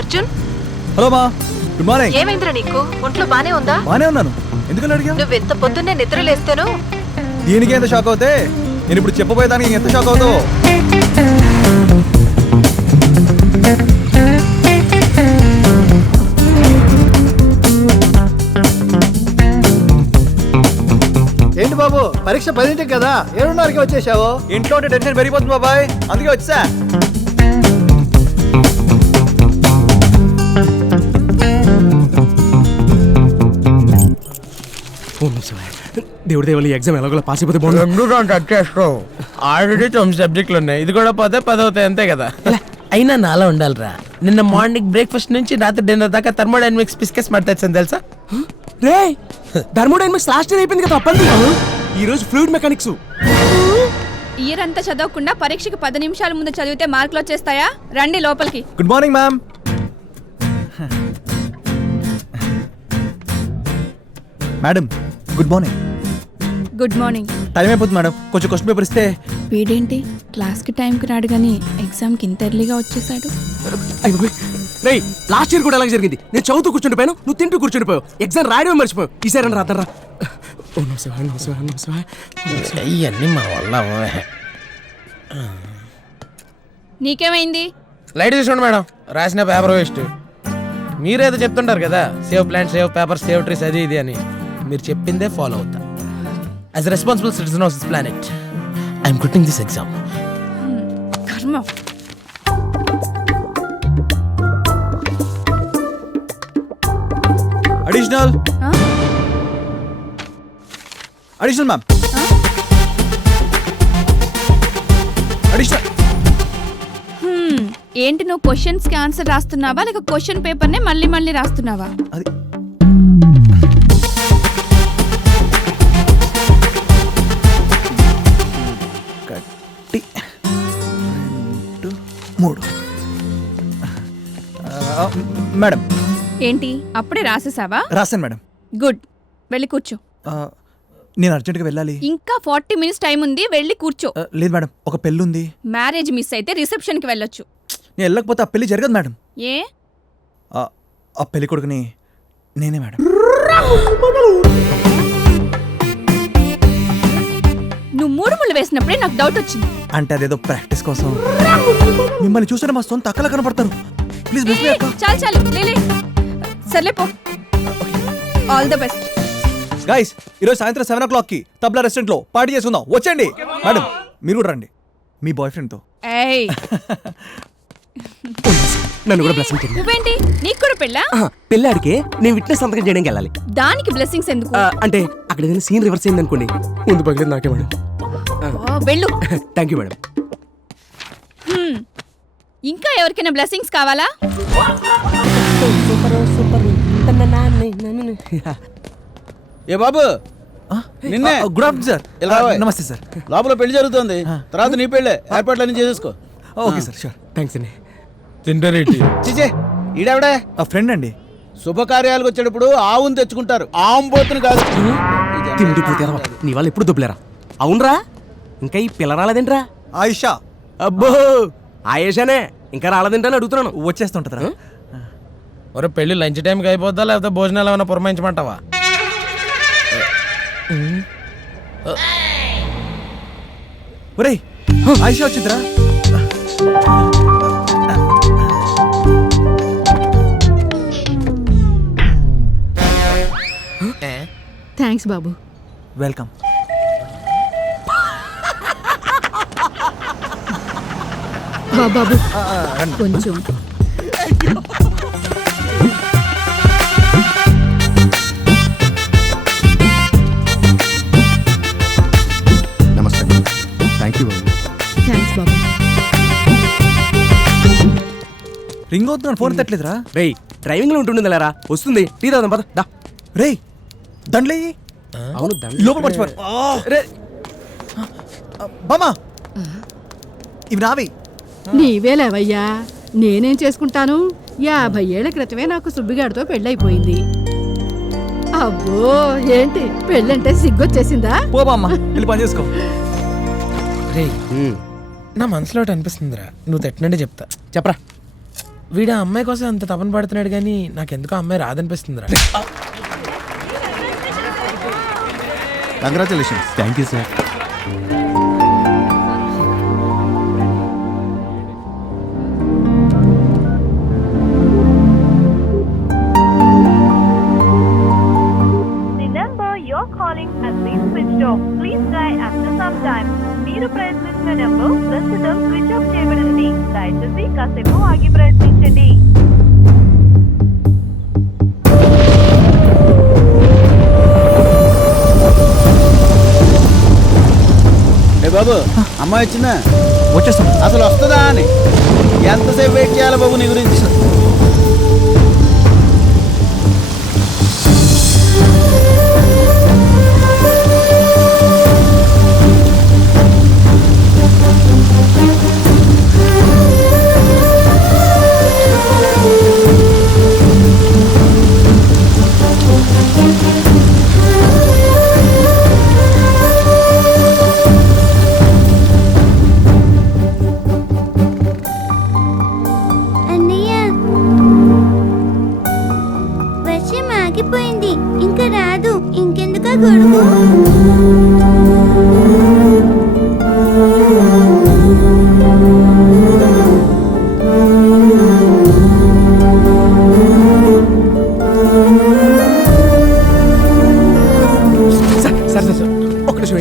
Arjun. Hello మా, good morning. ఏమైందిరా నీకు? ఒంట్లో బానే ఉందా? బానే ఉన్నాను. ఎందుకని అడిగా? నువ్వు ఎంత పొద్దున్నే నిద్రలేస్తాను. దీనికి ఎంత షాక్ అవుతే నేను ఇప్పుడు చెప్పబోయేదానికి ఎంత షాక్ అవుతావు? ఏంటి బాబు, పరీక్ష 10ంటికి కదా, 7:30కి వచ్చేసావు? ఇంట్లో ఉంటే టెన్షన్ పెరిగిపోతుంది బాబాయ్, అందుకే వచ్చా. దేవుడి దేవుళ్ళు ఎగ్జామ్ ఎలాగోలా పాస్ అయిపోతే బాగుంది. ఆల్రెడీ 9 సబ్జెక్టులు ఉన్నాయి, ఇది కూడా పోతే 10 అవుతాయి, అంతే కదా. అయినా నాలా ఉండాలిరా. నిన్న మార్నింగ్ బ్రేక్ఫాస్ట్ నుంచి రాత్రి డిన్నర్ దాకా థర్మోడైనమిక్స్ బిస్కెట్స్ మాట్లాడతాను తెలుసా? రే థర్మోడైనమిక్స్ లాస్ట్ ఇయర్ అయిపోయింది కదా, తప్పండి. ఈ రోజు ఫ్లూయిడ్ మెకానిక్స్. ఇయర్ అంతా చదవకుండా పరీక్షకి 10 నిమిషాల ముందు చదివితే మార్కులు వచ్చేస్తాయా? రండి లోపలికి. Good morning ma'am. Madam good morning. Good morning. Time అయిపోతుంది మేడం, కొంచెం క్వశ్చన్ పేపర్ ఇస్తే. వీడేంటి క్లాస్కి టైంకి రాడు కానీ ఎగ్జామ్కి ఇంత ఎర్లీగా వచ్చేసాడు. రే లాస్ట్ ఇయర్ కూడా అలాగే జరిగింది. నేను చదువుతూ కూర్చుండిపోయాను, నువ్వు తింటూ కూర్చుండిపోయావు. ఎగ్జామ్ రాయడమే మర్చిపోయావు. ఈసారి రాద్దరా. ఇవన్నీ మా వల్ల నీకేమైంది? లైట్ తీసుకోండి మేడం, రాసిన పేపర్ వేస్ట్. మీరేదో చెప్తుంటారు కదా, save plant, save paper, save trees, అది ఇది అని. మీరు చెప్పిందే ఫాలో అవుతా. As a responsible citizen of this planet I'm quitting this exam. కర్మ. Additional additional ma'am, additional. ఏంటి నువ్వు క్వశ్చన్స్ కి ఆన్సర్ రాస్తున్నావా లేక క్వశ్చన్ పేపర్ నే మళ్ళీ మళ్ళీ రాస్తున్నావా? అది కట్టి 2 3 మేడం. ఏంటి అప్పుడే రాసేసావా? రాశాను మేడం. గుడ్, వెళ్ళి కూర్చో. నేను అర్జెంట్గా వెళ్ళాలి. ఇంకా 40 మినిట్స్ టైం ఉంది, వెళ్ళి కూర్చో. లేదు మేడం, ఒక పెళ్ళి ఉంది. మ్యారేజ్ మిస్ అయితే రిసెప్షన్ కి వెళ్ళొచ్చు. నేను వెళ్ళకపోతే ఆ పెళ్లి జరగదు మేడం. ఏ? ఆ పెళ్లి కొడుకుని నేనే మేడం. నువ్వు 3 ముళ్ళు వేసినప్పుడే నాకు డౌట్ వచ్చింది. అంటే అదేదో ప్రాక్టీస్ కోసం. మిమ్మల్ని చూసిన మా సొంత అక్కలా కనపడతారు. ప్లీజ్ చాలు చాలు, లేలే. సర్లే పో. All the best. గైస్, ఈరోజు సాయంత్రం 7 o'clockకి తబ్లా రెస్టారెంట్ లో పార్టీ చేసుకుందాం, వచ్చేయండి. మేడం మీరు కూడా రండి మీ బాయ్ ఫ్రెండ్ తో. ఏయ్, నన్ను కూడా బ్లెస్సింగ్ చేయండి. నువ్వేంటి, నీకు కూడా పెళ్ళా? పెళ్ళాడికే నేను విట్నెస్ సంతకం చేయడానికి వెళ్ళాలి. దానికి బ్లెస్సింగ్స్ ఎందుకు? అంటే అక్కడ ఏదైనా సీన్ రివర్స్ అయింది అనుకోండి, ముందు పగిలేదు నాకే మేడం. వెళ్ళు. Thank you madam. ఇంకా ఎవరికైనా బ్లెస్సింగ్స్ కావాలా? ఏ బాబు, నిన్నే. Good afternoon sir. నమస్తే సార్. లోపల పెళ్లి జరుగుతుంది, తర్వాత నీ పెళ్ళే, ఏర్పాట్లన్నీ చేసేసుకో. Okay sir, sure. థ్యాంక్స్ అండి. తింటారేంటి? చిచే, ఈడెవడే? ఆ ఫ్రెండ్ అండి. శుభకార్యాలకు వచ్చేటప్పుడు ఆవును తెచ్చుకుంటారు, ఆంబోతుని కాదు. తిండిపోతే నీ వాళ్ళు ఎప్పుడు దుబ్బలేరా? అవునరా, ఇంకా ఈ పిల్ల రాలేదేంట్రా? ఆయిషా. అబ్బో ఆయేషానే, ఇంకా రాలేదేంటని అడుగుతున్నాను. వచ్చేస్తుంటరా? ఒరే పెళ్లి లంచ్ టైంకి అయిపోద్దా లేకపోతే భోజనాలు ఏమైనా పురమాయించమంటావా? ఒరేయ్, ఆయిషా వచ్చిందిరా. థ్యాంక్స్ బాబు. వెల్కమ్. బాబు కొంచెం. నమస్తే. Thank you Babu. Thanks Babu. Ring అవుతున్నాను, ఫోన్ ఎత్తట్లేదురా. రేయ్ డ్రైవింగ్ లో ఉంటుండే లేరా, వస్తుంది. టీ తాగుదాం పద. దా రేయ్ దండలే. అవును లోపల మర్చిపోరు. బామా ఇవి నావి. నీవేలేవయ్యా, నేనేం చేసుకుంటాను? 50 ఏళ్ల క్రితమే నాకు సుబ్బిగాడితో పెళ్ళైపోయింది. అబ్బో ఏంటి పెళ్ళంటే సిగ్గొచ్చేసిందా? పో బామ్మ, వెళ్ళి పని చేసుకో. రే నా మనసులో ఒకటి అనిపిస్తుందిరా, నువ్వు తిట్టనండి చెప్తా. చెప్పరా. వీడు ఆ అమ్మాయి కోసం అంత తపన పడుతున్నాడు కానీ నాకెందుకో ఆ అమ్మాయి రాదనిపిస్తుందిరా. కంగ్రాచులేషన్స్. Thank you sir. మీరు ప్రయత్నించిన నెంబర్ ప్రస్తుతం స్విచ్ ఆఫ్ చేయబడింది. దయచేసి కాసేపు ఆగి ప్రయత్నించండి. ఏ బాబు, అమ్మాయి వచ్చిందా? వచ్చేస్తాం. అసలు వస్తుందా అని ఎంతసేపు వెయిట్ చేయాలి బాబు నీ గురించి? ఆగిపోయింది, ఇంకా రాదు. ఇంకెందుకు గొడుగు?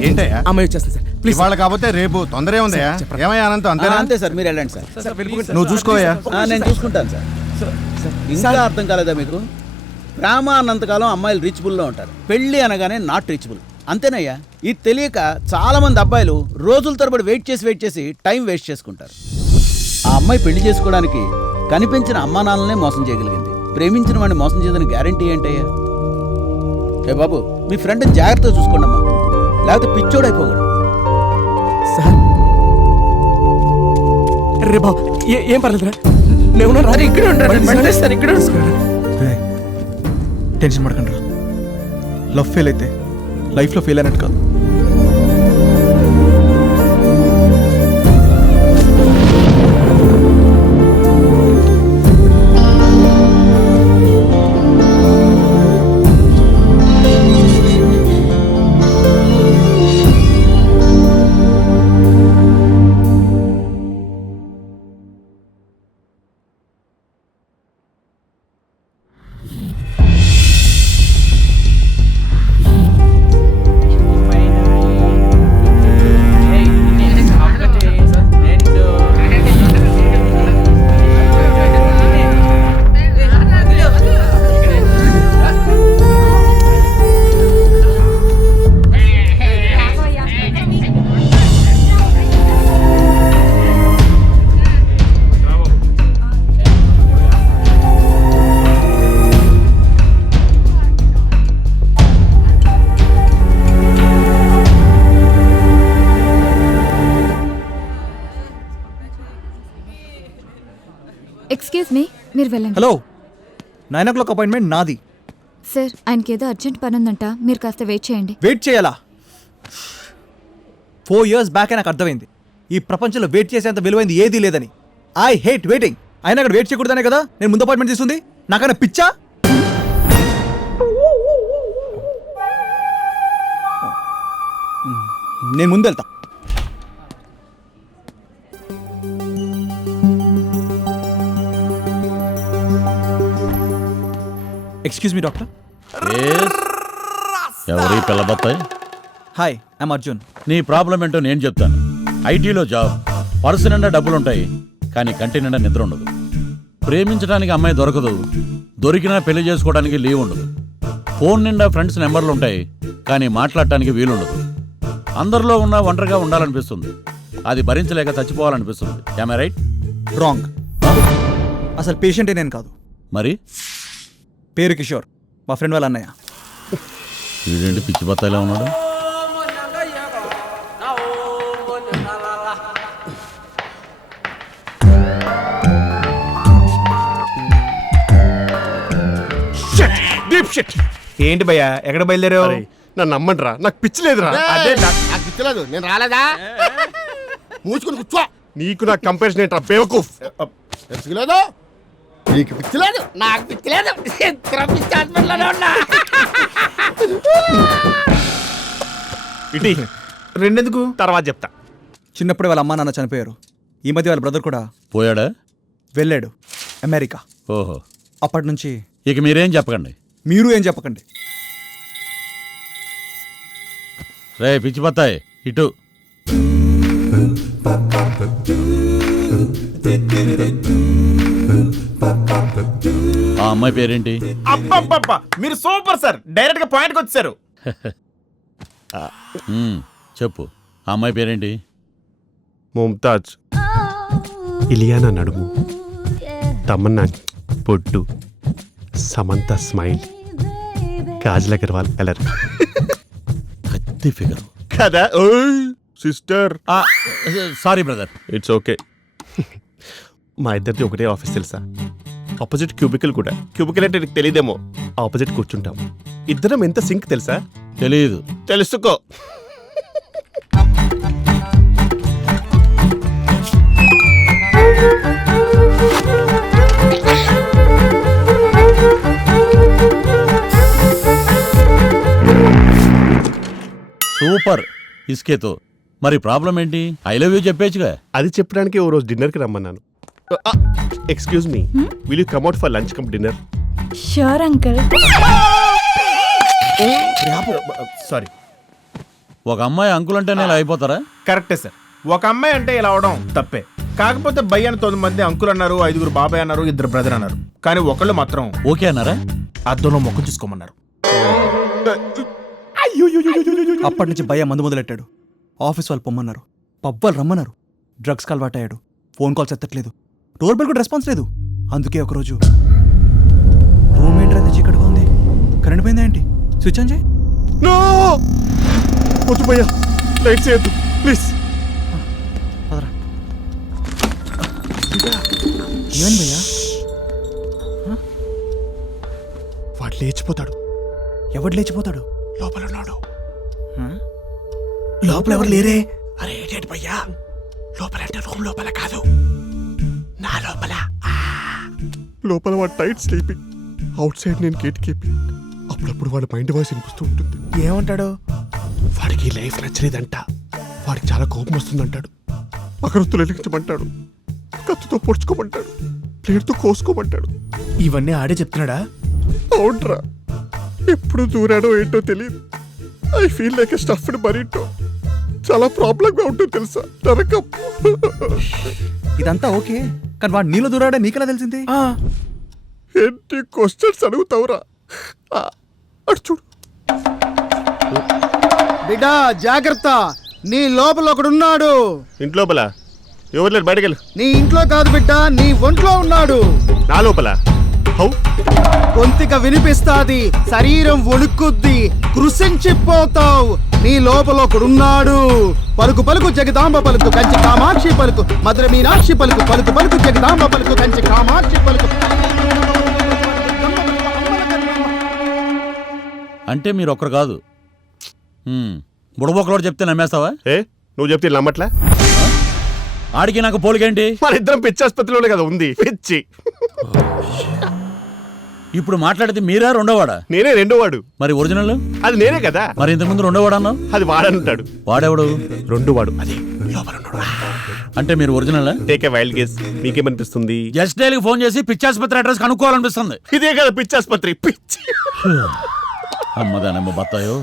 ఏంటయ్యా? అమ్మాయి వచ్చేస్తాను సార్, ప్లీజ్. ఇవాళ కాకపోతే రేపు తొందరే ఉందయ్యా. ఏమయ్యా అనంతం? అంతేనా? అంతే సార్, మీరు వెళ్ళండి సార్. నువ్వు చూసుకోవయ్యా. నేను చూసుకుంటాను సార్. ఇంకా అర్థం కాలేదా మీకు? ప్రేమ అన్నంతకాలం అమ్మాయిలు రీచబుల్లో ఉంటారు, పెళ్ళి అనగానే నాట్ రీచబుల్. అంతేనయ్యా. ఇది తెలియక చాలా మంది అబ్బాయిలు రోజుల తరబడి వెయిట్ చేసి టైం వేస్ట్ చేసుకుంటారు. ఆ అమ్మాయి పెళ్లి చేసుకోవడానికి కనిపించిన అమ్మా నాన్నలనే మోసం చేయగలిగింది. ప్రేమించిన వాడిని మోసం చేయదని గ్యారంటీ ఏంటయ్యా? ఏ బాబు, మీ ఫ్రెండ్ని జాగ్రత్తగా చూసుకోండి అమ్మా, లేకపోతే పిచ్చోడైపోగలడు. సార్ రే బాబు, ఏం పర్లేదురా, నేను ఇక్కడే ఉంటాను సార్, ఇక్కడే టెన్షన్ పడకండి రా. లవ్ ఫెయిల్ అయితే లైఫ్లో ఫెయిల్ అయినట్టు కాదు. ఎక్స్క్యూజ్ మీ, మీరు వెళ్ళండి. హలో, 9 o'clock అపాయింట్మెంట్ నాది. సార్, ఆయనకి ఏదో అర్జెంట్ పని ఉందంట, మీరు కాస్త వెయిట్ చేయండి. వెయిట్ చేయాలా? 4 years బ్యాకే నాకు అర్థమైంది ఈ ప్రపంచంలో వెయిట్ చేసేంత విలువైంది ఏదీ లేదని. I hate waiting. అయినా అక్కడ వెయిట్ చేయకూడదనే కదా నేను ముందు అపాయింట్మెంట్ తీసుకుంది. నాకన్నా పిచ్చా? నేను ముందు వెళ్తా. Excuse me doctor. ఎవరి పిల్లబత్తాయి? Hi, I'm Arjun. నీ ప్రాబ్లం ఏంటో నేను చెప్తాను. ఐటీలో జాబ్, పర్సు నిండా డబ్బులుంటాయి, కానీ కంటి నిండా నిద్ర ఉండదు. ప్రేమించడానికి అమ్మాయి దొరకదు, దొరికినా పెళ్లి చేసుకోవడానికి లీవ్ ఉండదు. ఫోన్ నిండా ఫ్రెండ్స్ నెంబర్లు ఉంటాయి, కానీ మాట్లాడటానికి వీలుండదు. అందరిలో ఉన్న ఒంటరిగా ఉండాలనిపిస్తుంది, అది భరించలేక చచ్చిపోవాలనిపిస్తుంది. Am I right? రాంగ్. అసలు పేషెంటే నేను కాదు. మరి పేరు కిషోర్, మా ఫ్రెండ్ వాళ్ళ అన్నయ్య. వీడేంటి పిచ్చి బత్తాయిలా ఉన్నాడు? ఏంటి భయ్యా, ఎక్కడ బయలుదేరావు? నన్ను నమ్మండిరా, నాకు పిచ్చి లేదురా. అదే నాకు పిచ్చలేదు, నేను రాలేదా? మూసుకొని కూర్చో. నీకు నాకు కంపారిజన్ ఏంట్రా బేవకూఫ్? లేదు, నీకు పిచ్చలేదు నాకు పిచ్చలేదు ఇద్దరం పిచ్చి హాస్పిటల్లోనే ఉన్నా. ఇటీ రెండెందుకు తర్వాత చెప్తా. చిన్నప్పుడే వాళ్ళ అమ్మా నాన్న చనిపోయారు. ఈ మధ్య వాళ్ళ బ్రదర్ కూడా పోయాడా? వెళ్ళాడు అమెరికా. ఓహో. అప్పటి నుంచి ఇక మీరేం చెప్పకండి. మీరు ఏం చెప్పకండి. రే పిచ్చి బత్తాయి ఇటు. ఆ అమ్మాయి పేరేంటి? అబ్బబ్బబ్బా మీరు సూపర్ సార్, డైరెక్ట్ గా పాయింట్కి వచ్చారు. చెప్పు, ఆ అమ్మాయి పేరేంటి? ముంతాజ్, ఇలియానా నడుము, తమన్నా పొట్టు, సమంత స్మైల్, కాజల్ అగర్వాల్ కలర్. కత్తి ఫిగర్ కదా sister. Sorry brother. It's okay. మా ఇద్దరిది ఒకటే ఆఫీస్ తెలుసా? ఆపోజిట్ క్యూబికల్ కూడా. క్యూబికల్ అంటే నీకు తెలియదేమో, ఆపోజిట్ కూర్చుంటాం. ఇద్దరం ఎంత సింక్ తెలుసా? తెలియదు. తెలుసుకో. సూపర్. ఇసుకేతో మరి ప్రాబ్లం ఏంటి? ఐ లవ్ యూ చెప్పేచ్చుగా. అది చెప్పడానికి ఓ రోజు డిన్నర్కి రమ్మన్నాను. Excuse me, will you come out for lunch cum dinner? Sure uncle. Sorry. ఒక అమ్మాయి అంకుల్ అంటేనే ఇలా అయిపోతారా? కరెక్టే సార్. ఒక అమ్మాయి అంటే ఇలా అవడం తప్పే. కాకపోతే భయ్య అని 9 మంది అంకుల్ అన్నారు, 5 బాబాయ్ అన్నారు, 2 బ్రదర్ అన్నారు. కానీ ఒకళ్ళు మాత్రం ఓకే అన్నారా? అద్దంలో మొక్క చూసుకోమన్నారు. అప్పటి నుంచి భయ్య మందు మొదలెట్టాడు. ఆఫీస్ వాళ్ళు పొమ్మన్నారు, పబ్ వాళ్ళు రమ్మన్నారు. డ్రగ్స్కి అలవాటయ్యాడు. ఫోన్ కాల్స్ ఎత్తట్లేదు, డోర్ బెల్ కూడా రెస్పాన్స్ లేదు. అందుకే ఒకరోజు రూమ్ ఏంటంటే చీకటిగా ఉంది, కరెంట్ పోయిందా ఏంటి, స్విచ్ ఆన్ చేయి. వద్దు భయ్యా, లైట్ చేయొద్దు ప్లీజ్. పదరా. ఏమని భయ్యా? వాడు లేచిపోతాడు. ఎవడు లేచిపోతాడు? లోపల ఉన్నాడు. లోపల ఎవరు లేరే? అరే ఏంటి భయ్యా, లోపల అంటే రూమ్ లోపల కాదు, నా లోపల. లోపల వాడు టైట్ స్లీపింగ్, అవుట్ సైడ్ నేను గేట్ కీపింగ్. అప్పుడప్పుడు వాడి మైండ్ వాయిస్ వినిపిస్తూ ఉంటుంది. ఏమంటాడు? వాడికి లైఫ్ నచ్చలేదంట, వాడికి చాలా కోపం వస్తుందంటాడు. అగరొత్తులు వెలిగించమంటాడు, కత్తుతో పొడుచుకోమంటాడు, ప్లేట్తో కోసుకోమంటాడు. ఇవన్నీ ఆడే చెప్తున్నాడా? అవునరా, ఎప్పుడు దూరాడో ఏంటో తెలియదు. I feel like a stuffed burrito. చాలా ప్రాబ్లం గా ఉంటుంది తెలుసా, నరకం. ఇదంతా ఓకే, కానీ వాడు నీళ్ళు దూరాడే నీకెలా తెలిసింది? ఏంటి క్వశ్చన్స్ అడుగుతావురా? అటు చూడు. బిడ్డా జాగ్రత్త, నీ లోపల ఒకడున్నాడు. ఇంట్లోపల ఎవరు లేరు, బయటకెళ్ళు. నీ ఇంట్లో కాదు బిడ్డ, నీ ఒంట్లో ఉన్నాడు. నా లోపల హౌ? గొంతిక వినిపిస్తాది, శరీరం వణుకుద్ది, కృషించిపోతావు. నీ లోపల ఒకడున్నాడు. పలుకు పలుకు జగదాంబ పలుకు, కంచి కామాక్షి పలుకు, మధుర మీనాక్షి పలుకు, పలుకు పలుకు జగదాంబ పలుకు, కంచి కామాక్షి పలుకు. అంటే మీరు ఒక్కరు కాదు. బుడబొక్కలోడు చెప్తే నమ్మేస్తావా? ఏ నువ్వు చెప్తే నమ్మట్లా? ఆడికి నాకు పోలికేంటి? మన ఇద్దరం పిచ్చి ఆసుపత్రిలోనే కదా ఉంది, పిచ్చి. ఇప్పుడు మాట్లాడితే మీరా రెండోవాడా? నేనే రెండోవాడు. మరి ఒరిజినల్? అది నేనే కదా. మరి ఇంతకుముందు రెండోవాడు అన్నావు. అది వాడంటాడు. వాడెవడు? రెండోవాడు అదే లోపల ఉన్నాడు. అంటే మీరు original? Take a wild guess. మీకేమనిపిస్తుంది? జస్ట్ డైలీ ఫోన్ చేసి పిచ్చాసుపత్రి అడ్రస్ కనుక్కోవాలనిపిస్తుంది. ఇదే కదా పిచ్చి ఆసుపత్రి, పిచ్చి. అమ్మదానమ్మ బత్తాయో.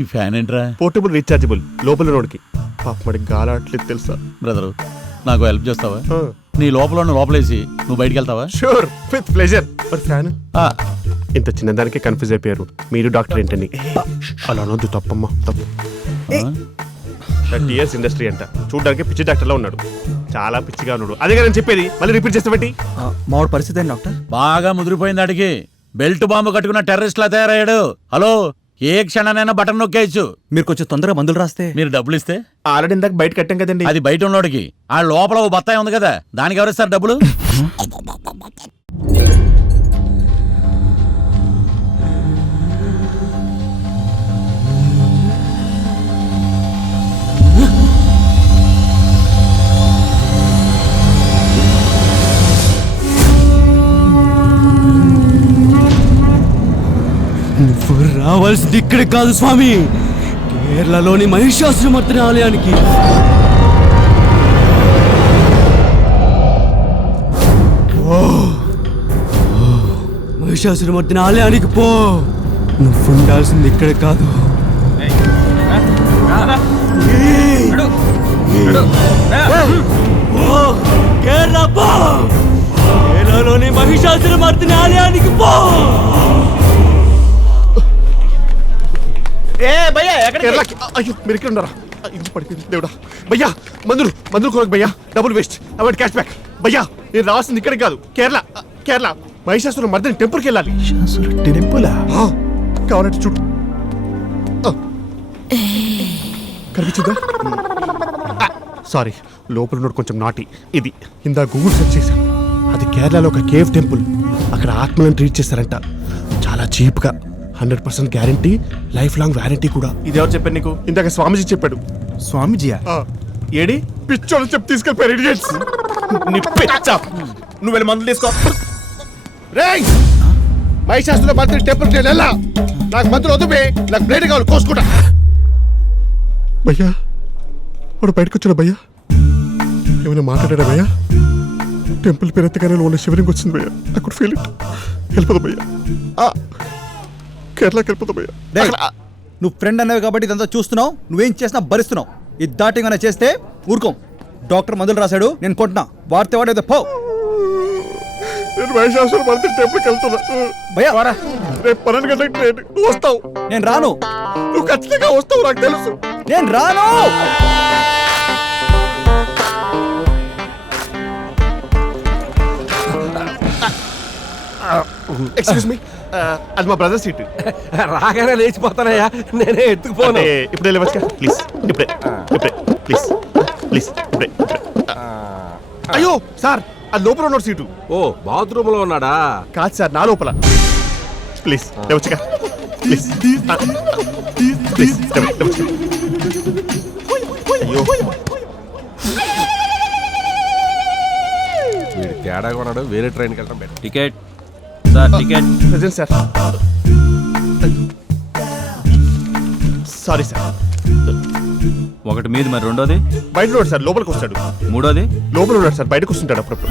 ఈ ఫ్యాన్ ఏంట్రా? పోర్టబుల్ రీఛార్జబుల్, లోపల నోడికి. పాప మరి గాలాట్లేదు తెలుసా. బ్రదరు నాకు హెల్ప్ చేస్తావా? నీ లోపల లోపలేసి నువ్వు బయటికి వెళ్తావా? Sure, with pleasure. మరి ఫ్యాన్ ఇంత చిన్నదానికే కన్ఫ్యూజ్ అయిపోయారు మీరు. డాక్టర్ ఏంటని అలా అనొద్దు, తప్పమ్మా తప్పు. 30 years ఇండస్ట్రీ అంట, చూడడానికి పిచ్చి డాక్టర్లా ఉన్నాడు. చాలా పిచ్చిగా ఉన్నాడు. అదే నేను చెప్పేది, మళ్ళీ రిపీట్ చేస్తే బట్టి. మావాడు పరిస్థితి ఏంటి డాక్టర్? బాగా ముదిరిపోయింది. అడిగి బెల్ట్ బాంబు కట్టుకున్న టెర్రరిస్ట్ లా తయారయ్యాడు. హలో, ఏ క్షణానైనా బటన్ నొక్కేయచ్చు. మీరు కొంచెం తొందరగా మందులు రాస్తే. మీరు డబ్బులు ఇస్తే. ఆల్రెడీ ఇందాక బయట కట్టాం కదండి. అది బయట ఉన్నోడికి. ఆ లోపల ఓ బత్తాయి ఉంది కదా, దానికి ఎవరిస్తారు డబ్బులు? రావాల్సింది ఇక్కడ కాదు స్వామి, కేరళలోని మహిషాసురమర్దిని ఆలయానికి. మహిషాసురమర్దిని ఆలయానికి పో. నువ్వు ఉండాల్సింది ఇక్కడ కాదు. కేరళ పో, కేరళలోని మహిషాసురమర్దిని ఆలయానికి పో. కేరళకి. అయ్యో మీరు ఇక్కడ ఉన్నారా? ఇంటి పడిపోయింది దేవుడా. భయ్యా మందులు కొరకు భయ్యా, double waste, avoid cash back. భయ్యా నేను రావాల్సింది ఇక్కడ కాదు, కేరళ మహిషాసుర మర్దిని టెంపుల్కి వెళ్ళాలి. టెంపులా? కావాలంటే చూడు, కనిపించిందా? సారీ, లోపల ఉన్నోడు కొంచెం నాటి. ఇది ఇందా గూగుల్ సెర్చ్ చేశాను. అది కేరళలో ఒక కేవ్ టెంపుల్. అక్కడ ఆత్మలను ట్రీట్ చేస్తారంట, చాలా చీప్గా. 100% గ్యారంటీ, లైఫ్ లాంగ్ వ్యారంటీ కూడా. ఇది ఎవరు చెప్పారు నీకు? ఇందాక స్వామీజీ చెప్పాడు. స్వామిజీయా? ఏడి పిచ్చోళ్ళు చెప్పి తీసుకెళ్ళిపోయారు idiots. నీ పిచ్చ. నువ్వు వెళ్ళి మందులు తీసుకో. రేయ్, మహిషాసుర మర్దిని టెంపుల్కి వెళ్ళా. నాకు మందులు వద్దు బే, నాకు బ్లేడ్ కావాలి, కోసుకుంటా. భయ్యా వాడు బయటకు వచ్చాడు. భయ్యా ఏమైనా మాట్లాడా? భయ్యా టెంపుల్ పేరు ఎత్తగానే ఉన్న శివరింగ్ వచ్చింది భయ్యా. I could feel it. వెళ్ళిపోదు భయ్యా, కేరళకి వెళ్ళిపోతా భయ్యా. నువ్వు ఫ్రెండ్ అనేవి కాబట్టి ఇదంతా చూస్తున్నావు, నువ్వేం చేసినా భరిస్తున్నావు. ఇది దాటి ఏమైనా చేస్తే ఊరుకోం. డాక్టర్ మందులు రాశాడు, నేను కొంటున్నా. వాడితే వాడేదో పో. నేను మహిషాసుర మర్దిని టెంపుల్కి వెళ్తున్నా భయ్యా. రేపు 12 గంటలకు ట్రైన్. నువ్వు వస్తావు? నేను రాను. నువ్వు ఖచ్చితంగా వస్తావు, నాకు తెలుసు. నేను రాను. ఎక్స్క్యూజ్ మీ, అది మా బ్రదర్ సీట్. రాగానే లేచిపోతానయ్యా, నేనే ఎత్తుకుపోను. ఇప్పుడే లేవచ్చుగా ప్లీజ్. ఇప్పుడే ప్లీజ్ ఇప్పుడే. అయ్యో సార్, అది లోపల ఉన్న సీటు. ఓ, బాత్రూమ్ లో ఉన్నాడా? కాదు సార్, నా లోపల. ప్లీజ్ లేవచ్చుగా ప్లీజ్. ప్లీజ్ లేవచ్చుగా. అయ్యో వీడు తేడా కొన్నాడు, వేరే ట్రైన్కి వెళ్ళడం better. Ticket sir, ticket. Present sir. Sorry sir. ఒకటి మీది, మరి రెండోది? బయట ఉన్నాడు సార్, లోపలికి వస్తాడు. మూడోది? లోపల ఉన్నాడు సార్, బయటకు వస్తుంటాడు అప్పుడప్పుడు.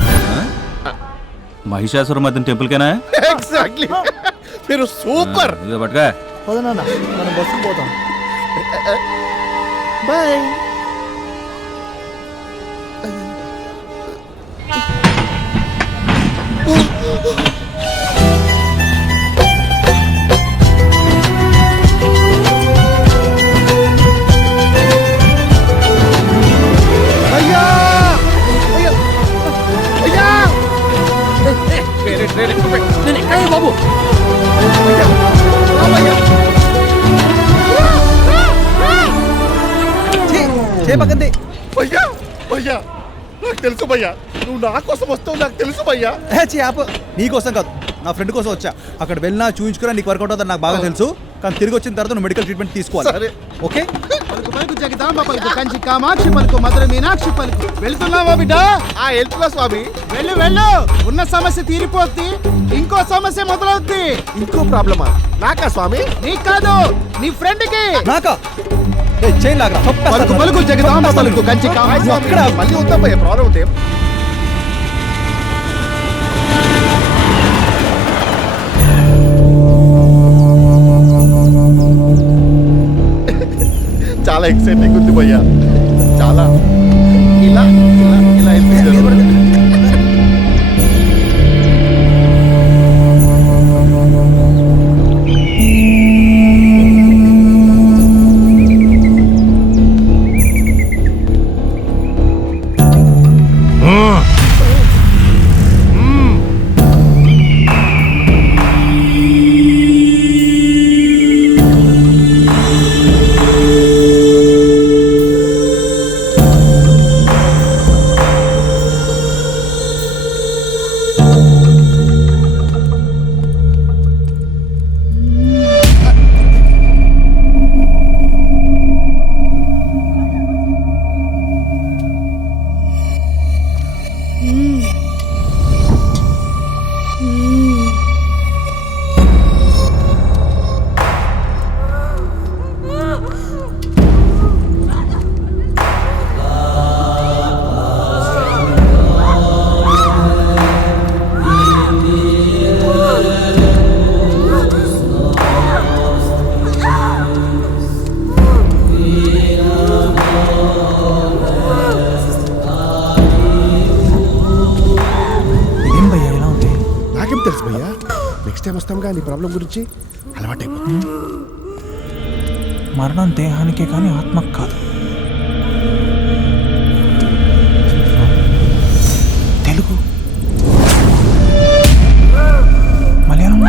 మహిషాసుర మర్దిని టెంపుల్కేనా? ఎగ్జాక్ట్లీ, మీరు సూపర్. ఇదిగో పట్టుగా. పదనాన్న, మనం బస్సుకు పోతాం. బాయ్. బాబు చేపకంది. భయ్యా భయ్యా, నాకు తెలుసు భయ్యా, నువ్వు నా కోసం వస్తావు, నాకు తెలుసు భయ్యా. చేప నీకోసం కాదు, నా ఫ్రెండ్ కోసం వచ్చా. అక్కడ వెళ్ళినా చూయించుకున్నా నీకు వర్కౌట్ అవుతుంది నాకు బాగా తెలుసు. కానీ తిరిగి వచ్చిన తర్వాత నువ్వు మెడికల్ ట్రీట్మెంట్ తీసుకోవాలి. ఓకే? పలుకు పలుకు జగదాంబ పలుకు, కంచి కామాక్షి పలుకు, మధుర మీనాక్షి పలుకు. వెళ్తున్నావా బిడ్డ? వెళ్తున్నా స్వామి. వెళ్ళు. ఉన్న సమస్య తీరిపోద్ది, ఇంకో సమస్య మొదలవుద్ది. ఇంకో ప్రాబ్లమా? నాకా స్వామి? నీకు కాదు, నీ ఫ్రెండ్ కి. నాకా? చైన్ లాగా పలుకు పలుకు జగదాంబ పలుకు, కంచి కామాక్షి. అక్కడ మళ్ళీ ఉందా భయ్యా ప్రాబ్లం ఉంటే? చాలా ఎక్సైటింగ్ ఉంది భయ్యా, చాలా. ఇలా తెలుసు భయ్యా? నెక్స్ట్ టైం వస్తాంగా నీ ప్రాబ్లం గురించి అలవాటైపోతుంది. మరణం దేహానికే కానీ ఆత్మకు కాదు. తెలుగు, మలయాళం,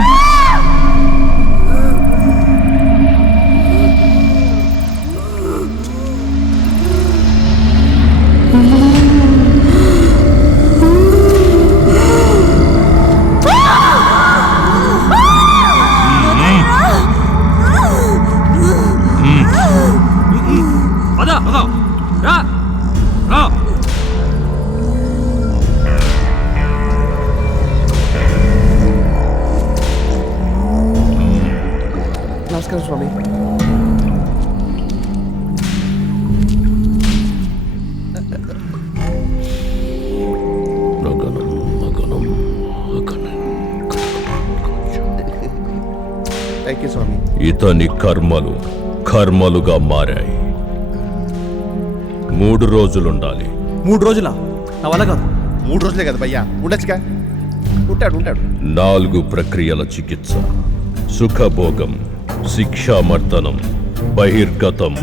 నమస్కారం స్వామి. థ్యాంక్ యూ స్వామి. ఇతని కర్మలు కర్మలుగా మారాయి. 3 రోజులుండాలి. 3 రోజులా? నా వల్ల కాదు. 3 రోజులే కదా భయ్యా, ఉండొచ్చుగా. ఉంటాడు. 4 ప్రక్రియల చికిత్స: సుఖభోగం, శిక్షామర్దనం, బహిర్గతం,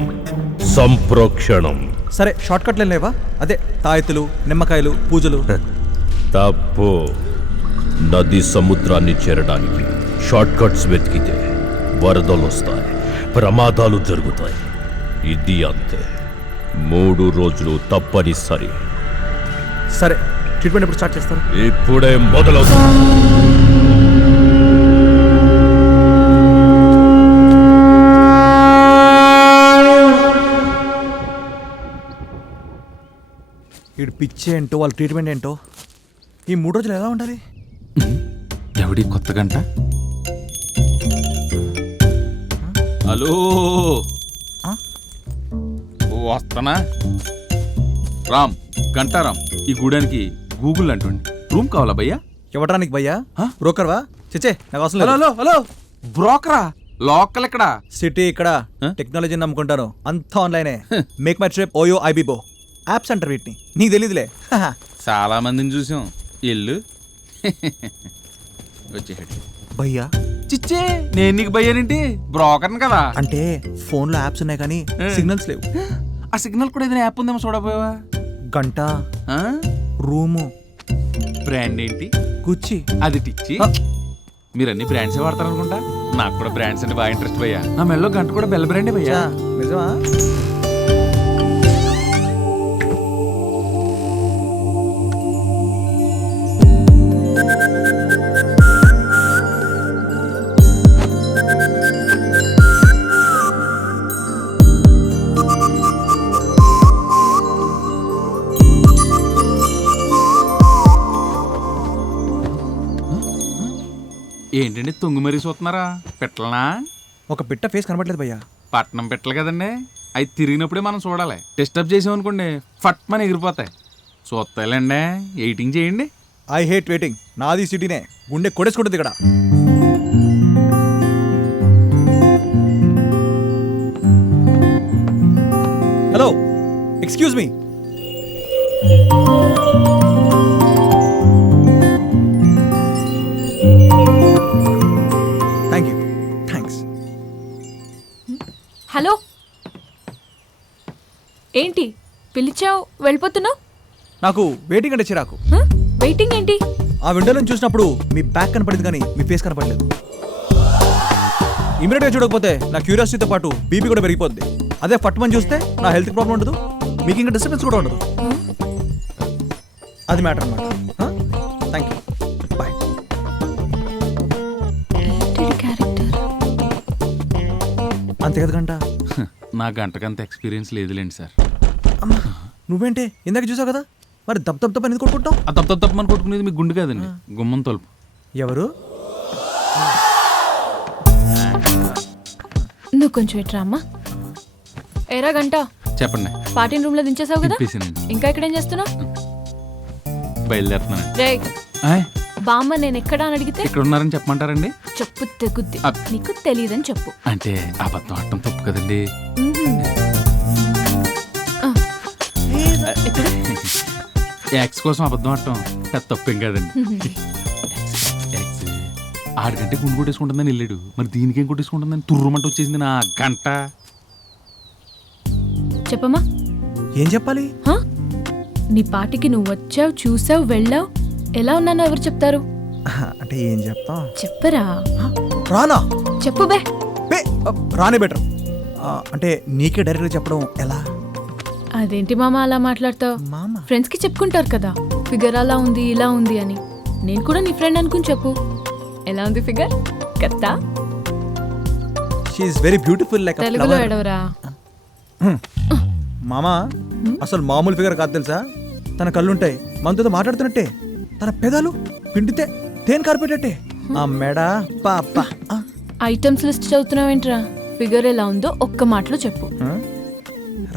సంప్రోక్షణం. సరే, షార్ట్ కట్లు లేవా? అదే తాయెత్తులు, నిమ్మకాయలు, పూజలు. తప్పు. నది సముద్రాన్ని చేరడానికి షార్ట్ కట్స్ వెతికితే వరదలు వస్తాయి, ప్రమాదాలు జరుగుతాయి. ఇది అంతే. 3 రోజులు తప్పనిసరి. సరే, ట్రీట్మెంట్ ఎప్పుడు స్టార్ట్ చేస్తారు? ఇప్పుడే మొదలవుతుంది. వీడు పిచ్చి ఏంటో, వాళ్ళ ట్రీట్మెంట్ ఏంటో. ఈ 3 రోజులు ఎలా ఉండాలి? ఎవడి కొత్త గంట? హలో, వస్తానా? రామ్, గంటారామ్, ఈ గూడానికి గూగుల్ అంటుండి రూమ్ కావాలా భయ్యా? ఇవ్వడానికి భయ్యా? బ్రోకర్వా? చిచ్చే, నాకు అసలు హలో హలో హలో, బ్రోకరా? లోకల్ ఇక్కడ, సిటీ ఇక్కడ. టెక్నాలజీని నమ్ముకుంటాను, అంతా ఆన్లైనే. Make my trip OYO ibibo apps అంటారు వీటిని, నీకు తెలీదులే. చాలా మందిని చూసాం. ఇల్లు వచ్చేసాడు భయ్యా. చిచ్చే, నేను నీకు భయ్యానేంటి? బ్రోకర్ని కదా. అంటే ఫోన్లో యాప్స్ ఉన్నాయి కానీ సిగ్నల్స్ లేవు. ఆ సిగ్నల్ కూడా ఏదైనా యాప్ ఉందేమో చూడపోయావా? గంట, రూము, బ్రాండ్ ఏంటి? గుచ్చి. అది టిచ్చి. మీరు అన్ని బ్రాండ్సే వాడతారు అనుకుంటా. నాకు కూడా బ్రాండ్స్ అంటే బాగా ఇంట్రెస్ట్ భయ్యా. నా మెల్లో గంట కూడా బెల్ బ్రాండే భయ్యా. నిజమా? ఏంటండి తొంగు మరీ చూస్తున్నారా? పెట్టలనా? ఒక పిట్ట ఫేస్ కనబడలేదు భయ్యా. పట్నం పెట్టలు కదండి, అవి తిరిగినప్పుడే మనం చూడాలి. డిస్టర్బ్ చేసామనుకోండి ఫట్ మన ఎగిరిపోతాయి. చూస్తాయిలేండి, ఎయిటింగ్ చేయండి. I hate waiting. నాది సిటీనే, గుండె కొడేసుకుంటుంది ఇక్కడ. Hello, excuse me. Thank you. Thanks. Hello, ఏంటి పిలిచావు వెళ్ళిపోతున్నావు? నాకు వెయిటింగ్ అంటే చిరాకు. వెయిటింగ్ ఏంటి? ఆ విండోలో చూసినప్పుడు మీ బ్యాక్ కనపడింది కానీ మీ ఫేస్ కనపడలేదు. ఇమీడియట్గా చూడకపోతే నా క్యూరియాసిటీతో పాటు బీపీ కూడా పెరిగిపోద్ది. అదే ఫట్మని చూస్తే నా హెల్త్ ప్రాబ్లం ఉండదు, మీకు ఇంకా డిస్టర్బెన్స్ కూడా ఉండదు. అది మ్యాటర్ అన్నమాట. Thank you, bye. అంతే కదా గంట? నా గంటకంత ఎక్స్పీరియన్స్ లేదులేండి సార్. అమ్మా, నువ్వేంటే ఇందాక చూసావు కదా, మరి దప్ దప్ దప్ ఎందుకు కొట్టుకుంటావు? ఆ తప్పు తప్పమని కొట్టుకునేది మీకు గుండు కాదండి, గుమ్మం తలుపు. ఎవరు? నువ్వు కొంచెం ఇట్రా అమ్మా. ఏరా గంట, చెప్పండి. పార్టీ రూమ్ లో దించేసావు కదా, దింపేసానండి. ఇంకా ఇక్కడేం చేస్తున్నావు? బయలుదేరుతున్నాను. రే బామ్మ, నేను ఎక్కడ అని అడిగితే ఇక్కడ ఉన్నారని చెప్పమంటారండి? చెప్పు తెగుద్ది, నీకు తెలియదని చెప్పు. అంటే అబద్ధం ఆడటం తప్పు కదండి. ఎక్స్ కోసం అబద్ధం ఆడటం తప్పేం కాదండి. ఆడికంటే గుండు కొట్టేసుకుంటుందని వెళ్ళాడు, మరి దీనికి ఏం కొట్టేసుకుంటుందని తుర్రమంట వచ్చేసింది నా గంట. చెప్పమ్మా. ఏం చెప్పాలి? నీ పాటికి నువ్వు వచ్చావు, చూసావు, వెళ్ళావు, ఎలా ఉన్నానో ఎవరు చెప్తారు? అంటే ఏం చెప్తాం? చెప్పరా. రానా? చెప్పు బే. రానే బెటర్. అంటే నీకే డైరెక్ట్గా చెప్పడం ఎలా? అదేంటి మామ అలా మాట్లాడతావు? ఫ్రెండ్స్ కి చెప్పుకుంటారు కదా, ఫిగర్ అలా ఉంది ఇలా ఉంది అని. నేను కూడా నీ ఫ్రెండ్ అనుకుని చెప్పు. ఎలా ఉంది ఫిగర్? కత్తా she is very beautiful like తెలుగులో ఎడవరా. మామా అసలు మామూలు ఫిగర్ కాదు తెలుసా. తన కళ్ళుంటాయి మనతో మాట్లాడుతున్నట్టే, తన పెదాలు పిండితే తేనె కార్పెట్టేట్టే, ఆ మెడ పాప. Items list చదువుతున్నావేంట్రా? ఫిగర్ ఎలా ఉందో ఒక్క మాటలో చెప్పు.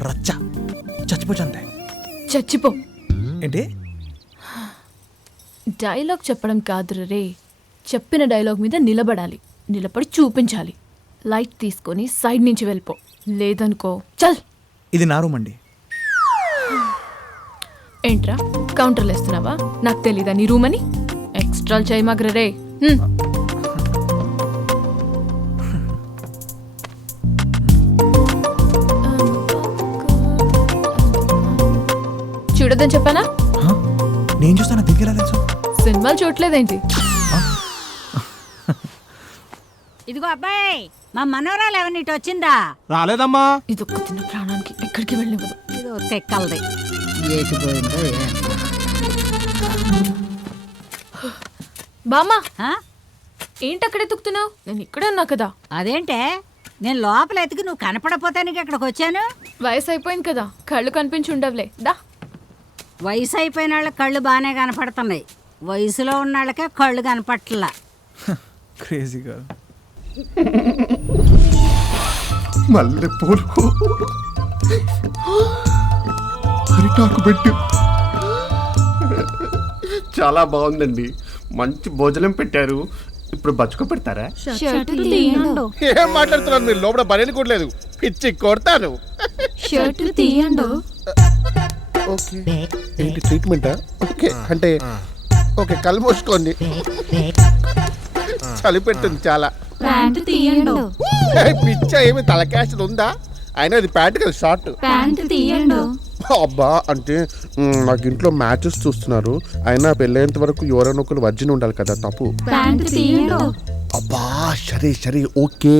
రచ్చ చచ్చిపోచంతే. చచ్చిపో ఏంటి? డైలాగ్ చెప్పడం కాదు రే, చెప్పిన డైలాగ్ మీద నిలబడాలి, నిలబడి చూపించాలి. లైట్ తీసుకొని సైడ్ నుంచి వెళ్ళిపో, లేదనుకో చల్. ఇది నా రూమ్ అండి. ఏంట్రా కౌంటర్లు వేస్తున్నావా? నాకు తెలీదా నీ రూమ్ అని? ఎక్స్ట్రా చేయమాగ్ర రే. చూడొద్దని చెప్పానా? నేను చూస్తాను, దగ్గర తెలుసు. సినిమాలు చూడలేదేంటి? ఇదిగో అబ్బాయి, మా మనోరాలు ఎవరిని వచ్చిందా? రాలేదమ్మా. ఇదొక్క తిన్న ప్రాణానికి ఎక్కడికి వెళ్ళివ్వదు. ఇదో తెక్కలది ఏటిపోయిందో. బామ్మా ఏంటి అక్కడ ఎత్తుకుతున్నావు? నేను ఇక్కడే ఉన్నా కదా. అదేంటే నేను లోపల ఎతికి నువ్వు కనపడపోతానికి ఇక్కడికి వచ్చాను. వయసు అయిపోయింది కదా, కళ్ళు కనిపించి ఉండవులే. దా. వయసు అయిపోయిన వాళ్ళకి కళ్ళు బాగానే కనపడుతున్నాయి, వయసులో ఉన్న వాళ్ళకే కళ్ళు కనపట్లా. క్రేజీగా. మల్లె పూలు, అరిటాకు పెట్టు, చాలా బాగుందండి. మంచి భోజనం పెట్టారు. ఇప్పుడు బచ్చుకో పెడతారా? ఏం మాట్లాడుతున్నారు మీరు? లోపల పని కూడలేదు, పిచ్చి కొడతాను. షర్ట్ తీయండు. ఓకే ఏంటి ట్రీట్మెంటా? ఓకే అంటే ఓకే, కళ్ళు మూసుకోండి. చలి పెట్టింది చాలా. ప్యాంట్ తీయండు. పిచ్చ ఏమి తలకాశలు ఉందా? అయినా అది ప్యాంట్ కదా, షార్ట్. ప్యాంట్ తీయండు. అబ్బా అంటే నాకు ఇంట్లో మ్యాచెస్ చూస్తున్నారు, అయినా పెళ్ళేంత వరకు ఎవరైనా ఒకరు వర్జిన్ ఉండాలి కదా, తప్పు. ప్యాంట్ తీయండు. అబ్బా సరే సరే ఓకే,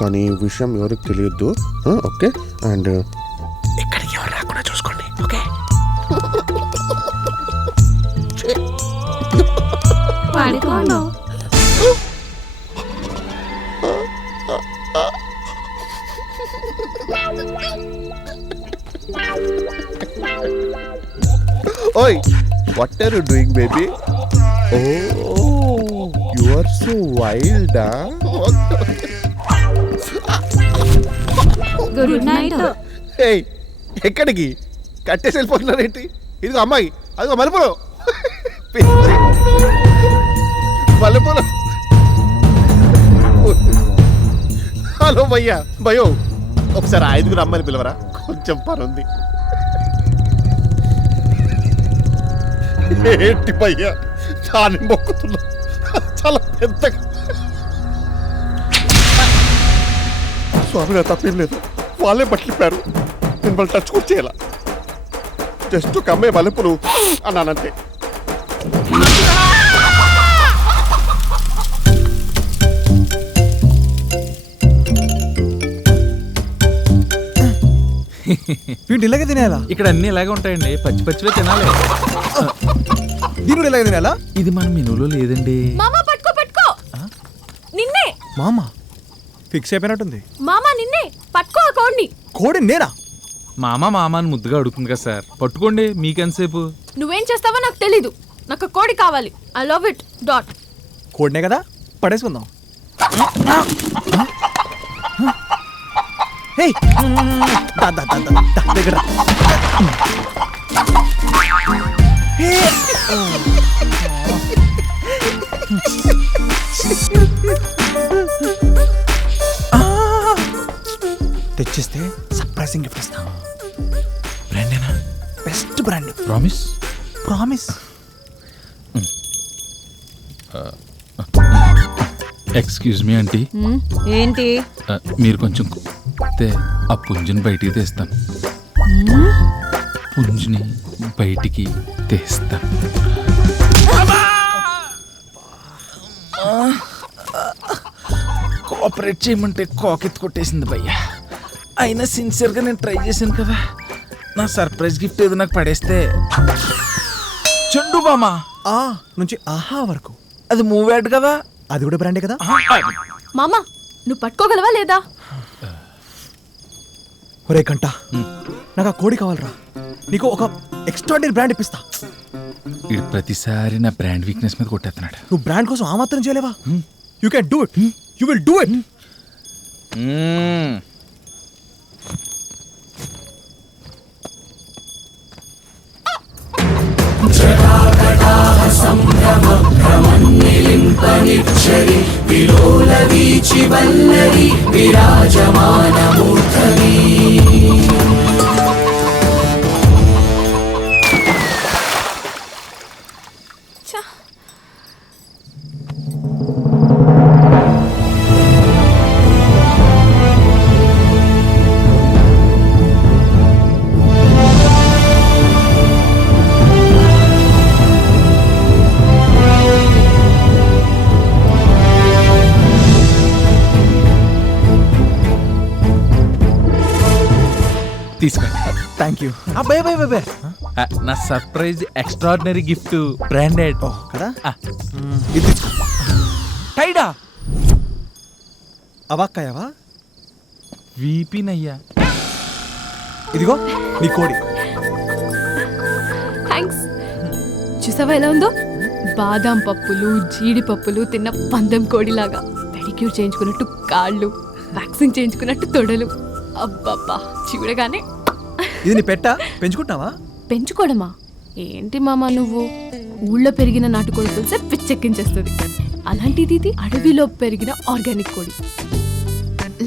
కానీ విషయం ఎవరికి తెలియద్దు. ఓకే అండ్ ఇక్కడికి ఎవరు రాకుండా చూసుకోండి. ఓకే పడుకోండు. ఓయ్ what are you doing baby? Oh you are so wild. Good night. ఏయ్ ఎక్కడికి కట్టేసి వెళ్ళిపోతున్నారేంటి? ఇదిగో అమ్మాయి, అదిగో మల్లెపూలు, మల్లెపూలు. హలో భయ్యా, భయో ఒకసారి 5 అమ్మాయిని పిలవరా, కొంచెం పని ఉంది. ఏంటి భయ్యా దాన్ని మొక్కుతున్నా, చాలా పెద్దగా. స్వామిగా తప్పేం లేదు, వాళ్ళే పట్లిపారు, నేను వాళ్ళు టచ్ కూడా చేయాల. జస్ట్ ఒక అమ్మాయి మల్లెపూలు అన్నానంతే. వీటి ఇలాగే తినేలా? ఇక్కడ అన్ని ఇలాగే ఉంటాయండి, పచ్చి పచ్చివే తినాలి. దీని కూడా ఇలాగే తినేలా? ఇది మన మెనూలో లేదండి. మామా పట్టుకో పట్టుకో. నిన్నే మామా ఫిక్స్ అయిపోయినట్టుంది. మామా నిన్నే పట్టుకో. ఆ కోడిని. కోడి నేనా? మామ మామ అని ముద్దుగా అడుగుతుంది కదా సార్, పట్టుకోండి. మీకెంతసేపు? నువ్వేం చేస్తావో నాకు తెలీదు, నాకు కోడి కావాలి. I love it dot. కోడినే కదా, పడేసుకుందాం. దగ్గర తెచ్చిస్తే సర్ప్రైజింగ్ గిఫ్ట్ ఇస్తాం. బ్రాండేనా? Best brand. Promise? Promise. Excuse me aunty, ఏంటి మీరు కొంచెం ఆ పుంజుని బయటికి తీస్తాను. పుంజుని బయటికి తీస్తాను. కోఆపరేట్ చేయమంటే కోకెత్తి కొట్టేసింది భయ్యా. అయినా సిన్సియర్గా నేను ట్రై చేశాను కదా. నా సర్ప్రైజ్ గిఫ్ట్ ఏదో నాకు పడేస్తే. చెండు మామా నుంచి ఆహా వరకు అది మూవ్ యాడ్ కదా, అది కూడా బ్రాండే కదా. మామ నువ్వు పట్టుకోగలవా లేదా? ఒరే గంట, నాకు ఆ కోడి కావాలరా. నీకు ఒక ఎక్స్ట్రాడినరీ బ్రాండ్ ఇప్పిస్తా. ఇది ప్రతిసారి నా బ్రాండ్ వీక్నెస్ మీద కొట్టేస్తున్నాడు. నువ్వు బ్రాండ్ కోసం ఆ మాత్రం చేయలేవా? You can do it, you will do it. తీసుకోండి. Thank you. అబ్బాయి బాయ్ బాయ్. నా సర్ప్రైజ్ ఎక్స్ట్రాడినరీ గిఫ్ట్ బ్రాండెడ్ కదా. ఇది తీసుకో. టైడా అవాక్కయ్యావా? వీపీనయ్యా. ఇదిగో నీ కోడి. థ్యాంక్స్. చూసావా ఎలా ఉందో? బాదాం పప్పులు జీడిపప్పులు తిన్న పందెం కోడిలాగా. పెడిక్యూర్ చేయించుకున్నట్టు కాళ్ళు, వ్యాక్సిన్ చేయించుకున్నట్టు తొడలు. అబ్బబ్బా చూడగానే. ఇది నీ పెట్ట పెంచుకుంటున్నావా? పెంచుకోవడమా ఏంటి మామ నువ్వు? ఊళ్ళో పెరిగిన నాటుకోడి పులుసే పిచ్చెక్కించేస్తుంది. అలాంటిది ఇది అడవిలో పెరిగిన ఆర్గానిక్ కోడి.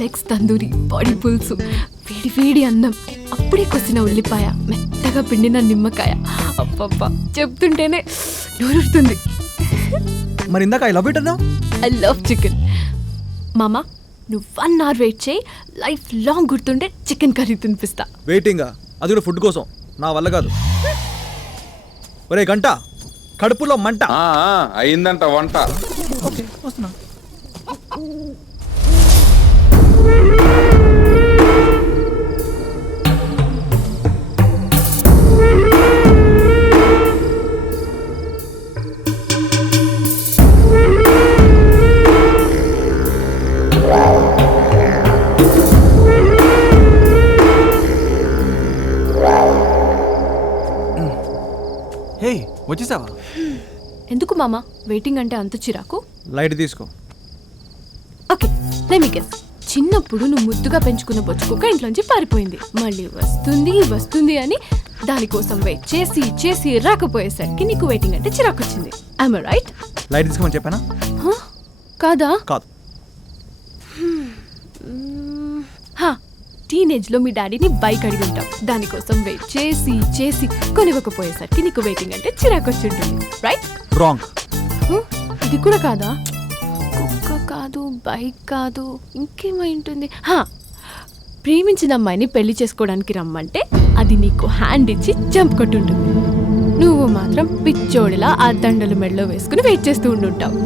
లెగ్స్ తందూరి, బాడీ పులుసు, వేడి వేడి అన్నం, అప్పుడే కొసిన ఉల్లిపాయ, మెత్తగా పిండిన నిమ్మకాయ. అబ్బబ్బా చెప్తుంటేనే నూరుతుంది. మరి ఇందాక ఐ లవ్ ఇట్ అన్నావు. I love chicken. మామ నువ్వు 1 hour వెయిట్ చేయి, లైఫ్ లాంగ్ గుర్తుండే చికెన్ కర్రీ తినిపిస్తా. వెయిటింగా? అది కూడా ఫుడ్ కోసం, నా వల్ల కాదు. ఒరే గంట, కడుపులో మంట. అయిందంట వంట. ఓకే వస్తున్నా. హే వచ్చేసావా? ఎందుకు మామ వెయిటింగ్ అంటే అంత చిరాకు? లైట్ తీసుకో. Okay let me guess. చిన్నప్పుడు నువ్వు ముద్దుగా పెంచుకున్న బొచ్చుకుక్క ఇంట్లోంచి పారిపోయింది. మళ్ళీ వస్తుంది వస్తుంది అని దానికోసం వెయిట్ చేసి చేసి రాకపోయేసరికి నీకు వెయిటింగ్ అంటే చిరాకు వచ్చింది. I'm right? లైట్ తీసుకోమని చెప్పానా? కాదా? కాదు. టీనేజ్ లో మీ డాడీని బైక్ అడిగి ఉంటావు. దానికోసం వెయిట్ చేసి చేసి కొనివ్వకపోయేసరికి నీకు వెయిటింగ్ అంటే చిరాకు వచ్చి ఉంటుంది. రైట్? రాంగ్. ఇది కూడా కాదా? కుక్క కాదు, బైక్ కాదు, ఇంకేమై ఉంటుంది? ప్రేమించిన అమ్మాయిని పెళ్లి చేసుకోవడానికి రమ్మంటే అది నీకు హ్యాండ్ ఇచ్చి జంప్ కొట్టుంటుంది. నువ్వు మాత్రం పిచ్చోడిలా ఆ దండలు మెడలో వేసుకుని వెయిట్ చేస్తూ ఉండుంటావు.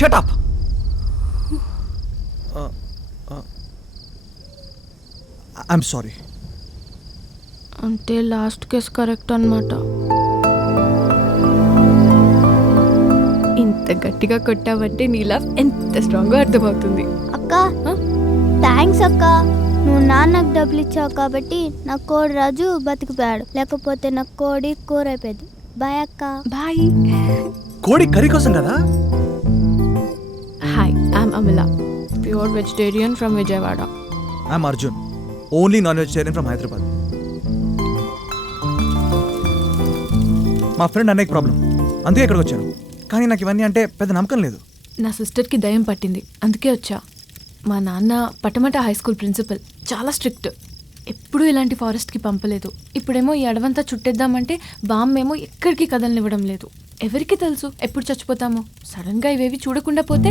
Shut up. I'm sorry. అంటే లాస్ట్ కేస్ కరెక్ట్ అన్నమాట. ఇంత గట్టిగా కొట్టావంటే నీ లవ్ ఎంత స్ట్రాంగ్ గా అర్థమవుతుంది. అక్క థ్యాంక్స్ అక్క, నువ్వు నాన్నకు డబ్బులు ఇచ్చావు కాబట్టి నా కోడి రాజు బతికిపోయాడు, లేకపోతే నా కోడి కూర అయిపోయింది. బాయ్ అక్క. బాయ్. కోడి కర్రీ కోసం కదా. Hi, I'm Amila, pure vegetarian from Vijayawada. I'm Arjun, only non vegetarian from Hyderabad. మా ఫ్రెండ్ అన్నయ్యకి ప్రాబ్లం, అందుకే ఇక్కడికి వచ్చాను. కానీ నాకు ఇవన్నీ అంటే పెద్ద నమ్మకం లేదు. నా సిస్టర్కి దయ్యం పట్టింది, అందుకే వచ్చా. మా నాన్న పటమట హై స్కూల్ ప్రిన్సిపల్, చాలా స్ట్రిక్ట్. ఎప్పుడూ ఇలాంటి ఫారెస్ట్కి పంపలేదు. ఇప్పుడేమో ఈ అడవంతా చుట్టేద్దామంటే బామ్మేమో ఎక్కడికి కదలనివ్వడం లేదు. ఎవరికి తెలుసు ఎప్పుడు చచ్చిపోతామో? సడన్ గా ఇవేవి చూడకుండా పోతే?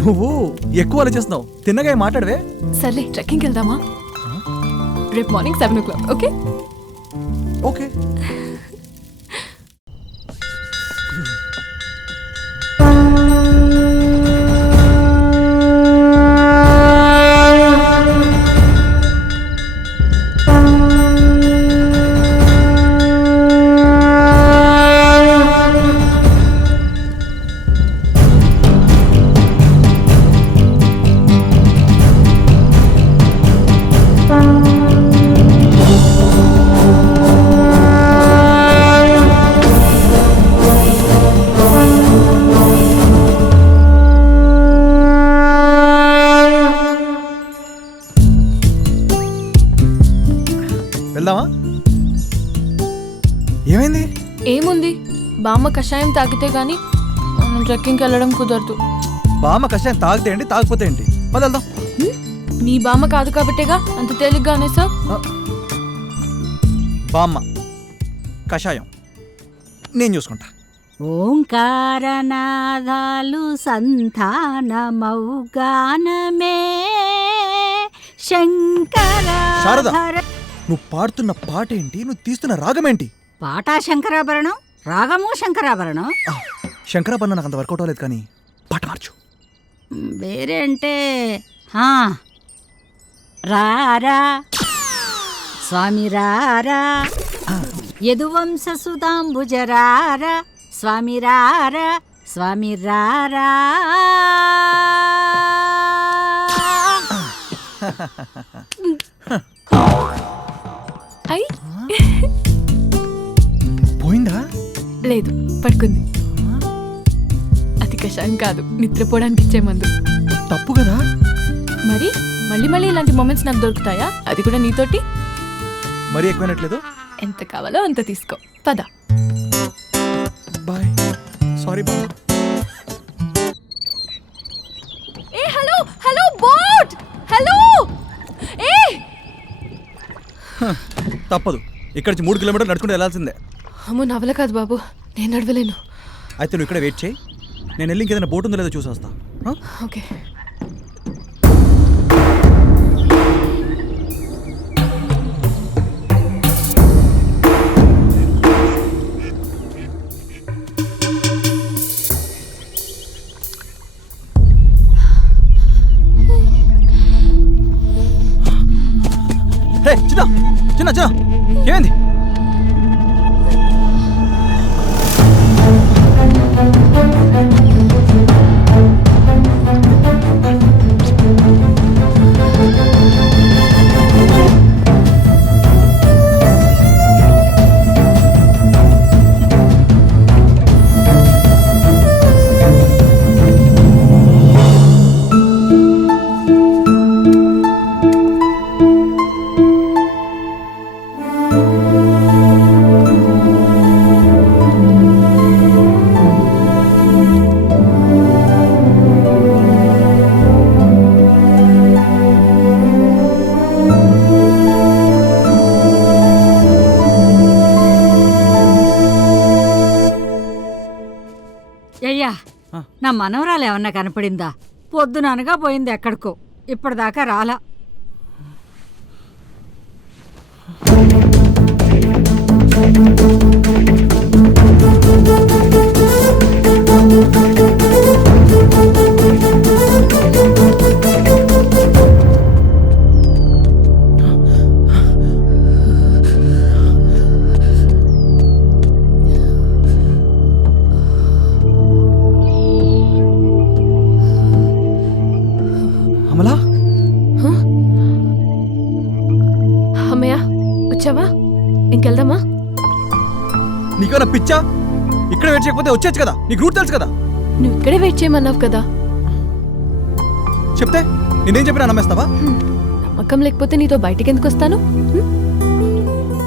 నువ్వు ఎక్కువ ఆలోచిస్తున్నావు, తిన్నగా మాట్లాడవే. సర్లే ట్రెక్కింగ్కి వెళ్దామా? రేపు మార్నింగ్ 7 o'clock. Okay okay. వెళ్దామా? ఏమైంది? ఏముంది, బామ్మ కషాయం తాగితే గానీ మనం ట్రెక్కింగ్కి వెళ్ళడం కుదరదు. బామ్మ కషాయం తాగితే ఏంటి, తాగిపోతే ఏంటి? వెళ్దాం. నీ బామ్మ కాదు కాబట్టేగా అంత తేలిగ్గా అనేసా. బామ్మ కషాయం నేను చూసుకుంటా. ఓంకారనాదాలు సంతానమౌగానమే శంకర. శారద, నువ్వు పాడుతున్న పాట ఏంటి, నువ్వు తీస్తున్న రాగం ఏంటి? పాటా శంకరాభరణం, రాగము శంకరాభరణం. శంకరాభరణం నాకు అంత వర్కౌట్ అవ్వలేదు, కానీ పాట మార్చు. వేరే అంటే రారా స్వామి రారా యదువంశ సుధాంబుజరారా స్వామి రారా స్వామి రారా. పోయిందా? లేదు, పడుకుంది. అది కషాయం కాదు, నిద్రపోవడానికి ఇచ్చే మందు. తప్పు కదా మరి? మళ్ళీ మళ్ళీ ఇలాంటి మూమెంట్స్ నాకు దొరుకుతాయా? అది కూడా నీతోటి. మరీ ఎక్కువనట్లేదు. ఎంత కావాలో అంత తీసుకో, పద. బాయ్. Sorry bye. ఏ హలో హలో బోట్, హలో. ఏ తప్పదు, ఇక్కడి నుంచి 3 కిలోమీటర్లు నడుచుకుంటూ వెళ్ళాల్సిందే. అమ్మో, నవల కాదు బాబు, నేను నడవలేను. అయితే నువ్వు ఇక్కడ వెయిట్ చేయి, నేను వెళ్ళి ఇంకేదైనా బోట్ ఉందో లేదో చూసి వస్తా. ఓకే. చిన్న చిన్న చిన్న ఏమైంది? అయ్యా, నా మనవరాలు ఏమన్నా కనపడిందా? పొద్దుననగా పోయింది ఎక్కడికో, ఇప్పటిదాకా రాలా. అమలా, అమ్మయ్య వచ్చావా? ఇంకెళ్దామా? నీకేమైనా పిచ్చా? ఇక్కడ వెయిట్ చేయకపోతే వచ్చేచ్చు కదా, నీకు రూట్ తెలుసు కదా. నువ్వు ఇక్కడే వెయిట్ చేయమన్నావు కదా. చెప్తే నేనేం చెప్పినా నమ్మేస్తావా? నమ్మకం లేకపోతే నీతో బయటికి ఎందుకు వస్తాను?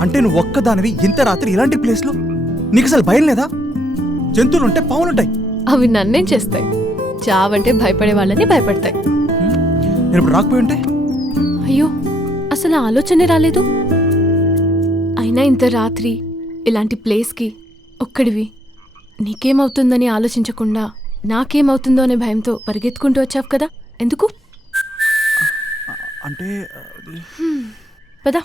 అంటే నువ్వు ఒక్కదానివి ఇంత రాత్రి ఇలాంటి ప్లేస్లో? నీకు అసలు భయం లేదా? జంతువులు ఉంటే పావులుంటాయి. అవి నన్నేం చేస్తాయి? చావంటే భయపడే వాళ్ళని భయపడతాయి. నేను ఇప్పుడు రాకపోయి ఉంటే? అయ్యో, అసలు ఆలోచనే రాలేదు. అయినా ఇంత రాత్రి ఇలాంటి ప్లేస్కి ఒక్కడివి నీకేమవుతుందని ఆలోచించకుండా నాకేమవుతుందో అనే భయంతో పరిగెత్తుకుంటూ వచ్చావు కదా, ఎందుకు? అంటే పదా.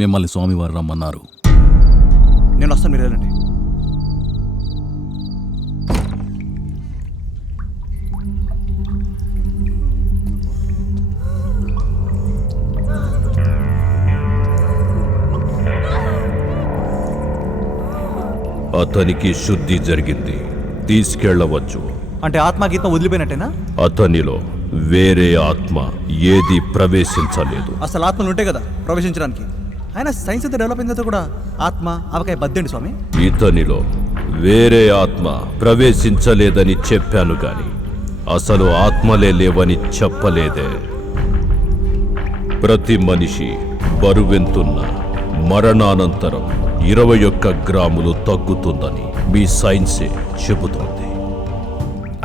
మిమ్మల్ని స్వామివారు రమ్మన్నారు. నేను వస్తాను, మీరు వెళ్ళండి. అతనికి శుద్ధి జరిగింది, తీసుకెళ్లవచ్చు. అంటే ఆత్మగీతం వదిలిపోయినట్టేనా? అతనిలో వేరే ఆత్మ ఏది ప్రవేశించలేదు. అసలు ఆత్మలు ఉంటాయి కదా ప్రవేశించడానికి. ఆయన సైన్స్ అయితే డెవలప్ అయిన కూడా ఆత్మ అవకాయ బద్దండి స్వామి. ఇతనిలో వేరే ఆత్మ ప్రవేశించలేదని చెప్పాను గాని అసలు ఆత్మలే లేవని చెప్పలేదే. ప్రతి మనిషి బరువెంతున్న మరణానంతరం 21 గ్రాములు తగ్గుతుందని మీ సైన్సే చెబుతోంది.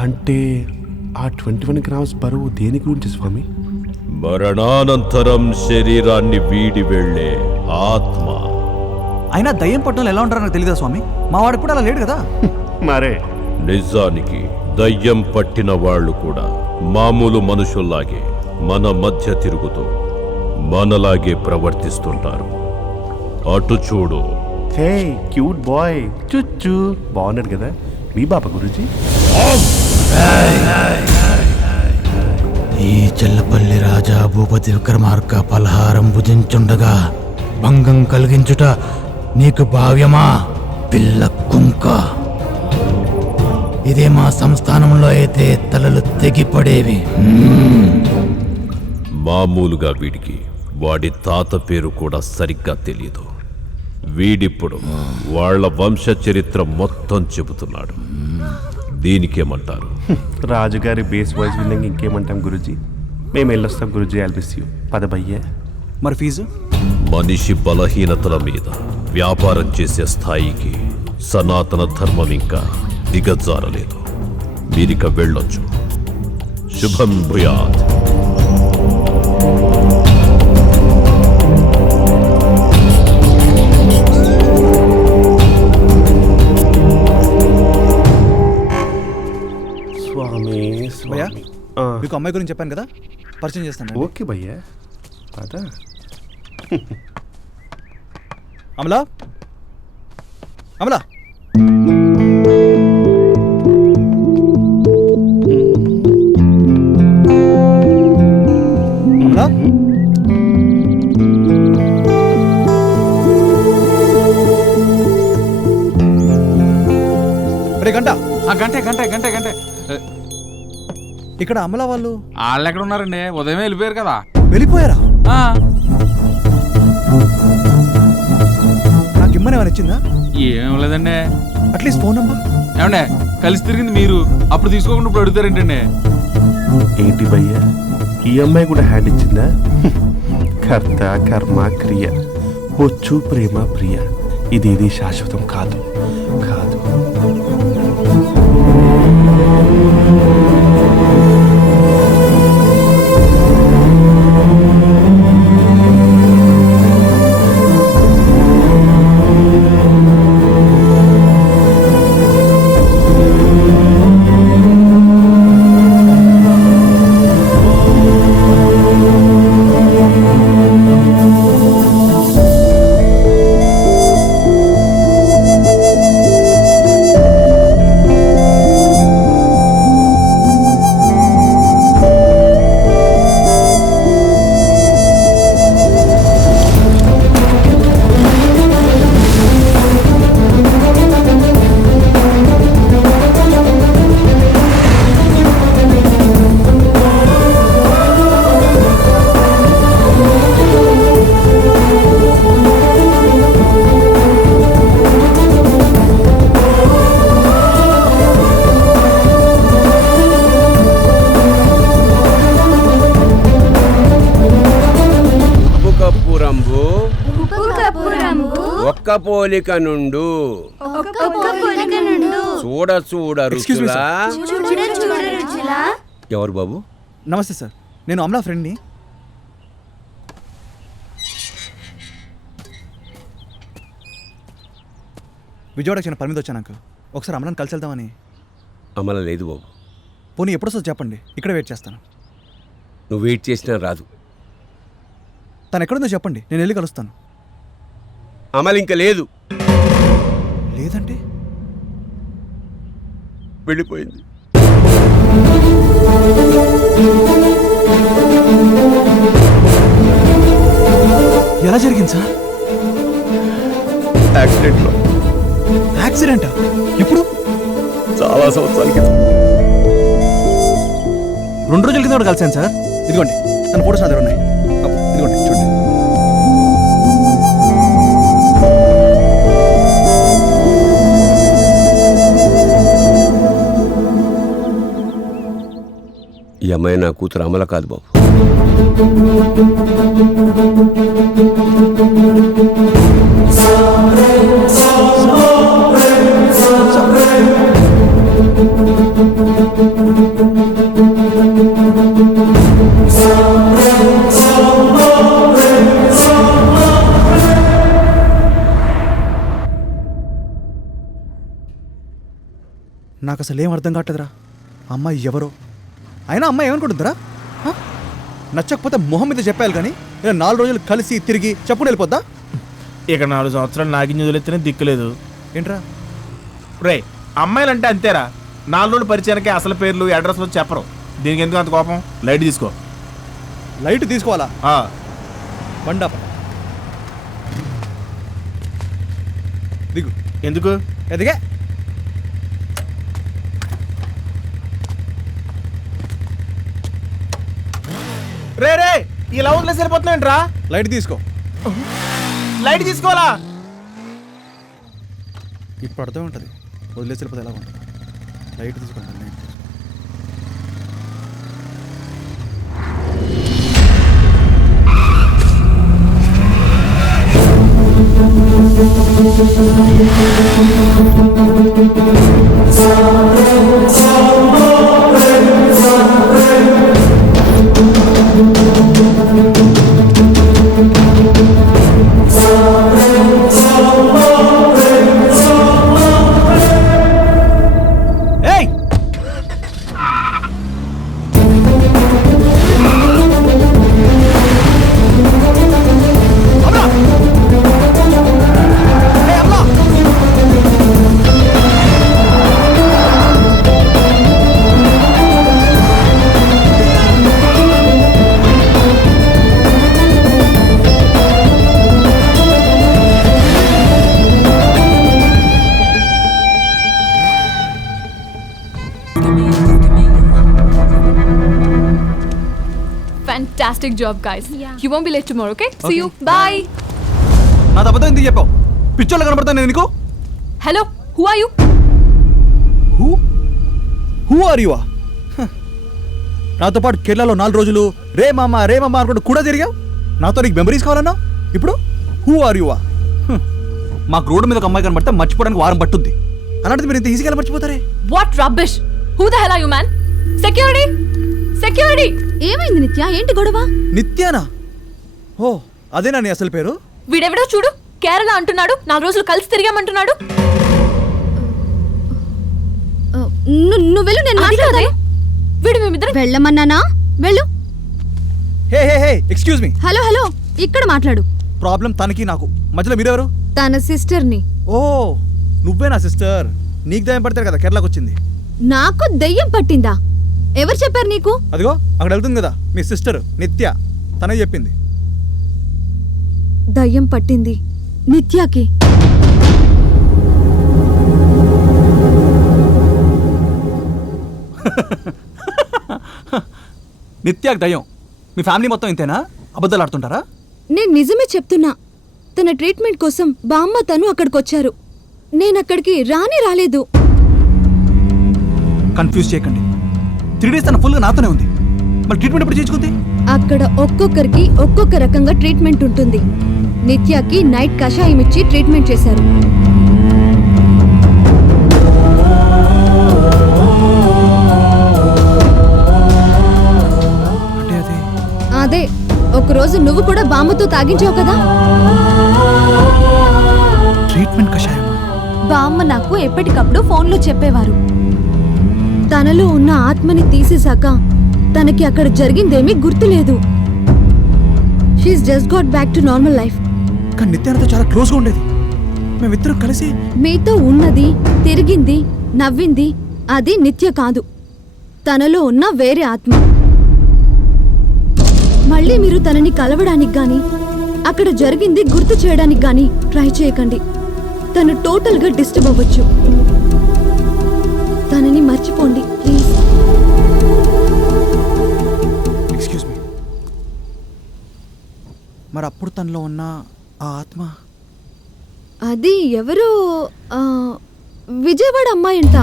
అంటే ఆ 21 గ్రామ్స్ బరువు దేని గురించి స్వామి? మరణానంతరం శరీరాన్ని వీడి వెళ్ళే ఆత్మ. అయినా దయ్యం పట్టణంలో ఎలా ఉంటారో నాకు తెలియదా స్వామి? మా వాడు ఇప్పుడు అలా లేడు కదా. మరే నిజానికి దయ్యం పట్టిన వాళ్ళు కూడా మామూలు మనుషుల్లాగే మన మధ్య తిరుగుతూ మనలాగే ప్రవర్తిస్తుంటారు. అటు చూడు. హే క్యూట్ బాయ్, చుచ్చు బాగున్నాడు కదా మీ బాప గురించి. ఈ చెల్లపల్లి రాజా భూపతి విక్రమార్క పలహారం భుజించుండగా భంగం కలిగించుట నీకు భావ్యమా పిల్ల కుంక? ఇదే మా సంస్థానంలో అయితే తలలు తెగిపడేవి. మామూలుగా వీడికి వాడి తాత పేరు కూడా సరిగ్గా తెలియదు. వీడిప్పుడు వాళ్ళ వంశ చరిత్ర మొత్తం చెబుతున్నాడు. దీనికేమంటారు? రాజుగారి బేస్ వాయిస్ విన్నాక ఇంకేమంటాం గురుజీ? మేము వెళ్ళొస్తాం గురుజీ. ఆల్బిస్ యూ పదబయ్యా. మరి ఫీజు? మనిషి బలహీనతల మీద వ్యాపారం చేసే స్థాయికి సనాతన ధర్మం ఇంకా దిగజారలేదు. మీరిక వెళ్ళొచ్చు. శుభం భూయాత్. భయ్యా మీకు అమ్మాయి గురించి చెప్పాను కదా, పరిచయం చేస్తాను. ఓకే భయ్యా. పదా అమలా, అమలా. అమలా, గంట గంటే గంటే గంటే గంటే ఇక్కడ అమలా వాళ్ళు ఎక్కడ ఉన్నారండి? ఉదయమే వెళ్ళిపోయారు కదా. వెళ్ళిపోయారా? నాకు ఇమ్మని ఏమైనా ఇచ్చిందా? ఏం లేదండి. At least phone number. ఏమండే కలిసి తిరిగింది మీరు, అప్పుడు తీసుకోకుండా ఇప్పుడు అడుగుతారేంటండి? ఏంటి భయ్యా, ఈ అమ్మాయి కూడా హ్యాండ్ ఇచ్చిందా? కర్త కర్మ క్రియ, పొచ్చు ప్రేమ ప్రియ, ఇదేది శాశ్వతం కాదు కాదు. ఒక్క పోలిక నుండు చూడ చూడ రుచులా. ఎవరు బాబు? నమస్తే సార్, నేను అమలా ఫ్రెండ్ని. విజయవాడకి చిన్న పని మీద వచ్చాను అంకుల్. ఒకసారి అమలను కలిసి వెళ్దామని. అమల లేదు బాబు. పోనీ ఎప్పుడు వస్తుందో చెప్పండి, ఇక్కడ వెయిట్ చేస్తాను. నువ్వు వెయిట్ చేసినా రాదు. తను ఎక్కడుందో చెప్పండి, నేను వెళ్ళి కలుస్తాను. అమలు ఇంకా లేదు. లేదంటే వెళ్ళిపోయింది. ఎలా జరిగింది సార్? యాక్సిడెంట్లో. యాక్సిడెంటా? ఎప్పుడు? చాలా సంవత్సరాల క్రితం. 2 రోజుల కింద కలిసాను సార్. ఇదిగోండి తన ఫోటోస్ నా దగ్గర ఉన్నాయి. ఇదిగోండి చూడండి. ఈ అమ్మాయి నా కూతురు అమల కాదు బాబు. నాకు అసలు ఏం అర్థం కావట్లేదురా. అమ్మాయి ఎవరో, అయినా అమ్మాయి ఏమనుకుంటుందిరా? నచ్చకపోతే మొహం మీద చెప్పాలి కానీ ఇలా 4 రోజులు కలిసి తిరిగి చెప్పుకుని వెళ్ళిపోద్దా? ఇక 4 సంవత్సరాలు నాగిని వదిలేస్తేనే దిక్కులేదు. ఏంట్రా రే, అమ్మాయిలు అంటే అంతేరా. 4 రోజులు పరిచయానికి అసలు పేర్లు అడ్రస్లు చెప్పరు. దీనికి ఎందుకు అంత కోపం? లైట్ తీసుకో. లైట్ తీసుకోవాలా? బండాప దిగు. ఎందుకు? ఎదిగే. రే రే, ఇలా వదిలేసి వెళ్ళిపోతున్నాయంట్రా. లైట్ తీసుకో. లైట్ తీసుకోవాలా? ఇప్పుడు అర్థం ఉంటుంది. వదిలేసి వెళ్ళిపోతే ఎలా ఉంటుంది. లైట్ తీసుకోండి. లైట్ తీసుకో. Fantastic job, guys. You won't be late tomorrow, okay? See you. Bye. నా అబద్ధం ఎందుకు చెప్పావు? పిచ్చోళ్ళ కనబడతాను నేను నీకు. Hello, who are you? Who are you? నాతో పాటు కేరళలో 4 రోజులు రే మామ అనుకుంటూ కూడా తిరిగావు. నాతో నీకు మెమరీస్ కావాలన్నా. ఇప్పుడు హూ ఆర్ యు? మాకు రోడ్డు మీద ఒక అమ్మాయి కనబడితే మర్చిపోవడానికి వారం పట్టుద్ది. అలాంటిది మీరు ఇంత ఈజీగా మర్చిపోతారే? What rubbish? Who the hell are you, man? Security! Security! ఏమైంది నిత్య? ఏంటి గొడవ? నిత్యానా? ఓ అదేనా నీ అసలు పేరు? వీడెవడో చూడు, కేరళ అంటున్నాడు, 4 రోజులు కలిసి తిరిగామంటున్నాడు. నువ్వు వెళ్ళు, నేను మాట్లాడతాను. వీడు మేమిద్దరం వెళ్ళమన్నానా? వెళ్ళు. హే హే హే, ఎక్స్క్యూజ్ మీ. హలో హలో, ఇక్కడ మాట్లాడు. ప్రాబ్లం తనకి నాకు మధ్యలో మీరెవరు? తన సిస్టర్ని. ఓ నువ్వే నా సిస్టర్. నీకు దయ్యం పడతారు కదా కేరళకు వచ్చింది. నాకు దయ్యం పట్టిందా? ఎవరు చెప్పారు నీకు? అదిగో అక్కడ వెళ్తుంది కదా మీ సిస్టర్ నిత్య, తనే చెప్పింది. దయ్యం పట్టింది నిత్యకి. నిత్యకి దయ్యం. మీ ఫ్యామిలీ మొత్తం ఇంతేనా? అబద్ధాలు ఆడుతుంటారా? నేను నిజమే చెప్తున్నా. తన ట్రీట్మెంట్ కోసం బామ్మ తను అక్కడికొచ్చారు. నేనక్కడికి రాలేదు. కన్ఫ్యూజ్ చేయకండి. 3 days తన ఫుల్గా నాతోనే ఉంది. మరి ట్రీట్మెంట్ ఎప్పుడు చేయించుకుంది? అక్కడ ఒక్కొక్కరికి ఒక్కొక్క రకంగా ట్రీట్మెంట్ ఉంటుంది. నిత్యకి నైట్ కషాయం ఇచ్చి ట్రీట్మెంట్ చేశారు. అదే ఒకరోజు నువ్వు కూడా బామ్మతో తాగించావు కదా. ట్రీట్మెంట్ కషాయం? బామ్మ నాకు ఎప్పటికప్పుడు ఫోన్లో చెప్పేవారు. తనలో ఉన్న ఆత్మని తీసేశాక తనకి అక్కడ జరిగిందేమీ గుర్తులేదు. She's just got back to normal life. కానీ నిత్యానతో చాలా క్లోజ్గా ఉండేది. మేమిద్దరం కలిసి మీతో ఉన్నది, తిరిగింది, నవ్వింది అది నిత్య కాదు, తనలో ఉన్న వేరే ఆత్మ. మళ్ళీ మీరు తనని కలవడానికి గాని అక్కడ జరిగింది గుర్తు చేయడానికి గాని ట్రై చేయకండి. తను టోటల్గా డిస్టర్బ్ అవ్వచ్చు. తనని మర్చిపోండి ప్లీజ్. ఎక్స్క్యూజ్ మీ, మరి అప్పుడు తనలో ఉన్న ఆ ఆత్మ అది ఎవరో విజయవాడ అమ్మాయి అంట.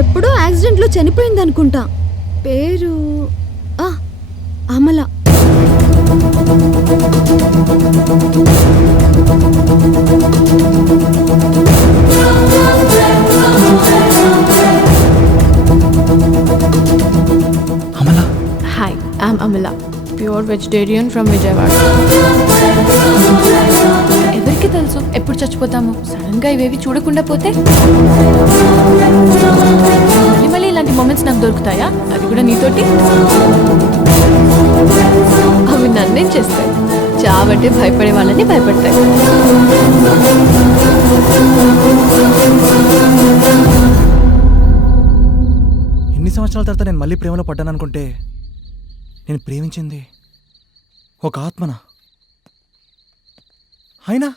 ఎప్పుడో యాక్సిడెంట్లో చనిపోయింది అనుకుంటా. పేరు Amala. Amala. Hi, I'm Amala, pure vegetarian from Vijayawada. ఎవరికి తెలుసు ఎప్పుడు చచ్చిపోతాము? సడన్ గా ఇవేవి చూడకుండా పోతే మళ్ళీ ఇలాంటి మూమెంట్స్ నాకు దొరుకుతాయా? అది కూడా నీతోటి. అవి నన్నేం చేస్తాయి? చావంటే భయపడే వాళ్ళని భయపడతాయి. ఎన్ని సంవత్సరాల తర్వాత నేను మళ్ళీ ప్రేమలో పడ్డాను అనుకుంటే నేను ప్రేమించింది ఒక ఆత్మన. అయినా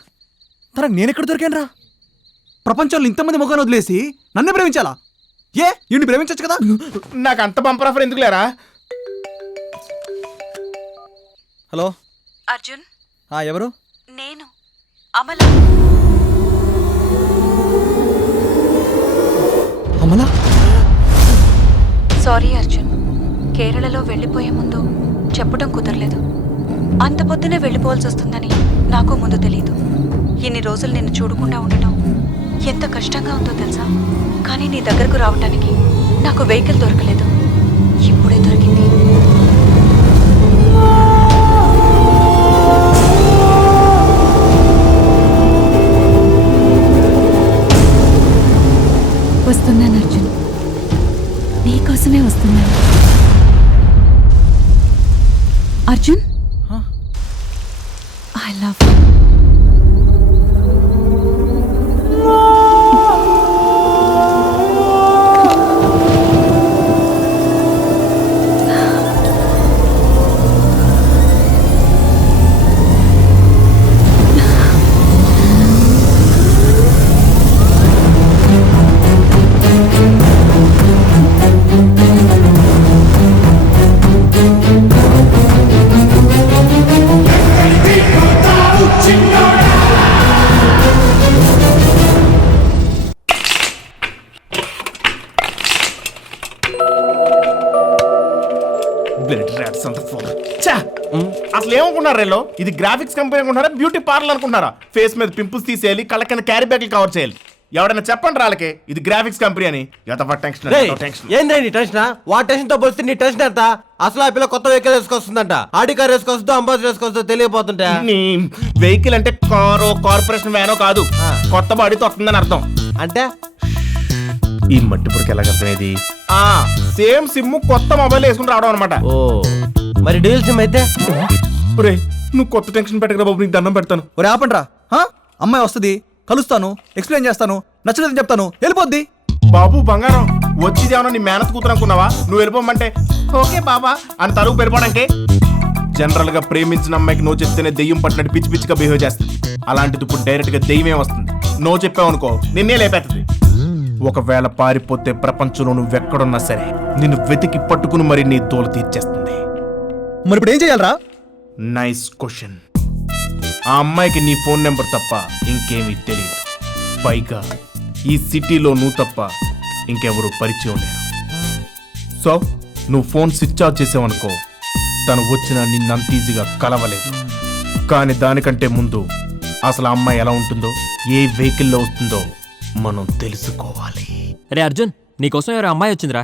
తనకు నేనెక్కడ దొరికాను రా? ప్రపంచంలో ఇంతమంది మొగాన్ని వదిలేసి నన్నే ప్రేమించాలా? ఏ ఈయన్ని ప్రేమించచ్చు కదా. నాకు అంత బంపర్ ఆఫర్ ఎందుకు లేరా? హలో అర్జున్, ఎవరు? నేను అమల. అమలా? సారీ అర్జున్, కేరళలో వెళ్ళిపోయే ముందు చెప్పడం కుదరలేదు. అంత పొద్దునే వెళ్ళిపోవాల్సి వస్తుందని నాకు ముందు తెలీదు. ఇన్ని రోజులు నిన్ను చూడకుండా ఉండటం ఎంత కష్టంగా ఉందో తెలుసా? కానీ నీ దగ్గరకు రావటానికి నాకు వెహికల్ దొరకలేదు. ఇప్పుడే దొరికింది. వస్తున్నాను అర్జున్, నీకోసమే వస్తున్నాను. Arjun, I love you. అసలు ఏమనుకున్నారు రేలో? ఇది గ్రాఫిక్స్ కంపెనీ అనుకుంటారా, బ్యూటీ పార్లర్ అనుకుంటారా? ఫేస్ మీద పింపుల్స్ తీసేయాలి, కళ్ళ కింద క్యారీ బ్యాగ్లు కవర్ చేయాలి. ఎవడైనా చెప్పండి రాళ్ళకి ఇది గ్రాఫిక్స్ కంపెనీ అని. టెన్షన్ ఏంటండి టెన్షన్? వాటి టెన్షన్ తో పోలిస్తే నీ టెన్షన్ ఎంత? అసలు ఆ పిల్ల కొత్త వెహికల్ వేసుకొస్తుందంట. ఆడి కార్ వేసుకొస్తుందో అంబాసిడర్ వేసుకొస్తుందో తెలియపోతుంటా. వెహికల్ అంటే కారు, కార్పొరేషన్ వ్యానో కాదు, కొత్త బాడీతో వస్తుందని అర్థం. అంటే ఈ మట్టి పురికి ఎలా అర్థమేది? సేమ్ సిమ్ కొత్త మొబైల్ వేసుకుని రావడం అనమాట. ఓ మరి డీల్ సిమ్ అయితే? నువ్వు కొత్త టెన్షన్ పెట్టకరా బాబు, నీకు దండం పెడతాను. ఒరే ఆపండ్రా. అమ్మాయి వస్తుంది, కలుస్తాను, ఎక్స్ప్లెయిన్ చేస్తాను, నచ్చలేదని చెప్తాను, వెళ్ళిపోద్ది. బాబు బంగారం, వచ్చేది ఏమన్నా నీ మేనత్ కూతురు అనుకున్నావా? నువ్వు వెళ్ళిపోమంటే ఓకే బాబా అని తరుగు పెరిపోవడానికి. జనరల్ గా ప్రేమించిన అమ్మాయికి నో చెప్తేనే దెయ్యం పట్టినట్టు పిచ్చి పిచ్చిగా బిహేవ్ చేస్తుంది. అలాంటిది ఇప్పుడు డైరెక్ట్ గా దెయ్యమే వస్తుంది. నో చెప్పావనుకో నిన్నే లేపేస్తుంది. ఒకవేళ పారిపోతే ప్రపంచంలో నువ్వెక్కడున్నా సరే నిన్ను వెతికి పట్టుకుని మరి నీ తోలు తీర్చేస్తుంది. మరి ఇప్పుడు ఏం చేయాలరా? Nice question. ఆ అమ్మాయికి నీ ఫోన్ నెంబర్ తప్ప ఇంకేమీ తెలియదు. పైగా ఈ సిటీలో నువ్వు తప్ప ఇంకెవరు పరిచయం లేరు. సో నువ్వు ఫోన్ స్విచ్ ఆఫ్ చేసావనుకో తను వచ్చినా నిన్నంత ఈజీగా కలవలేదు. కానీ దానికంటే ముందు అసలు ఆ అమ్మాయి ఎలా ఉంటుందో, ఏ వెహికల్లో వస్తుందో మనం తెలుసుకోవాలి. అరే అర్జున్, నీకోసం ఎవరు అమ్మాయి వచ్చిందిరా.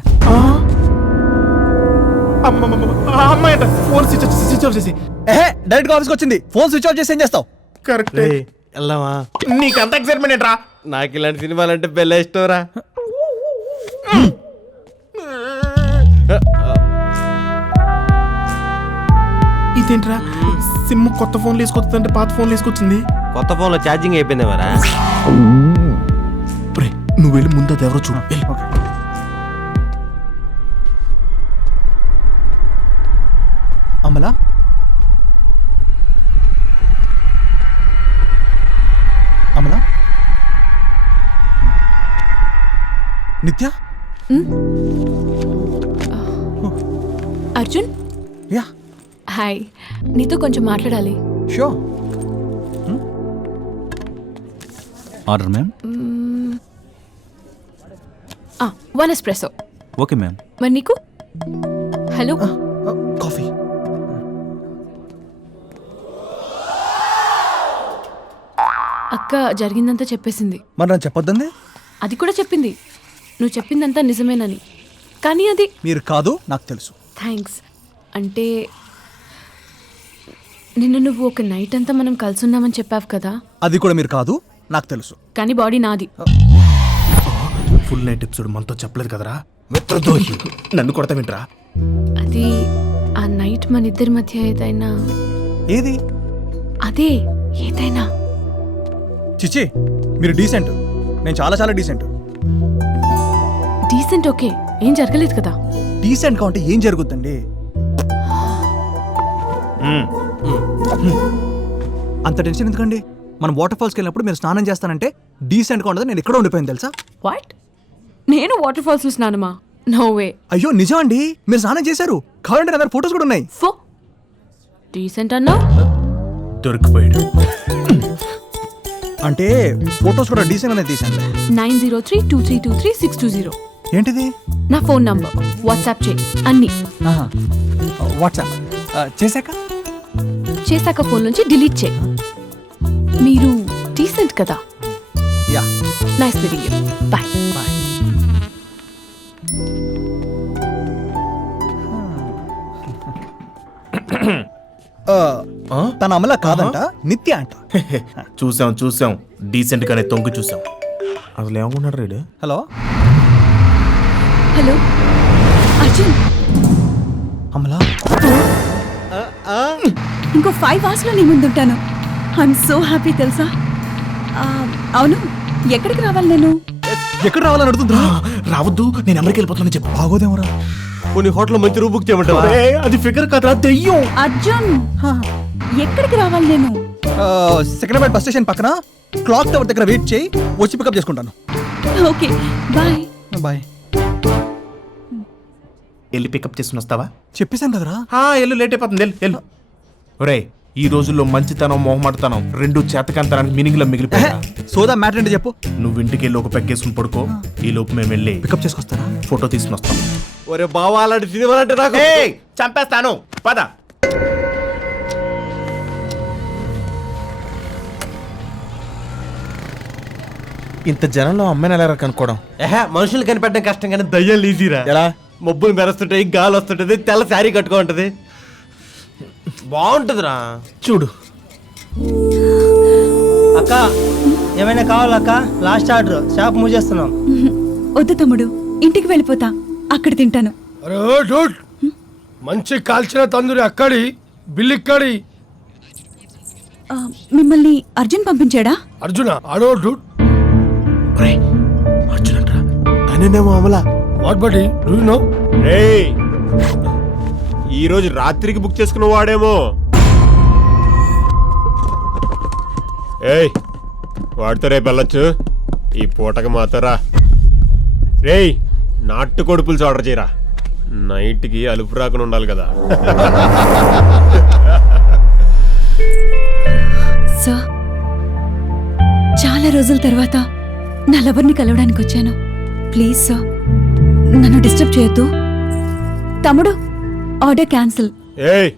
అమ్మాయి ఫోన్ స్విచ్ ఆఫ్ చేసి డైరెక్ట్ గా ఆఫీస్కి వచ్చింది, ఫోన్ స్విచ్ ఆఫ్ చేసి ఏం చేస్తావు? కరెక్ట్. వెళ్దామా? నీకు అంత ఎక్సైట్మెంట్ ఏంట్రా? నాకు ఇలాంటి సినిమాలంటే పెళ్ళ ఇష్టంరా. ఇదేంట్రా సిమ్ కొత్త ఫోన్లు వేసుకొస్తుందంటే పాత ఫోన్లు వేసుకొచ్చింది. కొత్త ఫోన్ లో ఛార్జింగ్ అయిపోయింది మరా. నువ్వు వెళ్ళి ముందు అది ఎవరో చూడు. అమలా అమలా నిత్య అర్జున్. యా హాయ్, నీతో కొంచెం మాట్లాడాలి. Show order ma'am. 1 espresso. Okay ma'am. మరి నీకు? హలో. కాఫీ. అక్క జరిగిందంతా చెప్పేసింది. మరి నాకు చెప్పొద్దండి. అది కూడా చెప్పింది నువ్వు చెప్పిందంతా నిజమేనని. కానీ అది మీరు కాదు నాకు తెలుసు. థ్యాంక్స్. అంటే నిన్న నువ్వు ఒక నైట్ అంతా మనం కలిసి ఉన్నామని చెప్పావు కదా. అది కూడా మీరు కాదు నాకు తెలుసు. కానీ బాడీ నాది. ఫుల్ నైట్ ఎపిసోడ్ మనతో చెప్పలేదు కదరా మిత్రద్రోహి. నన్ను కొడతా వింటరా? అది ఆ నైట్ మన ఇద్దరి మధ్య ఏదైనా. ఏది? అదే ఏదైనా. చిచి మీరు డీసెంట్, నేను చాలా చాలా డీసెంట్. డీసెంట్ ఓకే, ఏం జరగలేదు కదా. డీసెంట్ గా ఉంటే ఏం జరుగుద్దండి? అంత టెన్షన్ ఎందుకండి? మనం వాటర్ ఫాల్స్కి వెళ్ళినప్పుడు మీరు స్నానం చేస్తానంటే డీసెంట్ గా ఉండదు, నేను ఎక్కడ ఉండిపోయింది తెలుసా? వాట్? నేను వాటర్ ఫాల్స్ లో స్నానమా? No way. అయ్యో నిజం అండి, మీరు స్నానం చేశారు. కావాలంటే నా దగ్గర ఫోటోస్ కూడా ఉన్నాయి. డీసెంట్ అన్నా? దొరికిపోయాడు. అంటే ఫోటోస్ కూడా డీసెంట్ అనేది తీసాను. 9032323620. ఏంటిది? నా ఫోన్ నంబర్. వాట్సాప్ చేయి అన్ని. వాట్సాప్ చేశాక ఫోన్ నుంచి డిలీట్ చేయి. మీరు డీసెంట్ కదా. Yeah. Nice meeting you. Bye. Bye. తన అమల కాదంట, నిత్య అంట. చూసాం డీసెంట్ గానే తొంగి చూసాం. అసలు ఏమనుకున్నాడు రేడు? Hello hello Arjun. అమలా ఇంకో 5 hours లో నీ ముందుంటాను. ఐఎమ్ సో హ్యాపీ తెలుసా. అవును, ఎక్కడికి రావాలి నేను? ఎక్కడ రావాలని అడుగుతుందా? రావద్దు, నేను అమెరికా వెళ్ళిపోతానని చెప్పు. బాగోదేమరా? కొన్ని హోటల్ మంచి రూమ్ బుక్ చేయమంటావా? అది ఫిగర్ కదరా, దెయ్యం. అర్జున్ ఎక్కడికి రావాలి నేను? సెకండ్ బస్ స్టేషన్ పక్కన క్లాక్ టవర్ దగ్గర వెయిట్ చేయి, వచ్చి పికప్ చేసుకుంటాను. Okay bye. బాయ్. వెళ్ళి పికప్ చేసుకుని వస్తావా? చెప్పేశాను కదరా. వెళ్ళు, లేట్ అయిపోతుంది. వెళ్ళు. ఒరేయ్, ఈ రోజుల్లో మంచితనం మొహమాటతనం రెండు చేతకంతనానికి మీనింగ్ లో మిగిలిపోయా. సోదా మ్యాటర్ ఏంటి చెప్పు. నువ్వు ఇంటికి వెళ్ళి ఒక పెగ్గేసుకుని పడుకో, ఈ లోపు మేము వెళ్ళి పికప్ చేసుకొస్తారా? ఫోటో తీసుకుని వస్తాం. ఒరే బావా, అలాంటి సినిమా అంటే నాకు చంపేస్తాను, పద. ఇంత జనంలో అమ్మాయిని ఎలా కనుక్కోవడం? మనుషులు కనిపెట్టడం కష్టం కానీ దయ్యాలు ఈజీరా. ఎలా? మబ్బులు మెరుస్తుంటాయి, గాలి వస్తుంటది, తెల్ల శారీ కట్టుకో ఉంటది, బాగుంటదిరా. చూడు అక్క, ఏమైనా కావాలక్క? లాస్ట్ ఆర్డర్, షాప్ మూవ్ చేస్తున్నాం. వద్దు తమ్ముడు, ఇంటికి వెళ్ళిపోతా, అక్కడ తింటాను. మంచి కాల్చిన తందూరి అక్కడి, బిల్లు ఇక్కడి. మిమ్మల్ని అర్జున్ పంపించాడా? అర్జున ఆడో డూడ్. అర్జున్ అంటారా? తనేనేమో అమలా. వాట్ బడి డూ యు నో? ఈ రోజు రాత్రికి బుక్ చేసుకున్న వాడేమో. ఏయ్, వాడితో రేపు వెళ్ళొచ్చు, ఈ పూటకి మాతోరా. రేయ్, నాటుకోడి పులుసు ఆర్డర్ చేయరా, నైట్కి అలుపు రాకుండా ఉండాలి కదా. సార్, చాలా రోజుల తర్వాత నా లవర్ని కలవడానికి వచ్చాను. ప్లీజ్ సార్, నన్ను డిస్టర్బ్ చేయొద్దు. తమ్ముడు, ఆర్డర్ క్యాన్సిల్. ఏయ్,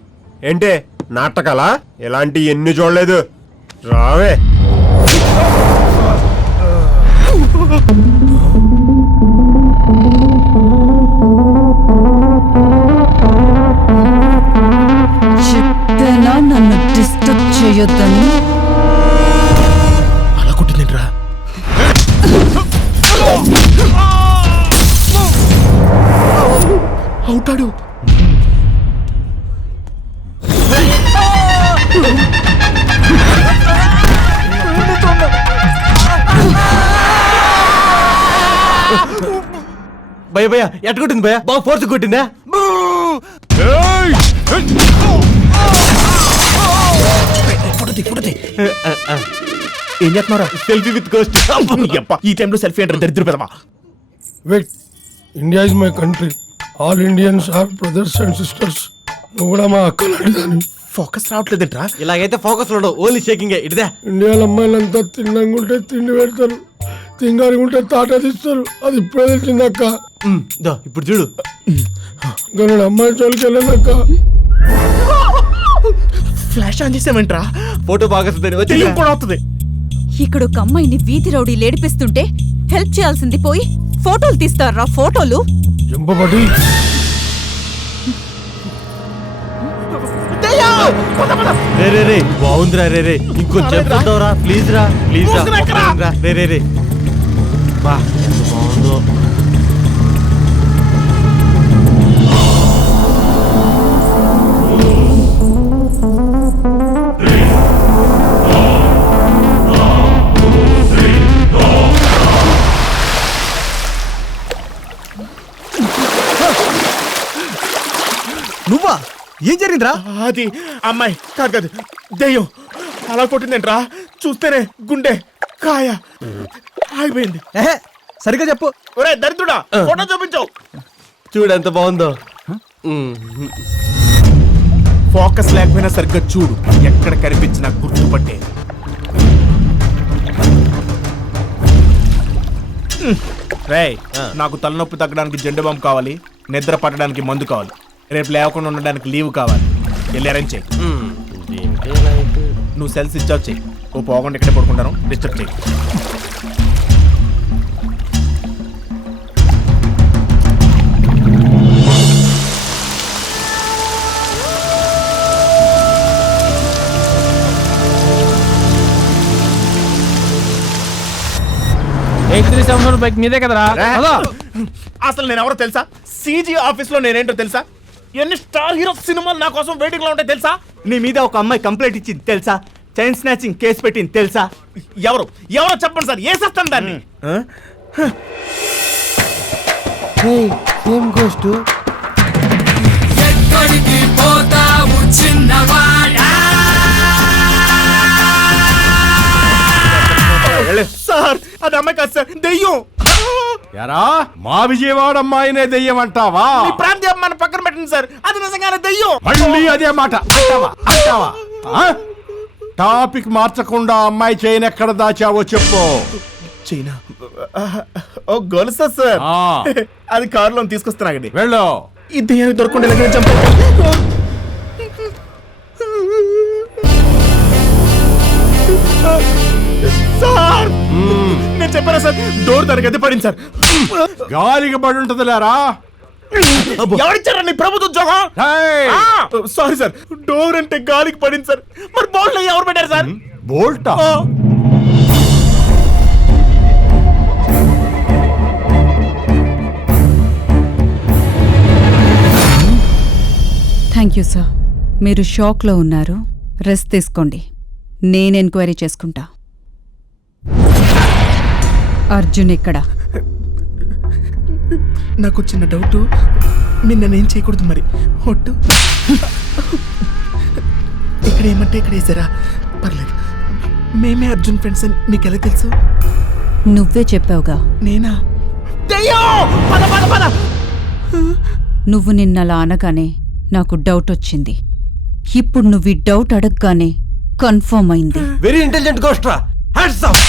ఏంటే నాటకాలా? ఎలాంటి ఎన్ని చూడలేదు, రావే. చెప్తేనా నన్ను డిస్టర్బ్ చేయొద్దని? ఉంటాడు. భయ భయ ఎట్ట కొట్టింది భయ? బాగా ఫోర్స్ కొట్టిందా? ఏం చేస్తున్నారా? Selfie with ghost. ఈ టైంలో సెల్ఫీ అంటారు దరిద్ర పెదవా. Wait, India is my country. All Indians are brothers and sisters. నువ్వు కూడా మా అక్క లాంటిదాన్ని. ఫోకస్ రావట్లేదంట్రా. ఇలాగైతే ఫోకస్ ఉండవు, ఓన్లీ షేకింగ్. ఇటుదే ఇండియాలో అమ్మాయిలంతా తిన్నంగా ఉంటే తిండి పెడతారు, తింగానికి ఉంటే తాట తీస్తారు. అది ఇప్పుడే తెలిసింది అక్క. ఇప్పుడు చూడు. ఇంకా నేను అమ్మాయి చోలికి వెళ్ళానక్క. ఫ్లాష్ ఆన్ చేసామంట్రా. ఫోటో బాగా వస్తుంది కూడా వస్తుంది. ఇక్కడ ఒక అమ్మాయిని వీధి రౌడీ లేడిపిస్తుంటే హెల్ప్ చేయాల్సింది పోయి ఫోటోలు తీస్తారా? ఫోటోలు జంపబడి రే బాగుందిరా. రే ఇంకొంచెం చెప్తావురా ప్లీజ్ రా. ప్లీజ్ రా. రే బా ఎంత బాగుందో. నువ్వా? ఏం జరిగిందిరా? అది అమ్మాయి కాదు కాదు, దెయ్యం అలా కొట్టిందేంట్రా. చూస్తేనే గుండె కాయ ఆగిపోయింది. సరిగ్గా చెప్పు. ఒరే దరిద్రుడా, ఫోటో చూపించావు. చూడు ఎంత బాగుందో. ఫోకస్ లేకపోయినా సరిగ్గా చూడు, ఎక్కడ కనిపించినా గుర్తుపట్టే. రేయ్, నాకు తలనొప్పి తగ్గడానికి జెండు బాంబు కావాలి, నిద్ర పట్టడానికి మందు కావాలి, రేపు లేకుండా ఉండడానికి లీవ్ కావాలి. వెళ్ళి అరేంజ్ చెయ్యి. నువ్వు సెల్ స్విచ్ ఆఫ్ చెయ్యి. ఓ పోకుండా ఇక్కడే పడుకుంటాను, డిస్టర్బ్ చెయ్యి. బైక్ మీదే కదరా? అసలు నేను ఎవరో తెలుసా? సీజీ ఆఫీస్ లో నేనేంటో తెలుసా? ఎన్ని స్టార్ హీరో సినిమాలు నా కోసం వెయిటింగ్ లో ఉంటాయి తెలుసా? నీ మీద ఒక అమ్మాయి కంప్లైంట్ ఇచ్చింది తెలుసా? చైన్ స్నాచింగ్ కేసు పెట్టింది తెలుసా? ఎవరు ఎవరో చెప్పండి సార్, ఏ సస్తాను దాన్ని. Same ghost. ఎక్కడికి పోతావు చిన్నవాడా? సార్ అది అమ్మాయి కాదు సార్, దెయ్యం. యారా మా విజయవాడ అమ్మాయినే దెయ్యం అంటావా? మీ ప్రాంతీయ అమ్మాయిని పక్కన పెట్టండి సార్, అది నిజంగానే దెయ్యం. మళ్ళీ అదే మాట అంటావా? ఆ? టాపిక్ మార్చకుండా అమ్మాయి చైన్ ఎక్కడ దాచావో చెప్పు. చైనా? ఓ గొలుసా సార్, అది కారులో తీసుకొస్తున్నాగండి. వెళ్ళు. ఈ దెయ్యాన్ని దొరకకుండా ఎలాగైనా చంపే. సార్ నేను చెప్పారా సార్, డోర్ దానికి అయితే పడింది సార్. గాలికి పడి ఉంటది లేరా? ఎవరిచ్చారా నీ ప్రభుత్వ ఉద్యోగం? సారీ సార్, డోర్ అంటే గాలికి పడింది సార్. మరి బోల్ట్ ఎవరు పెట్టారు సార్? బోల్టా? Thank you sir. మీరు షాక్లో ఉన్నారు, రెస్ట్ తీసుకోండి. నేను ఎంక్వైరీ చేసుకుంటా. అర్జున్ ఎక్కడ? నాకు చిన్న డౌట్, మీరు నన్ను ఏం చేయకూడదు మరి. ఒట్టు ఇక్కడ ఏమంటే ఇక్కడ వేసారా? పర్లేదు, మేమే అర్జున్ ఫ్రెండ్స్ అని మీకు ఎలా తెలుసు? నువ్వే చెప్పావుగా. నేనా? నువ్వు నిన్నలా అనగానే నాకు డౌట్ వచ్చింది. ఇప్పుడు నువ్వు ఈ డౌట్ అడగగానే కన్ఫర్మ్ అయింది. వెరీ ఇంటెలిజెంట్ గోస్ట్రా. Hands up.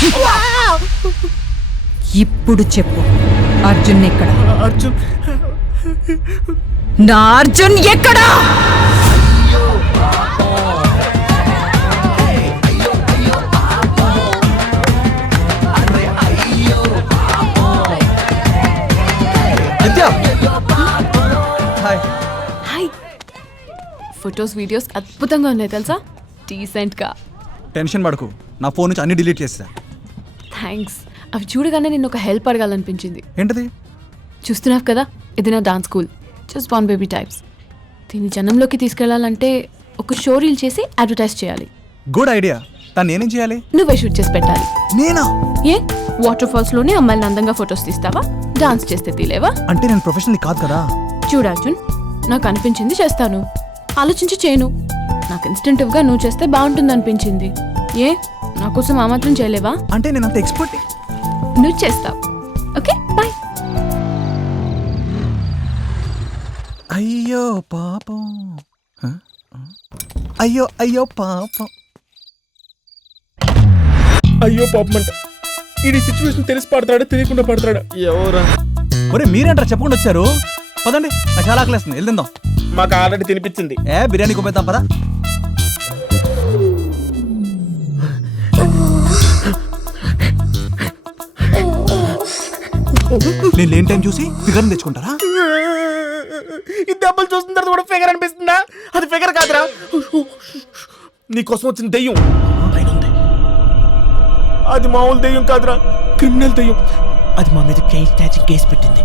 ఇప్పుడు చెప్పు, అర్జున్ ఎక్కడ? అర్జున్, నా అర్జున్ ఎక్కడా? హాయ్. ఫొటోస్ వీడియోస్ అద్భుతంగా ఉన్నాయి తెలుసా? డీసెంట్గా. టెన్షన్ పడకు, నా ఫోన్ నుంచి అన్ని డిలీట్ చేస్తా. థ్యాంక్స్. అవి చూడగానే నిన్ను ఒక హెల్ప్ అడగాలనిపించింది. ఏంటది? చూస్తున్నావు కదా, ఇది నా డాన్స్ స్కూల్. జస్ట్ బాన్ బేబీ టైప్స్. దీన్ని జనంలోకి తీసుకెళ్లాలంటే ఒక షో రీల్ చేసి అడ్వర్టైజ్ చేయాలి. Good idea. దాన్ని నేనేం చేయాలి? నువ్వే షూట్ చేసి పెట్టాలి. నేనా? ఏ వాటర్ ఫాల్స్ లోనే అమ్మాయిలను అందంగా ఫొటోస్ తీస్తావా? డాన్స్ చేస్తే తీలేవా? అంటే నేను ప్రొఫెషనల్ కాదు కదా. చూడు అర్జున్, నాకు అనిపించింది చేస్తాను, ఆలోచించి చేయను. నాకు ఇన్స్టెంటివ్ గా నువ్వు చేస్తే బాగుంటుంది అనిపించింది. ఏ నా కోసం ఆ మాత్రం చేయలేవా? అంటే నేను అంత ఎక్స్పర్ట్. నువ్వు చేస్తావు. Okay bye. అయ్యో పాపం, అయ్యో అయ్యో పాపం, అయ్యో పాపం అంట. ఈ సిచ్యువేషన్ తెలిసి పడతాడా తెలియకుండా పడతాడా? ఎవరా? ఒరే మీరేంటారా చెప్పకుండా వచ్చారు? పదండి, నాకు చాలా ఆకలేస్తుంది, వెళ్దాం. మాకు ఆల్రెడీ తినిపించింది. బిర్యానీ కొమ్మేద్దాం పదా. నేను లేని టైం చూసి ఫిగర్ తెచ్చుకుంటారా? ఈ దెబ్బలు చూస్తున్న తర్వాత కూడా ఫిగర్ అనిపిస్తుందా? అది ఫిగర్ కాదురా, నీకోసం వచ్చిన దెయ్యం. అది మామూలు దెయ్యం కాదురా, క్రిమినల్ దెయ్యం. అది మా మీద చైల్డ్ స్నాచింగ్ కేసు పెట్టింది.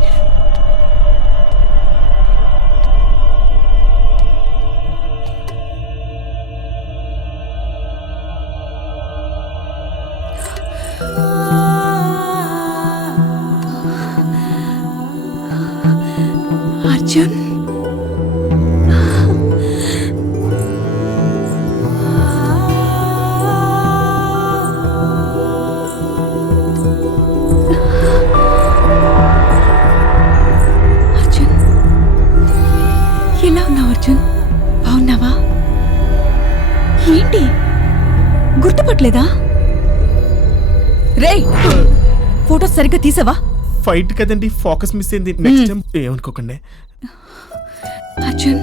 అర్జున్, అర్జున్ ఎలా ఉన్నావు? అర్జున్ బాగున్నావా? ఏంటి గుర్తుపట్టలేదా? రే ఫోటోస్ సరిగ్గా తీసావా? ఫైట్ కదండి, ఫోకస్ మిస్ అయింది. నెక్స్ట్ టైం ఏమనుకోకండి. అర్జున్,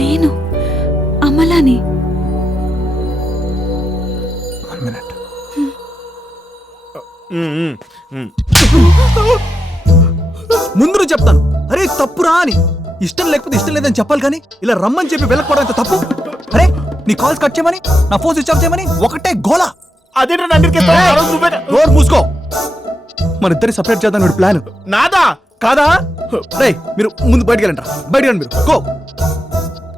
నేను అమలాని. ముందు నువ్వు చెప్తాను, అరే తప్పురా అని. ఇష్టం లేకపోతే ఇష్టం లేదని చెప్పాలి కానీ ఇలా రమ్మని చెప్పి వెళ్ళకపోవడం ఎంత తప్పు. అరే నీ కాల్స్ కట్ చేయమని, నా ఫోన్ స్విచ్ ఆఫ్ చేయమని ఒకటే గోలా. అదే నోరు మూసుకో. మన ఇద్దరి సపరేట్ చేద్దాం ప్లాన్. నాదా కాదా? రే మీరు ముందు బయటికి వెళ్ళండి, బయటికి రండి మీరు. గో.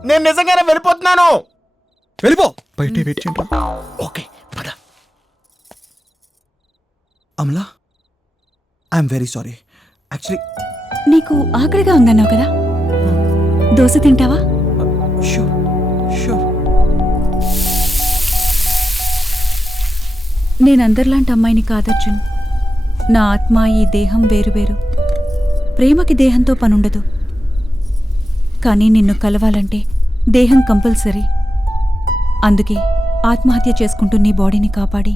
నేను నిజంగానే వెళ్ళిపోతున్నాను. వెళ్ళిపో. బయట వెయిట్ చేయండి. ఓకే పద. Amala, I'm very sorry. Actually నీకు ఆకలిగా ఉందన్నావు కదా, దోశ తింటావా? Sure sure. నేనందరిలాంటి అమ్మాయిని కాదర్జున్. నా ఆత్మ ఈ దేహం వేరువేరు. ప్రేమకి దేహంతో పనుండదు. కానీ నిన్ను కలవాలంటే దేహం కంపల్సరీ. అందుకే ఆత్మహత్య చేసుకుంటూ నీ బాడీని కాపాడి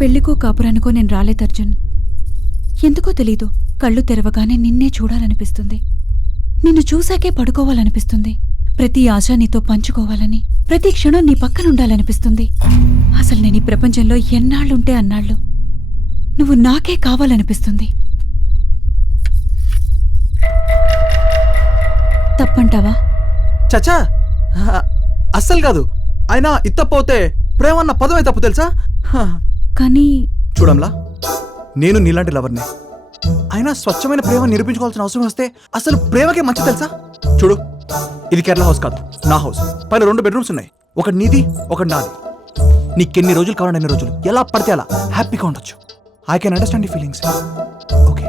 పెళ్లికో కాపురానికో నేను రాలేదు అర్జున్. ఎందుకో తెలీదు, కళ్ళు తెరవగానే నిన్నే చూడాలనిపిస్తుంది. నిన్ను చూశాకే పడుకోవాలనిపిస్తుంది. ప్రతి ఆశ నీతో పంచుకోవాలని, ప్రతి క్షణం నీ పక్కనుండాలనిపిస్తుంది. అసలు నేను ఈ ప్రపంచంలో ఎన్నాళ్ళుంటే అన్నాళ్ళు నువ్వు నాకే కావాలనిపిస్తుంది. తప్పంటావా? చచ్చా, అస్సలు కాదు. అయినా ఇత్తపోతే ప్రేమన్న పదమే తప్పు తెలుసా? కానీ చూడంలా, నేను నీలాంటి లవర్ని. అయినా స్వచ్ఛమైన ప్రేమ నిరూపించుకోవాల్సిన అవసరం వస్తే అసలు ప్రేమకే మంచి తెలుసా? చూడు, ఇది కేరళ హౌస్ కాదు, నా హౌస్. పైన 2 బెడ్రూమ్స్ ఉన్నాయి. ఒకటి నీది, ఒకటి నాది. నీకెన్ని రోజులు కావాలంటే అన్ని రోజులు, ఎలా పడితే అలా హ్యాపీగా ఉండొచ్చు. ఐ కెన్ అండర్స్టాండ్ నీ ఫీలింగ్స్. ఓకే.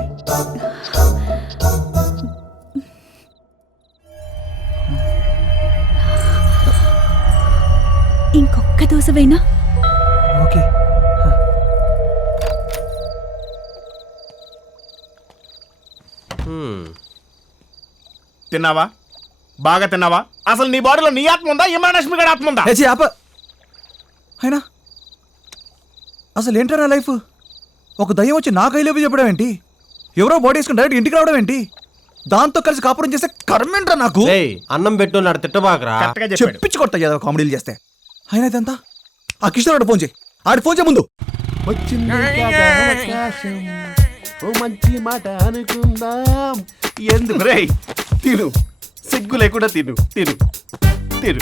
ఇంకొక్క దోశవైనా? ఓకే. తిన్నావా? బాగా తిన్నావా? అసలు నీ బాడీలో నీ ఆత్మ ఉందా, ఇమ్రాన్ గడి ఆత్మ ఉందా? అయినా అసలు ఏంటరా లైఫ్? ఒక దయ్యం వచ్చి నా కైలేవి చెప్పడం ఏంటి? ఎవరో బాడీ వేసుకుని డైరెక్ట్ ఇంటికి రావడం ఏంటి? దాంతో కలిసి కాపురం చేస్తే కర్మేంట్రా నాకు. అన్నం పెట్టున్నాడు, తిట్టబాకరా. చెప్పించుకొడతా ఏదో కామెడీలు చేస్తే. అయినా ఇదంతా ఆ కిషోర్ ఫోన్ చేయి. ఆడి ఫోన్ చేయ ముందు. మంచి మాట అనుకుందాం. ఎందుకు రే? తిను, సిగ్గు లేకుండా తిను తిను తిను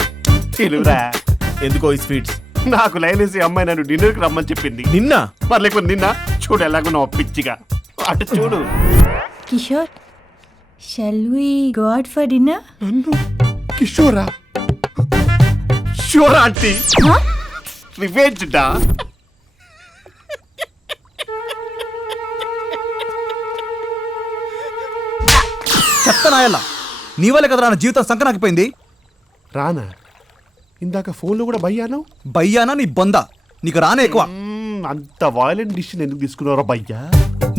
తెలుగురా ఎందుకో ఈ స్వీట్స్ నాకు లైలేసి అమ్మాయి నన్ను డిన్నర్కి రమ్మని చెప్పింది. నిన్న మరి లేకపోతే నిన్న చూడు ఎలాగో నా పిచ్చిగా అటు చూడు. Kishore shall we go out for dinner? నన్ను కిషోరా? Sure aunty. రివెంజ్ డా. చెత్తనాయల్లా నీ వల్లే కదరా నా జీవితం సంకనాకిపోయింది. రానా ఇందాక ఫోన్లో కూడా భయ్యాను. బయ్యానా నీ బొంద, నీకు రానే ఎక్కువ. అంత వాయిలెంట్ డిసిషన్ ఎందుకు తీసుకున్నారో భయ్యా?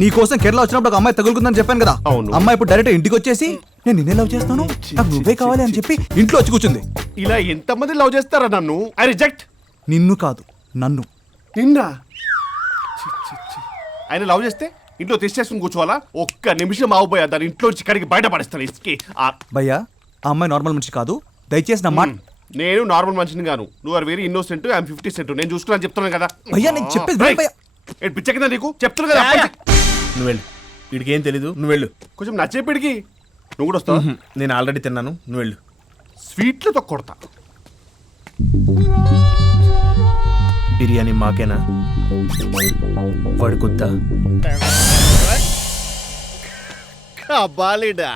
నీ కోసం కేరళ వచ్చినప్పుడు ఒక అమ్మాయి తగులుకుందని చెప్పాను కదా. అవును. అమ్మాయి ఇప్పుడు డైరెక్ట్ ఇంటికి వచ్చేసి నేను నిన్నే లవ్ చేస్తాను, నాకు నువ్వే కావాలి అని చెప్పి ఇంట్లో వచ్చి కూర్చుంది. ఇలా ఎంతమంది లవ్ చేస్తారా నన్ను? I reject. నిన్ను కాదు నన్ను. నిన్న ఆయన లవ్ చేస్తే ఇంట్లో తెచ్చేసుకుని కూర్చోవాలా? ఒక్క నిమిషం ఆగిపోయా దాని ఇంట్లో నుంచి ఇక్కడికి బయట పడేస్తాను ఇసుకి. భయ్యా ఆ అమ్మాయి నార్మల్ మనిషి కాదు, దయచేసి నా మాట. నేను నార్మల్ మనిషిని గాను. నువ్వు ఆర్ వెరీ ఇన్నోసెంట్, ఐఎమ్ 50 నేను చూసుకున్నాను చెప్తున్నాను కదా. భయ్యా నేను చెప్పేది విను భయ్యా. పిచ్చ కింద నీకు చెప్తున్నా కదా. నువ్వు వెళ్ళు, వీడికి ఏం తెలీదు, నువ్వు వెళ్ళు. కొంచెం నచ్చేపిడికి నువ్వు కూడా వస్తావు. నేను ఆల్రెడీ తిన్నాను, నువ్వు వెళ్ళు. స్వీట్లతో కొడతా. బిర్యానీ మాకేనా? వాడి కొద్దా బాలిడా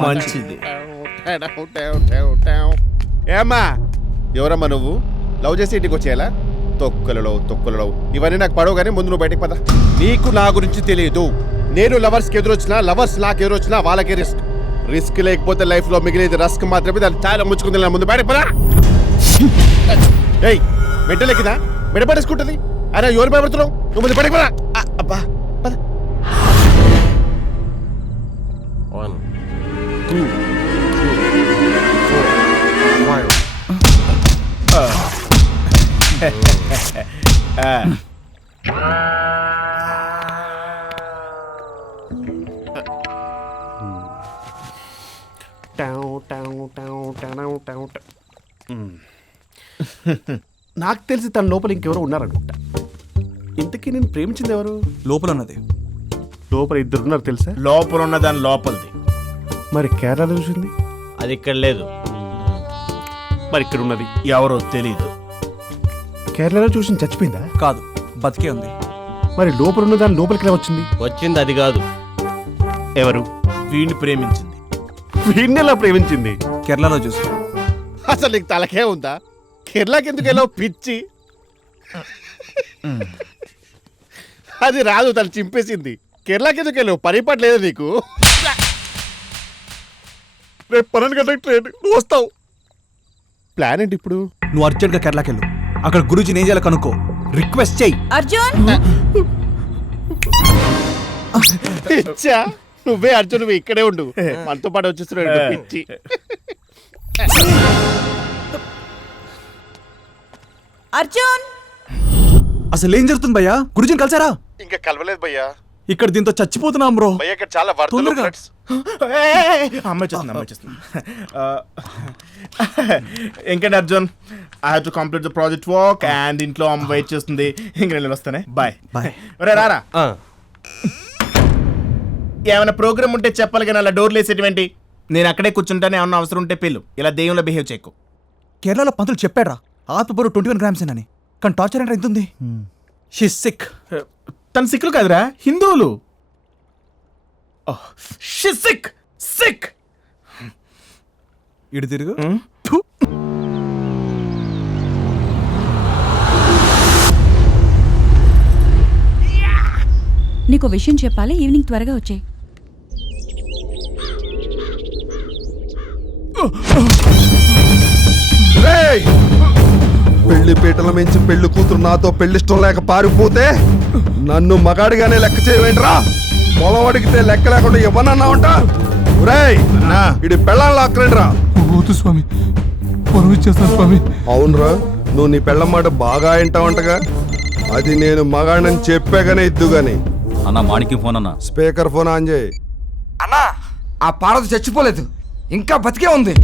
మంచిది. ఏమ్మా ఎవరమ్మా నువ్వు? లవ్ చేసి ఇంటికి వచ్చేయాలా? తొక్కలలో ఇవన్నీ నాకు పడవు కానీ ముందు నువ్వు బయటకు పద. నీకు నా గురించి తెలియదు. నేను లవర్స్కి ఎదురొచ్చినా, లవర్స్ నాకు ఎదురొచ్చినా వాళ్ళకే రిస్క్. రిస్క్ లేకపోతే లైఫ్లో మిగిలేది రస్క్ మాత్రమే. దాన్ని చాలా ముంచుకుంది. ముందు బయటకు పదా. ఏయ్ మెట్టలెక్కిదా మెడపడేసుకుంటుంది. అరే ఎవరు భయపడుతున్నావు? నువ్వు ముందు బయటకు పదా. అబ్బా పద. 1 2 నాకు తెలిసి తన లోపల ఇంకెవరో ఉన్నారనుకుంటా. ఇంతకీ నేను ప్రేమించింది ఎవరు? లోపల ఉన్నది. లోపల ఇద్దరు ఉన్నారు తెలుసా? లోపల ఉన్న దాని లోపలిది. మరి కేరళలో చూసింది అది ఇక్కడ లేదు, మరి ఇక్కడ ఉన్నది ఎవరో తెలీదు. కేరళలో చూసింది చచ్చిపోయిందా? కాదు, బతికే ఉంది. మరి లోపల ఉన్న దాని లోపలికి వచ్చింది. వచ్చింది అది కాదు. ఎవరు? వీడిని ప్రేమించింది. వీడిని ఎలా ప్రేమించింది? కేరళలో చూసి. అసలు నీకు తలకే ఉందా? కేరళకి ఎందుకు ఎలా పిచ్చి? అది రాదు, తను చింపేసింది. కేరళకి ఎందుకు వెళ్ళావు? పరిపాటు లేదు నీకు. రేపు 12 గంటలకు ట్రైన్, నువ్వు వస్తావు. ప్లాన్ ఏంటి ఇప్పుడు? నువ్వు అర్జెంట్గా కేరళకి వెళ్ళు. అక్కడ గురించి నేను చేయాలి కనుక్కో. రిక్వెస్ట్ చెయ్యి. అర్జున్ పిచ్చా? నువ్వే అర్జున్, నువ్వు ఇక్కడే ఉండు. మనతో పాటు వచ్చేస్తున్నాడు పిచ్చి. అర్జున్ అసలు ఏం జరుగుతుంది భయ్యా? గురుజీని కలిసారా? ఇంకా కలవలేదు భయ్యా. ఇక్కడ దీంతో చచ్చిపోతున్నాం బ్రో. భయ్యా ఇక్కడ చాలా వరదలు ఫ్లడ్స్. అమ్మాయి చేస్తుంది. ఇంకేంటి Arjun, I have to complete the project work and ఇంట్లో అమ్మ వెయిట్ చేస్తుంది. ఇంక నేను వస్తానే. Bye bye. రారా, ఏమైనా ప్రోగ్రామ్ ఉంటే చెప్పాలి కానీ అలా డోర్లు వేసేటువంటి. నేను అక్కడే కూర్చుంటానే, ఏమన్నా అవసరం ఉంటే పిల్లు. ఇలా దెయ్యంలో బిహేవ్ చేయకు. కేరళలో పంతులు చెప్పాడ్రా ఆత్మబరువు 21 గ్రామ్స్ అని. కానీ టార్చర్ అంటే ఎంత ఉంది? She's sick. తన సిక్కులు కాదురా, హిందువులు. She's sick sick. ఇటు తిరుగు. నీకు విషయం చెప్పాలి, ఈవినింగ్ త్వరగా వచ్చేయ్. పెళ్లి పీటల మించి పెళ్లి కూతురు నాతో పెళ్లిష్టం లేక పారిపోతే నన్ను మగాడిగానే లెక్క చేయవేంట్రా? పొలం అడిగితే లెక్క లేకుండా ఇవ్వనన్నావంట. ఇది పెళ్ళాం లాక్కరండిరా. స్వామి స్వామి. అవునరా, నువ్వు నీ పెళ్ళం మాట బాగా వింటావంటగా. అది నేను మగాడని చెప్పాగానే ఇద్దుగాని. అన్న మాణిక్యం ఫోన్ అన్న. స్పీకర్ ఫోన్ ఆన్ చేయి. అన్నా ఆ పార్వతి చచ్చిపోలేదు, ఇంకా బతికే ఉంది.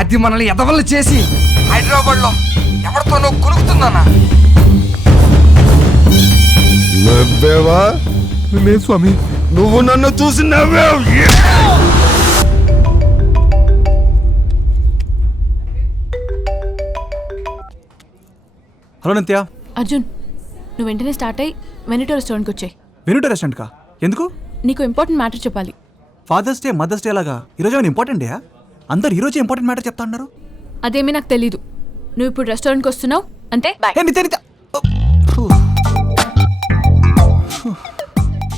అది మనల్ని ఎదవల్ని చేసి హైదరాబాద్ లో ఎవరితోనో కులుకుతుందన్నా. నవ్వేవా? లేదు స్వామి. నువ్వు నన్ను చూసి నవ్వావు. హలో నిత్య. అర్జున్, నువ్వు వెంటనే స్టార్ట్ అయ్యి వెనిటో రెస్టారెంట్కి వచ్చాయి. వెనిటో రెస్టారెంట్కా? ఎందుకు? నీకు ఇంపార్టెంట్ మ్యాటర్ చెప్పాలి. ఫాదర్స్ డే, మదర్స్ డే లాగా ఈరోజు ఏమైనా ఇంపార్టెంట్ డేయా? అందరు ఈరోజు ఇంపార్టెంట్ మ్యాటర్ చెప్తా ఉన్నారు. అదేమీ నాకు తెలీదు. నువ్వు ఇప్పుడు రెస్టారెంట్కి వస్తున్నావు అంటే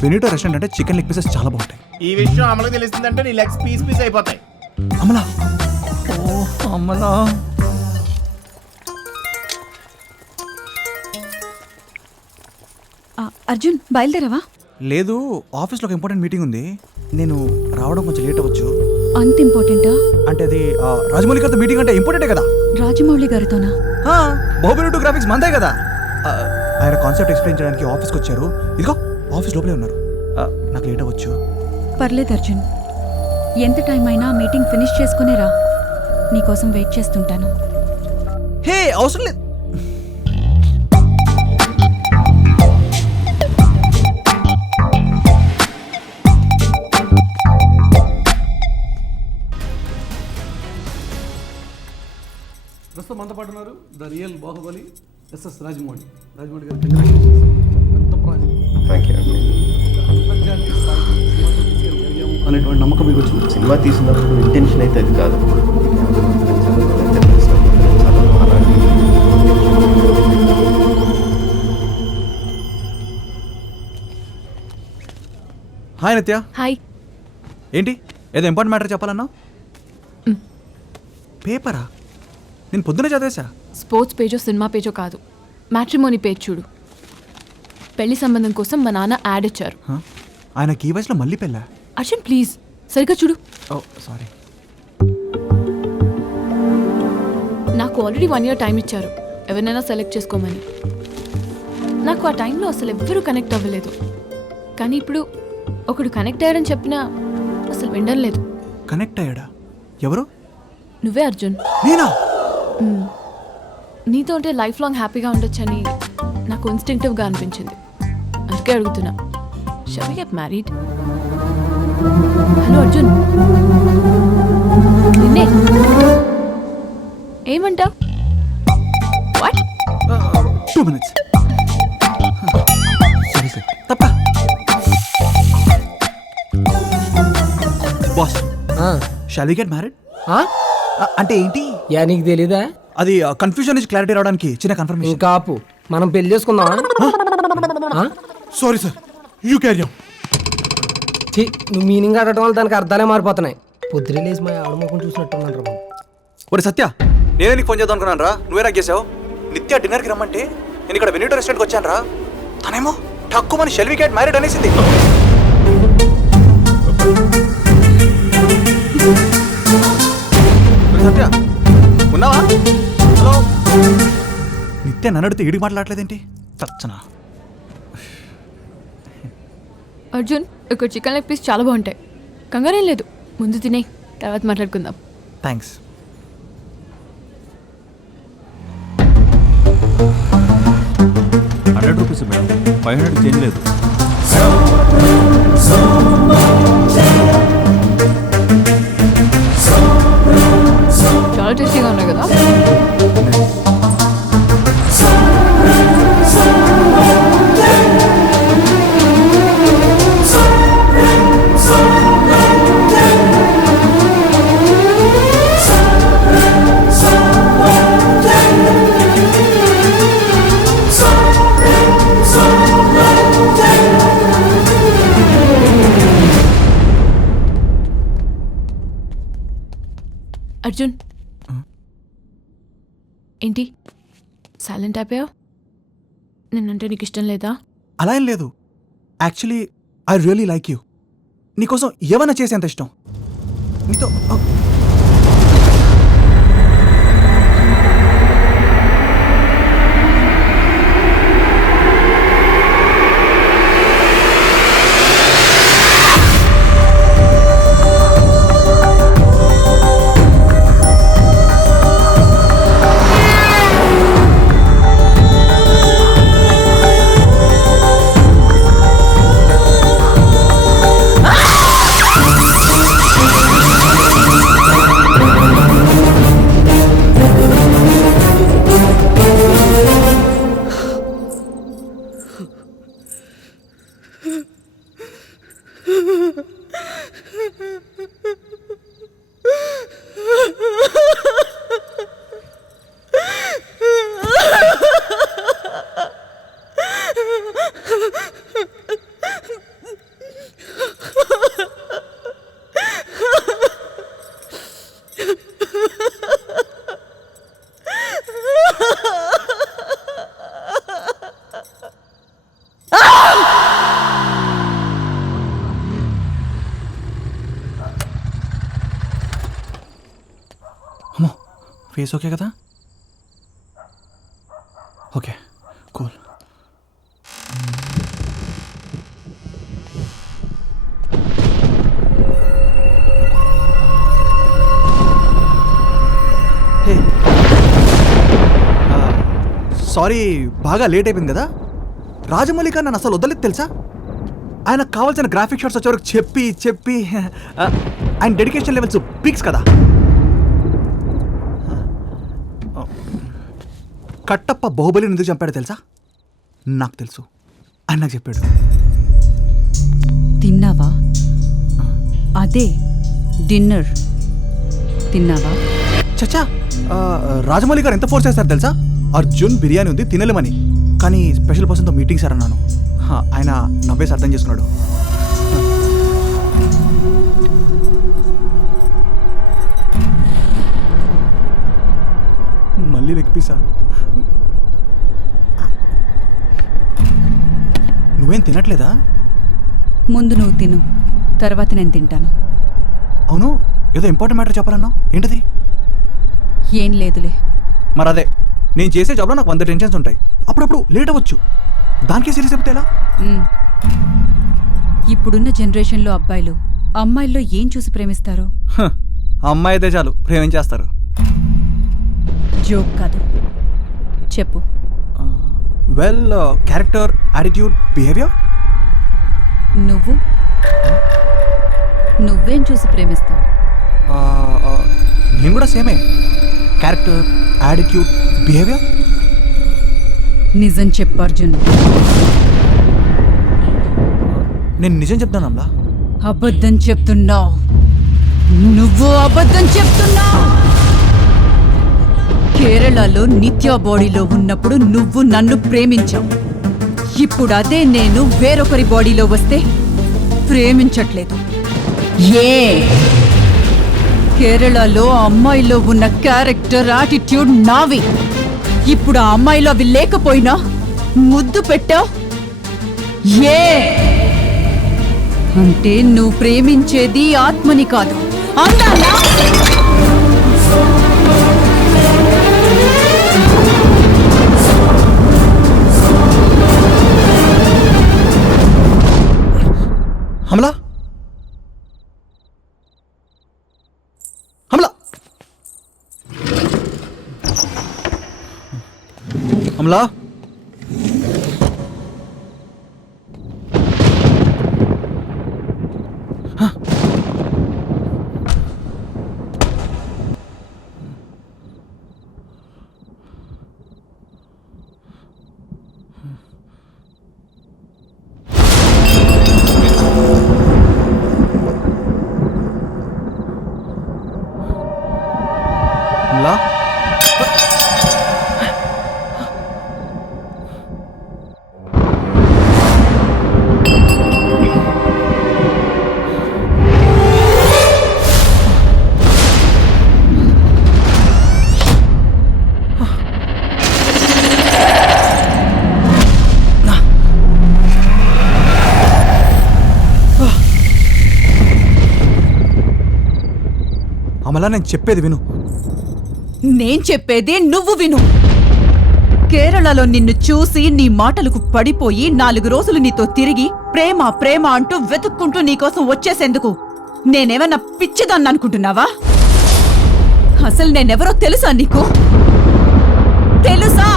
వెనిటో రెస్టారెంట్ అంటే చికెన్ లెగ్ పీసెస్ చాలా బాగుంటాయి. ఈ విషయం అమలుకి తెలిసిందంటే నీ లెగ్స్ పీస్ అయిపోతాయి. అమలా, అమలా. అర్జున్ బయలుదేరావా? లేదు, ఆఫీస్లో ఒక ఇంపార్టెంట్ మీటింగ్ ఉంది. నేను రావడం కొంచెం లేట్ అవ్వచ్చు. అంత ఇంపార్టెంటా? అంటే అది రాజమౌళి గారితో మీటింగ్ అంటే ఇంపార్టెంటే కదా. రాజమౌళి గారితోనా? బాహుబలి 2 గ్రాఫిక్స్ మందే కదా. ఆయన కాన్సెప్ట్ ఎక్స్ప్లెయిన్ చేయడానికి ఆఫీస్కి వచ్చారు. ఇదిగో ఆఫీస్ లోపలే ఉన్నారు. నాకు లేట్ అవ్వచ్చు. పర్లేదు అర్జున్, ఎంత టైం అయినా మీటింగ్ ఫినిష్ చేసుకునే రా. నీకోసం వెయిట్ చేస్తుంటాను. హే, అవసరం లేదు. ప్రస్తుతం మనతో పాటు ఉన్నారు the real Baahubali SS Rajamouli. Rajamouli గారు అనేటువంటి నమ్మకం మీకు వచ్చింది. సినిమా తీసినప్పుడు ఇంటెన్షన్ అయితే అది కాదు. హాయ్ నిత్య. హాయ్. ఏంటి ఏదో ఇంపార్టెంట్ మ్యాటర్ చెప్పాలన్నా? పేపరా? నేను పొద్దునే చదివేశా. స్పోర్ట్స్ పేజో సినిమా పేజో కాదు, మ్యాట్రిమోనీ పేజ్ చూడు. పెళ్లి సంబంధం కోసం మా నాన్న యాడ్ ఇచ్చారు. ఆయనకి ఈ వయసులో మళ్ళీ పెళ్ళా? అర్జున్ ప్లీజ్ సరిగ్గా చూడు. ఓ సారీ. నాకు ఆల్రెడీ 1 year టైం ఇచ్చారు ఎవరినైనా సెలెక్ట్ చేసుకోమని. నాకు ఆ టైంలో అసలు ఎవ్వరూ కనెక్ట్ అవ్వలేదు. కానీ ఇప్పుడు ఒకడు కనెక్ట్ అయ్యాడని చెప్పినా అసలు వినడం లేదు. కనెక్ట్ అయ్యాడా? ఎవరు? నువ్వే అర్జున్. నేనా? నీతో ఉంటే లైఫ్ లాంగ్ హ్యాపీగా ఉండొచ్చని నాకు ఇన్స్టింక్టివ్గా అనిపించింది. అందుకే అడుగుతున్నా, shall we get married? Hello Arjun, నిన్నే. ఏమంటావ్? వాట్? 2 minutes. సరే సరే తప్ప. Boss, shall we get married? అంటే ఏంటి? యా నీకు తెలీదా? అది కన్ఫ్యూజన్ నుంచి క్లారిటీ రావడానికి చిన్న కన్ఫర్మేషన్. ఇంకా ఆపు, మనం పెళ్లి చేసుకుందామా? Sorry sir, you carry on. నువ్వు మీనింగ్ ఆడటం వల్ల దానికి అర్థాలే మారిపోతున్నాయి. పొద్దున లేచి మా ఆడమోకం చూసినట్టున్నాను రా. ఒరే సత్య, నేనే నీకు ఫోన్ చేద్దాం అనుకున్నాను రా. నువ్వే నాకు చేసావు. నిత్య డిన్నర్కి రమ్మంటే నేను ఇక్కడ వెనిటో రెస్టారెంట్కి వచ్చాను రా. తనేమో టక్కు మన షల్ వి గెట్ మ్యారీడ్ అనేసింది. సత్య ఉన్నావా? హలో. నిత్య నన్ను అడిగితే ఈడికి మాట్లాడలేదేంటి? చచ్చనా. అర్జున్, ఇక్కడ చికెన్ లెగ్ పీస్ చాలా బాగుంటాయి. కంగారేం లేదు, ముందు తినే తర్వాత మాట్లాడుకుందాం. థ్యాంక్స్. ₹100 మేడం, 500 చేంజ్ లేదు. చాలా టేస్టీగా ఉన్నాయి కదా. అర్జున్, ఏంటి సైలెంట్ అయిపోయావు? నిన్నంటే నీకు ఇష్టం లేదా? అలా ఏం లేదు. Actually I really like you. నీకోసం ఏమైనా చేసేంత ఇష్టం. నీతో ఫేస్ ఓకే కదా? Okay cool. సారీ, బాగా లేట్ అయిపోయింది కదా. రాజమౌళి గారు నన్ను అసలు వదలేదు తెలుసా. ఆయనకు కావాల్సిన గ్రాఫిక్ షాట్స్ వచ్చే వరకు చెప్పి చెప్పి ఆయన డెడికేషన్ లెవెల్స్ పీక్స్ కదా. కట్టప్ప బాహుబలిని ఎందుకు చంపాడో తెలుసా? నాకు తెలుసు, ఆయన నాకు చెప్పాడు. తిన్నావా? అదే డిన్నర్ తిన్నావా? చచ్చా, రాజమౌళి గారు ఎంత ఫోర్స్ చేస్తారు తెలుసా? అర్జున్ బిర్యానీ ఉంది తినలేమని, కానీ స్పెషల్ పర్సన్తో మీటింగ్ సార్ అన్నాను. ఆయన నవ్వేసి అర్థం చేసుకున్నాడు. మళ్ళీ లెగ్ పీసా? నువ్వేం తినట్లేదా? ముందు నువ్వు తిను, తర్వాత నేను తింటాను. అవును, ఏదో ఇంపార్టెంట్ మ్యాటర్ చెప్పాలన్నావు, ఏంటది? ఏం లేదులే. మరి అదే, నేను చేసే జాబ్లో నాకు 100 టెన్షన్స్ ఉంటాయి, అప్పుడప్పుడు లేట్ అవ్వచ్చు. దానికే సీరియస్ చెప్తే ఎలా? ఇప్పుడున్న జనరేషన్లో అబ్బాయిలు అమ్మాయిల్లో ఏం చూసి ప్రేమిస్తారు? అమ్మాయి అయితే చాలు ప్రేమించేస్తారు. జోక్ కాదు, చెప్పు. Well, character, attitude, behaviour. నువ్వేం చూసి ప్రేమిస్తావు? నేను కూడా సేమే, క్యారెక్టర్, యాటిట్యూడ్, బిహేవియర్. నిజం చెప్పు అర్జున్. నేను నిజం చెప్తాను అమ్లా. అబద్ధం చెప్తున్నావు, నువ్వు అబద్ధం చెప్తున్నావు. కేరళలో నిత్య బాడీలో ఉన్నప్పుడు నువ్వు నన్ను ప్రేమించావు. ఇప్పుడు అదే నేను వేరొకరి బాడీలో వస్తే ప్రేమించట్లేదు. ఏ కేరళలో అమ్మాయిలో ఉన్న క్యారెక్టర్, యాటిట్యూడ్ నావి. ఇప్పుడు ఆ అమ్మాయిలో అవి లేకపోయినా ముద్దు పెట్టావు. ఏ అంటే నువ్వు ప్రేమించేది ఆత్మని కాదు, అందాలా? అమలా, అమలా, అమలా. అమలా, అమలా, నేను చెప్పేది విను. నేను చెప్పేది నువ్వు విను. కేరళలో నిన్ను చూసి నీ మాటలకు పడిపోయి 4 రోజులు నీతో తిరిగి ప్రేమ ప్రేమ అంటూ వెతుక్కుంటూ నీకోసం వచ్చేసేందుకు నేనేమన్నా పిచ్చిదాన్ని అనుకుంటున్నావా? అసలు నేనెవరో తెలుసా నీకు? తెలుసా?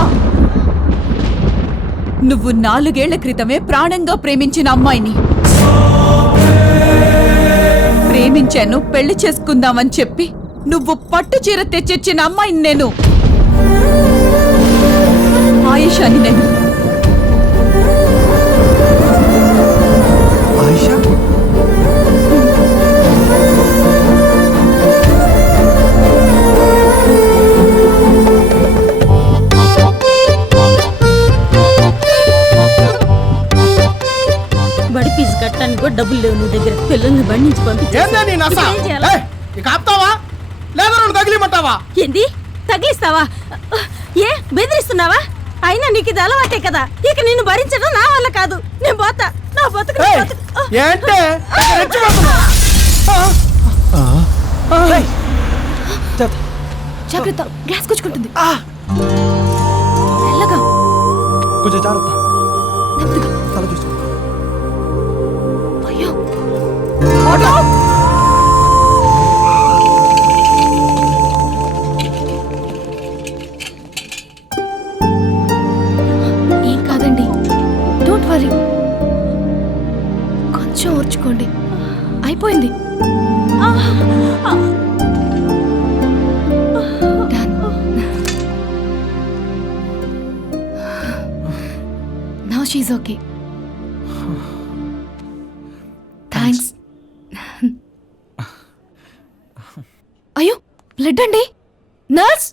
నువ్వు 4 ఏళ్ల క్రితమే ప్రాణంగా ప్రేమించిన అమ్మాయిని. ప్రేమించాను, పెళ్లి చేసుకుందామని చెప్పి నువ్వు పట్టు చీర తెచ్చిచ్చిన అమ్మాయిని నేను. ఆయిషాని నేను. ఆయిషా? బడి ఫీజు కట్టడానికి కూడా డబ్బులు లేవు నీ దగ్గర. పిల్లల్ని బండి నుంచి పంపించేస్తావా? లేదా తగిలిమంటావా? ఏంది తగిలిస్తావా? ఏ బెదిరిస్తున్నావా? అయినా నీకు ఇది అలవాటే కదా, ఇక నిన్ను భరించడం నా వల్ల కాదు. నేను పోతా, నా బతుకు ఏంటే జాగ్రత్త గ్యాస్ గుచ్చుకుంటుంది మెల్లగా కొంచెం జాగ్రత్త. నెమ్మదిగా. తల చూసుకో. అయ్యో ఏం కాదండి, డోంట్ వరీ, కొంచెం ఓర్చుకోండి, అయిపోయింది. Now she's okay. థ్యాంక్స్. అయ్యో బ్లడ్ అండి. నర్స్.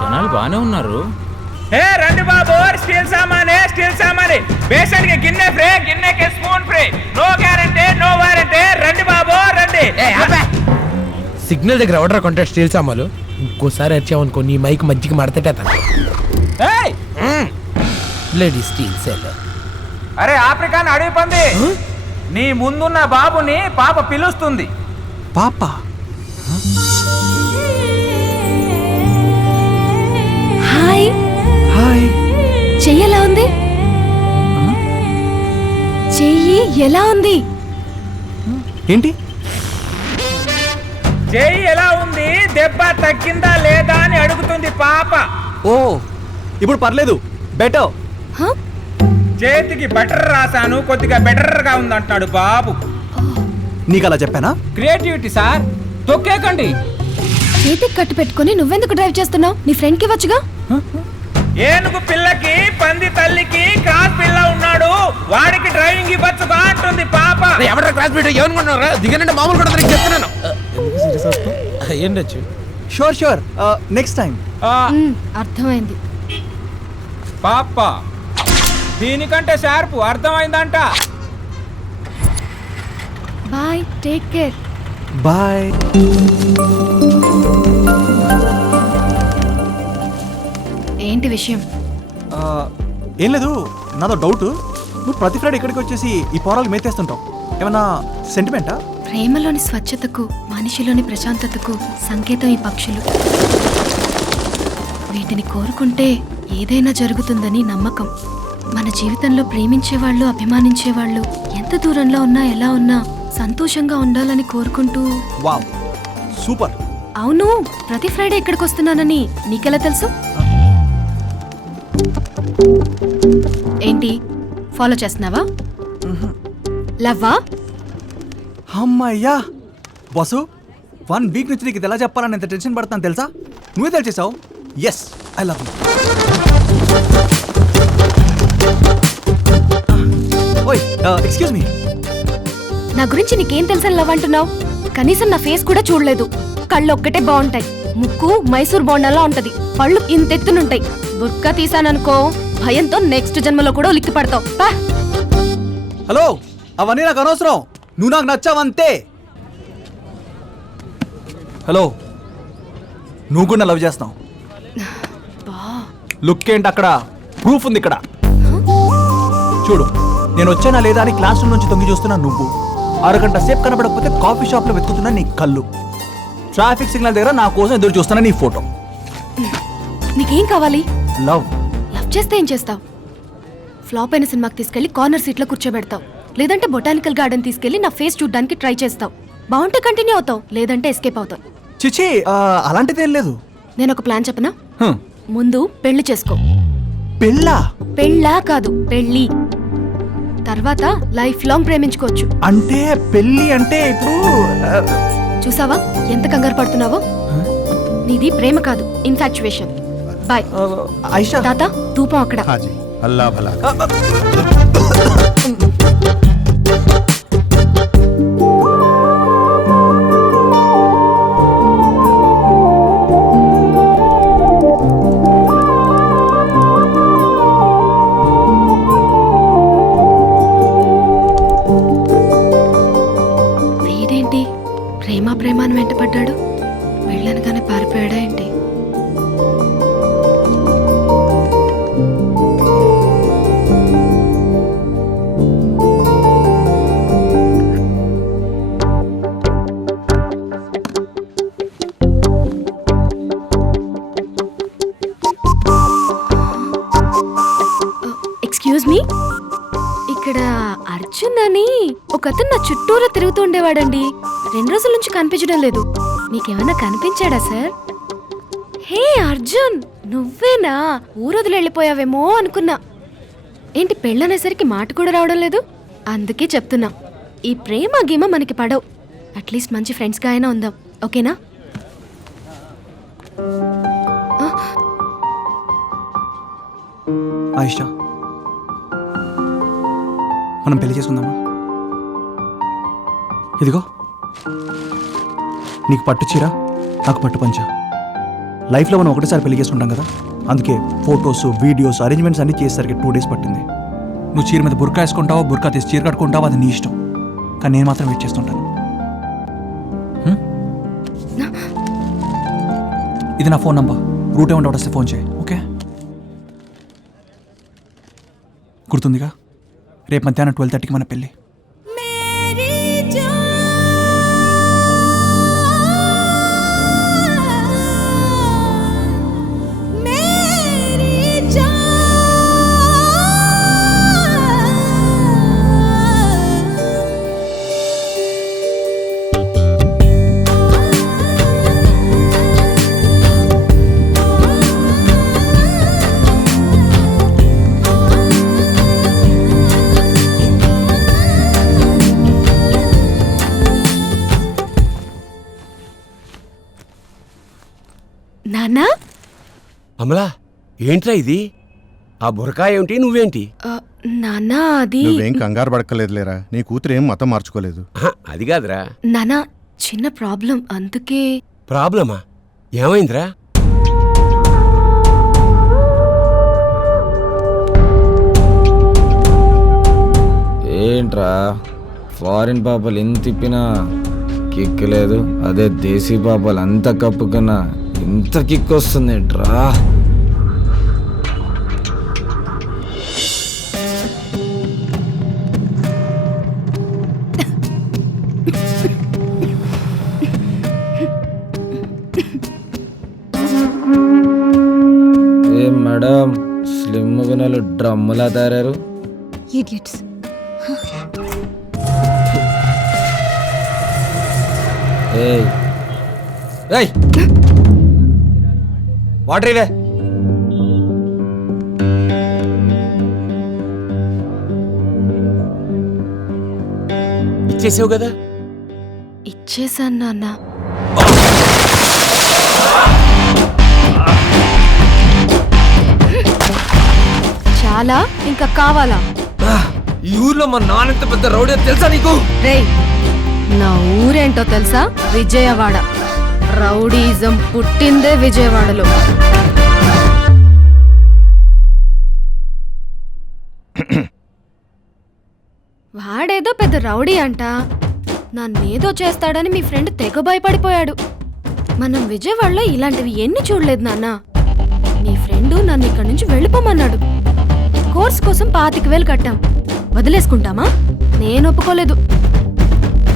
జనాలు బాగానే ఉన్నారు. ఏ రండి బాబు, స్టీల్ సామానే బేసన్ కి గిన్నె ఫ్రీ, గిన్నెకి spoon free. No guarantee no warranty. రండి బాబు రండి. సిగ్నల్ దగ్గర ఎవడరా కొంటాడు స్టీల్ సామాన్లు? ఇంకోసారి వచ్చావనుకో నీ మైక్ మధ్యకి మడతటేతాను. Lady steel cell. అరే ఆఫ్రికాన్ అడవి పంది, నీ ముందున్న బాబుని పాప పిలుస్తుంది. పాప హాయ్. హాయ్. చెయ్యి ఎలా ఉంది? చెయ్యి ఎలా ఉంది? ఏంటి? చెయ్యి ఎలా ఉంది, దెబ్బ తగ్గిందా లేదా అని అడుగుతుంది పాప. ఓ ఇప్పుడు పర్లేదు, బెటర్. చేతికి బటర్ రాశాను, కొద్దిగా బెటర్ గా ఉంది అంటున్నాడు బాబు. నీకు అలా చెప్పానా? క్రియేటివిటీ సార్, తొక్కేకండి. చేతికి కట్టు పెట్టుకుని నువ్వెందుకు డ్రైవ్ చేస్తున్నావు? నీ ఫ్రెండ్ కి వచ్చుగా. ఏనుగు పిల్లకి పంది తల్లికి క్రాస్ పిల్ల ఉన్నాడు, వాడికి డ్రైవింగ్ ఇవ్వచ్చుగా అంటుంది పాప. ఎవడ క్లాస్ మీట్ ఏమనుకున్నారా? దిగనంటే మామూలు కూడా నీకు చెప్తున్నాను. ఏంటచ్చు? Sure next time. అర్థమైంది. పాప దీనికంటే షార్పు, అర్థమైందంట. Bye, take care. బాయ్. ఏంటి విషయం? ఏం లేదు, నాదో డౌట్. నువ్వు ప్రతి ఫ్రైడే ఇక్కడికి వచ్చేసి ఈ పోరాలు మేతేస్తుంటావు, ఏమన్నా సెంటిమెంటా? ప్రేమలోని స్వచ్ఛతకు, మనిషిలోని ప్రశాంతతకు సంకేతం ఈ పక్షులు. వీటిని కోరుకుంటే ఏదైనా జరుగుతుందని నమ్మకం. మన జీవితంలో ప్రేమించేవాళ్ళు, అభిమానించేవాళ్ళు ఎంత దూరంలో ఉన్నా, ఎలా ఉన్నా సంతోషంగా ఉండాలని కోరుకుంటూ. Wow, super. అవును, ప్రతి ఫ్రైడే ఇక్కడికి వస్తున్నానని నీకెలా తెలుసు? ఏంటి ఫాలో చేస్తున్నావా? లవ్వా? అమ్మయ్యా బాసు, 1 వీక్ నుంచి నీకు ఇది ఎలా చెప్పాలని ఎంత టెన్షన్ పడతాను తెలుసా? నువ్వే తెలిసేసావు. Yes, I love you. ఓయ్ ఎక్స్క్యూజ్ మీ. నా గురించి నీకేం తెలుసని లవ్ అంటున్నావు? కనీసం నా ఫేస్ కూడా చూడలేదు. కళ్ళు ఒక్కటే బాగుంటాయి, ముక్కు మైసూర్ బోండాలా ఉంటది, పళ్ళు ఇంతెత్తునుంటాయి. బుర్కా తీసాననుకో భయంతో నెక్స్ట్ జన్మలో కూడా ఉలిక్కి పడతావు. హలో, అవన్నీ నాకు అనవసరం, నువ్వు నాకు నచ్చావంతే. హలో, నువ్వు కూడా లవ్ చేస్తున్నావు. లుక్ ఏంటి అక్కడ? ప్రూఫ్ ఉంది ఇక్కడ చూడు. నేను వచ్చానా లేదా అని క్లాస్ రూమ్ నుంచి తొంగి చూస్తున్నా నువ్వు. 6 గంటల సేపు కనపడకపోతే కాఫీ షాప్ లో వెతుకుతున్నా నీ కళ్ళు. ట్రాఫిక్ సిగ్నల్ దగ్గర నా కోసం ఎదురు చూస్తున్నా నీ ఫోటో. నీకేం కావాలి? లవ్. లవ్ చేస్తే ఏం చేస్తావు? ఫ్లాప్ అయిన సినిమాకి తీసుకెళ్లి కార్నర్ సీట్లో కూర్చోబెడతావు, లేదంటే బొటానికల్ గార్డెన్ తీసుకెళ్లి నా ఫేస్ చూడడానికి ట్రై చేస్తావు. బాగుంటే కంటిన్యూ అవుతావు, లేదంటే ఎస్కేప్ అవుతావు. చిచి, అలాంటిదేం లేదు. నేను ఒక ప్లాన్ చెప్పనా? ముందు పెళ్లి చేసుకో. పెళ్ళా? పెళ్ళా కాదు, పెళ్లి. తర్వాత లైఫ్ లాంగ్ ప్రేమించుకోవచ్చు. అంటే పెళ్లి అంటే ఇప్పుడు చూసావా ఎంత కంగారు పడుతున్నావో? నీది ప్రేమ కాదు, ఇన్ఫాక్చువేషన్. బాయ్. ఐషా. తాత, ధూపం అక్కడ. అల్లా భలా. పెళ్ళనగానే పారిపోయాడా ఏంటి? ఎక్స్క్యూజ్ మీ, ఇక్కడ అర్జున్ అని ఒకతను నా చుట్టూరా తిరుగుతూ ఉండేవాడండి. 2 రోజుల నుంచి కనిపించడం లేదు. మీకేమైనా కనిపించాడా సార్? హే అర్జున్, నువ్వేనా? ఊరొదిలి వెళ్ళిపోయావేమో అనుకున్నా. ఏంటి పెళ్ళనేసరికి మాట కూడా రావడం లేదు? అందుకే చెప్తున్నా, ఈ ప్రేమ గీమ మనకి పడవు. అట్లీస్ట్ మంచి ఫ్రెండ్స్గా అయినా ఉందాం, ఓకేనా? ఆయిషా, మనం పెళ్లి చేసుకుందామా? ఇదిగో నీకు పట్టు చీర, నాకు పట్టు పంచ. లైఫ్లో మనం ఒకటేసారి పెళ్లి చేసుకుంటాం కదా, అందుకే ఫొటోస్, వీడియోస్, అరేంజ్మెంట్స్ అన్నీ చేసేసరికి 2 days పట్టింది. నువ్వు చీర మీద బుర్కా వేసుకుంటావో, బుర్కా తీసి చీర కట్టుకుంటావో, అది నీ ఇష్టం. కానీ నేను మాత్రం వెయిట్ చేస్తుంటాను. ఇది నా ఫోన్ నంబర్. రూట్ ఏమంటే వస్తే ఫోన్ చేయి, ఓకే? గుర్తుందిగా, రేపు మధ్యాహ్నం 12:30కి మన పెళ్ళి. నాన్నా, అమలా, ఏంట్రా ఇది? ఆ బురకా ఏమిటి, నువ్వేంటి? నాన్నా అది నువ్వేం కంగారు పడక్కలేదులేరా, నీ కూతురు ఏం మతం మార్చుకోలేదు. అది కాదురా నాన్నా, చిన్న ప్రాబ్లం, అందుకే. ప్రాబ్లమా? ఏమైందిరా? ఏంట్రా ఫారిన్ పాపలు ఎంత తిప్పినా కిక్ లేదు, అదే దేశీ పాపలు అంత కప్పుకున్నా ఇంత కిక్ వస్తుంది ఏంట్రా? ఏం మేడం, స్లిమ్ గుణాలు డ్రమ్ములా తయారు. ఇడియట్స్. ఏయ్ ఏయ్, వాటర్ ఇవే. ఇచ్చేసావు కదా? ఇచ్చేసాను నాన్న. చాలా ఇంకా కావాలా? ఈ ఊర్లో మా నాన్నంత పెద్ద రౌడీ తెలుసా నీకు? రేయ్, నా ఊరేంటో తెలుసా? విజయవాడ. రౌడీజం పుట్టిందే విజయవాడలో. వాడేదో పెద్ద రౌడీ అంట, నన్నేదో చేస్తాడని మీ ఫ్రెండ్ తెగ భయపడిపోయాడు. మనం విజయవాడలో ఇలాంటివి ఎన్ని చూడలేదు నాన్న. మీ ఫ్రెండు నన్ను ఇక్కడి నుంచి వెళ్ళిపోమన్నాడు. కోర్స్ కోసం 25,000 కట్టాం. వదిలేసుకుంటామా? నేను ఒప్పుకోలేదు.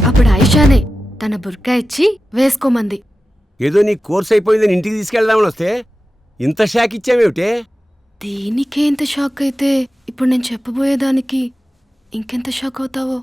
అప్పుడు ఆయిషానే తన బుర్కా ఇచ్చి వేసుకోమంది. ఏదో నీ కోర్స్ అయిపోయిందని ఇంటికి తీసుకెళ్దామని వస్తే ఇంత షాక్ ఇచ్చావేమిటే? దీనికే ఇంత షాక్ అయితే ఇప్పుడు నేను చెప్పబోయేదానికి ఇంకెంత షాక్ అవుతావో.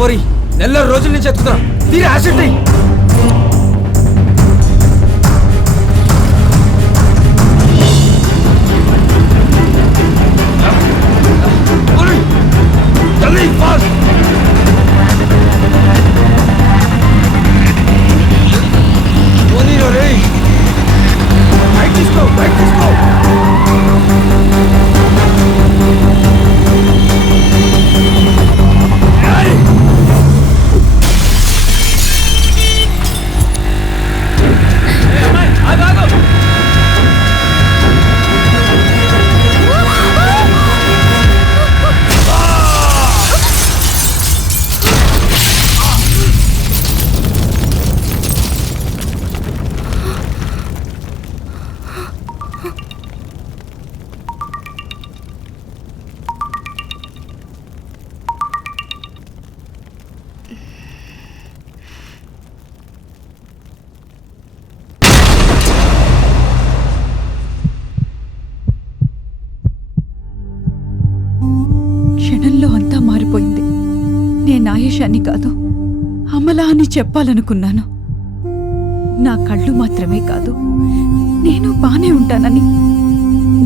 పోరి, నెల రోజుల నుంచి ఎత్తుతున్నా. తీరే యాసిడ్ నేను ఆయేషాన్ని కాదు అమలా అని చెప్పాలనుకున్నాను. నా కళ్ళు మాత్రమే కాదు, నేను బానే ఉంటానని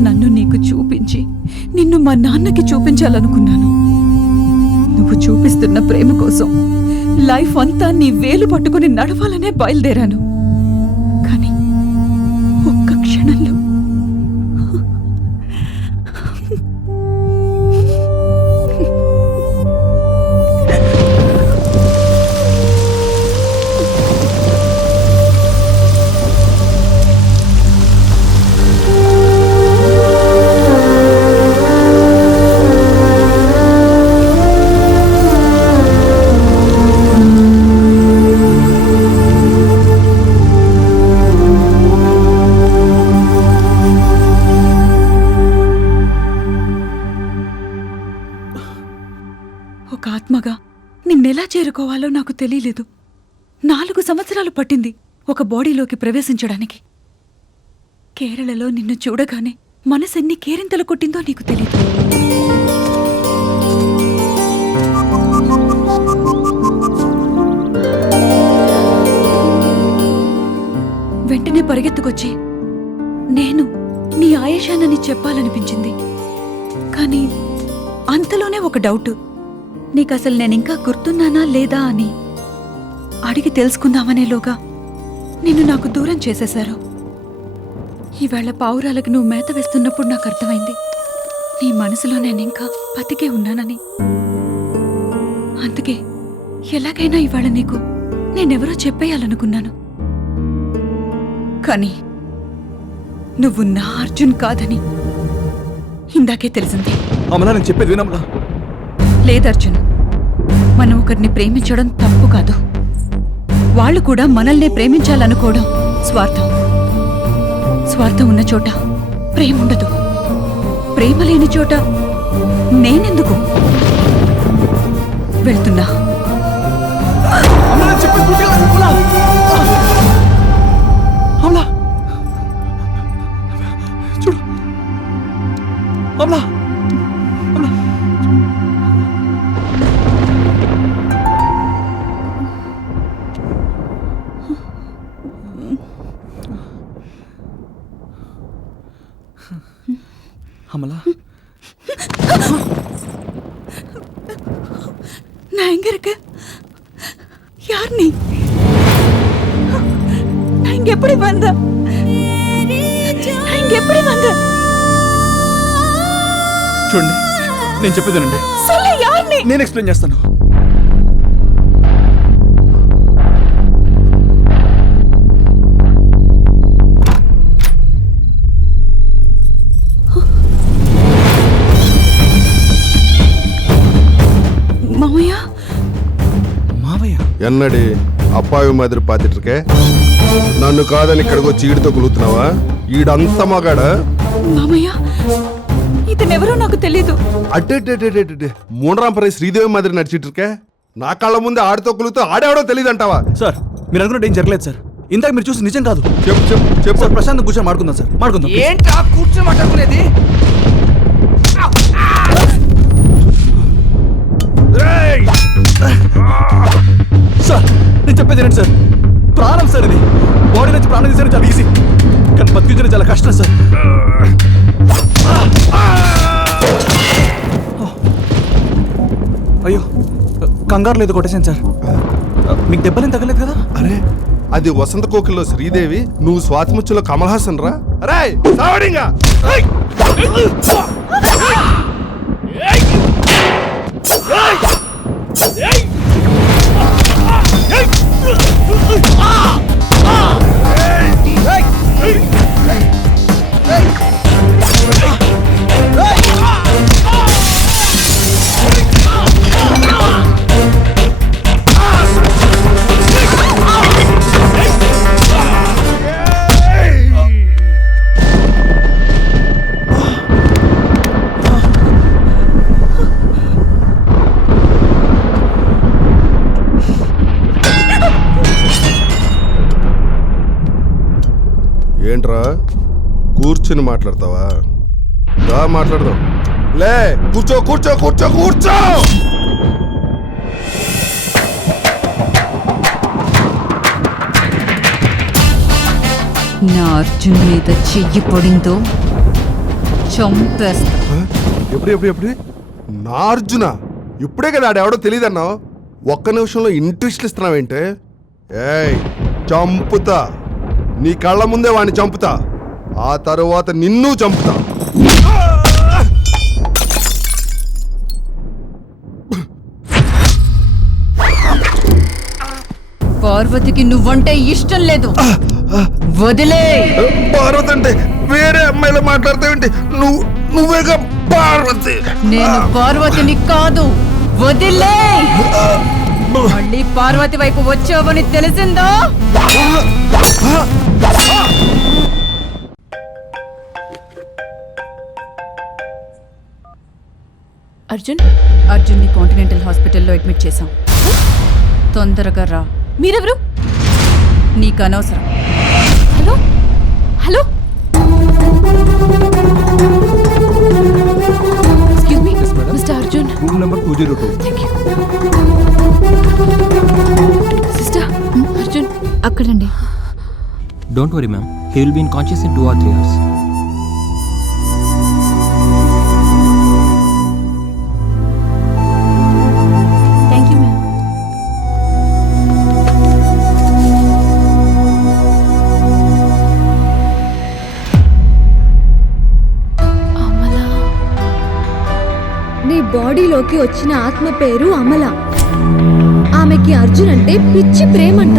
నన్ను నీకు చూపించి నిన్ను మా నాన్నకి చూపించాలనుకున్నాను. నువ్వు చూపిస్తున్న ప్రేమ కోసం లైఫ్ అంతా నీ వేలు పట్టుకుని నడవాలనే బయలుదేరాను. కానీ ఒక్క క్షణంలో ఒక ఆత్మగా నిన్నెలా చేరుకోవాలో నాకు తెలియలేదు. 4 సంవత్సరాలు పట్టింది ఒక బాడీలోకి ప్రవేశించడానికి. కేరళలో నిన్ను చూడగానే మనసెన్ని కేరింతలు కొట్టిందో నీకు తెలీదు. వెంటనే పరిగెత్తుకొచ్చి నేను నీ ఆయేషానని చెప్పాలనిపించింది. కానీ అంతలోనే ఒక డౌట్, నీకసలు నేనింకా గుర్తున్నానా లేదా అని అడిగి తెలుసుకుందామనేలోగా నిన్ను నాకు దూరం చేసేశారు. ఈవేళ పావురాలకు నువ్వు మేత వేస్తున్నప్పుడు నాకు అర్థమైంది నీ మనసులో నేనింకా బతికే ఉన్నానని. అందుకే ఎలాగైనా ఇవాళ నీకు నేనెవరో చెప్పేయాలనుకున్నాను. కానీ నువ్వు నా అర్జున్ కాదని ఇందాకే తెలిసింది. అమలా నేను చెప్పేది వినమలా. లేదర్జున్, మనం ఒకరిని ప్రేమించడం తప్పు కాదు. వాళ్ళు కూడా మనల్నే ప్రేమించాలనుకోవడం స్వార్థం. స్వార్థం ఉన్న చోట ప్రేమ ఉండదు. ప్రేమ లేని చోట నేనెందుకు? వెళ్తున్నా. చూడు అమలా, அமலா, நான் எங்க இருக்க? யார் நீ? நான் இங்க எப்படி வந்த? நான் இங்க எப்படி வந்த? చూడండి నేను చెప్పేదేనండి. சொல்லு, யார் நீ? నేను ఎక్స్ప్లెయిన్ చేస్తాను. ఎన్నడి అప్పాయి మాదిరి పాతిట్రకే నన్ను కాదని ఇక్కడికి వచ్చి ఈడితో కులుతున్నావా? ఈడంత మగాడా? మామయ్య, ఇతనెవరో నాకు తెలీదు. అడ్డే మూడరాంపరై శ్రీదేవి మాదిరి నడిచిట్రకే నా కళ్ళ ముందే ఆడితో కులుతూ ఆడేవాడో తెలియదు అంటావా? సార్ మీరు అనుకున్నట్టు ఏం జరగలేదు సార్. ఇందాక మీరు చూసి నిజం కాదు. చెప్పు చెప్పు చెప్పు సార్. ప్రశాంత్ కూర్చొని మాట్లాడుకుందాం సార్. మాట్లాడుకుందాం. ఏంటి ఆ కూర్చొని మాట్లాడుకునేది? సార్ నేను చెప్పేది ఏంటి సార్? ప్రాణం సార్ ఇది. బాడీ నుంచి ప్రాణం తీసేయడం చాలా ఈజీ, కానీ బతికించడం చాలా కష్టం సార్. అయ్యో కంగారు లేదు, కొట్టేసాను సార్. మీకు దెబ్బలేం తగ్గలేదు కదా? అరే అది వసంత కోకిల్లో శ్రీదేవి, నువ్వు స్వాతిముచ్చులో కమల్ హాసన్ రా. అరే సావడింగా ఏంట్రా కూర్చుని మాట్లాడతావా? రా మాట్లాడదాం. లే కూర్చో కూర్చో కూర్చో కూర్చో. నా అర్జున్ మీద చెయ్యి పడిందో చంపేస్తా. ఎప్పుడు నా అర్జున ఇప్పుడే కదా ఆడెవడో తెలియదు అన్నావు. ఒక్క నిమిషంలో ఇంట్రెస్ట్ ఇస్తున్నావేంటే? ఏయ్ చంపుతా, నీ కళ్ళ ముందే వాడిని చంపుతా, ఆ తరువాత నిన్ను చంపుతా. పార్వతికి నువ్వంటే ఇష్టం లేదు, వదిలే. పార్వతి అంటే వేరే అమ్మాయిలు మాట్లాడతావేంటి? నువ్వేగా పార్వతి. నేను పార్వతిని కాదు, వదిలే. మళ్ళీ పార్వతి వైపు వచ్చావని తెలిసిందో? అర్జున్ని కాంటినెంటల్ హాస్పిటల్లో అడ్మిట్ చేశాం. తొందరగా రా. మీరెవరు? నీకు అనవసరం. Hello hello, excuse me mister Arjun. Room number 202. Sister Arjun అక్కడండి. Don't worry ma'am, he will be in conscious in 2 or 3 hours. Thank you ma'am. నీ బాడీలోకి వచ్చిన ఆత్మ పేరు అమల. ఆమెకి అర్జున్ అంటే పిచ్చి ప్రేమంట.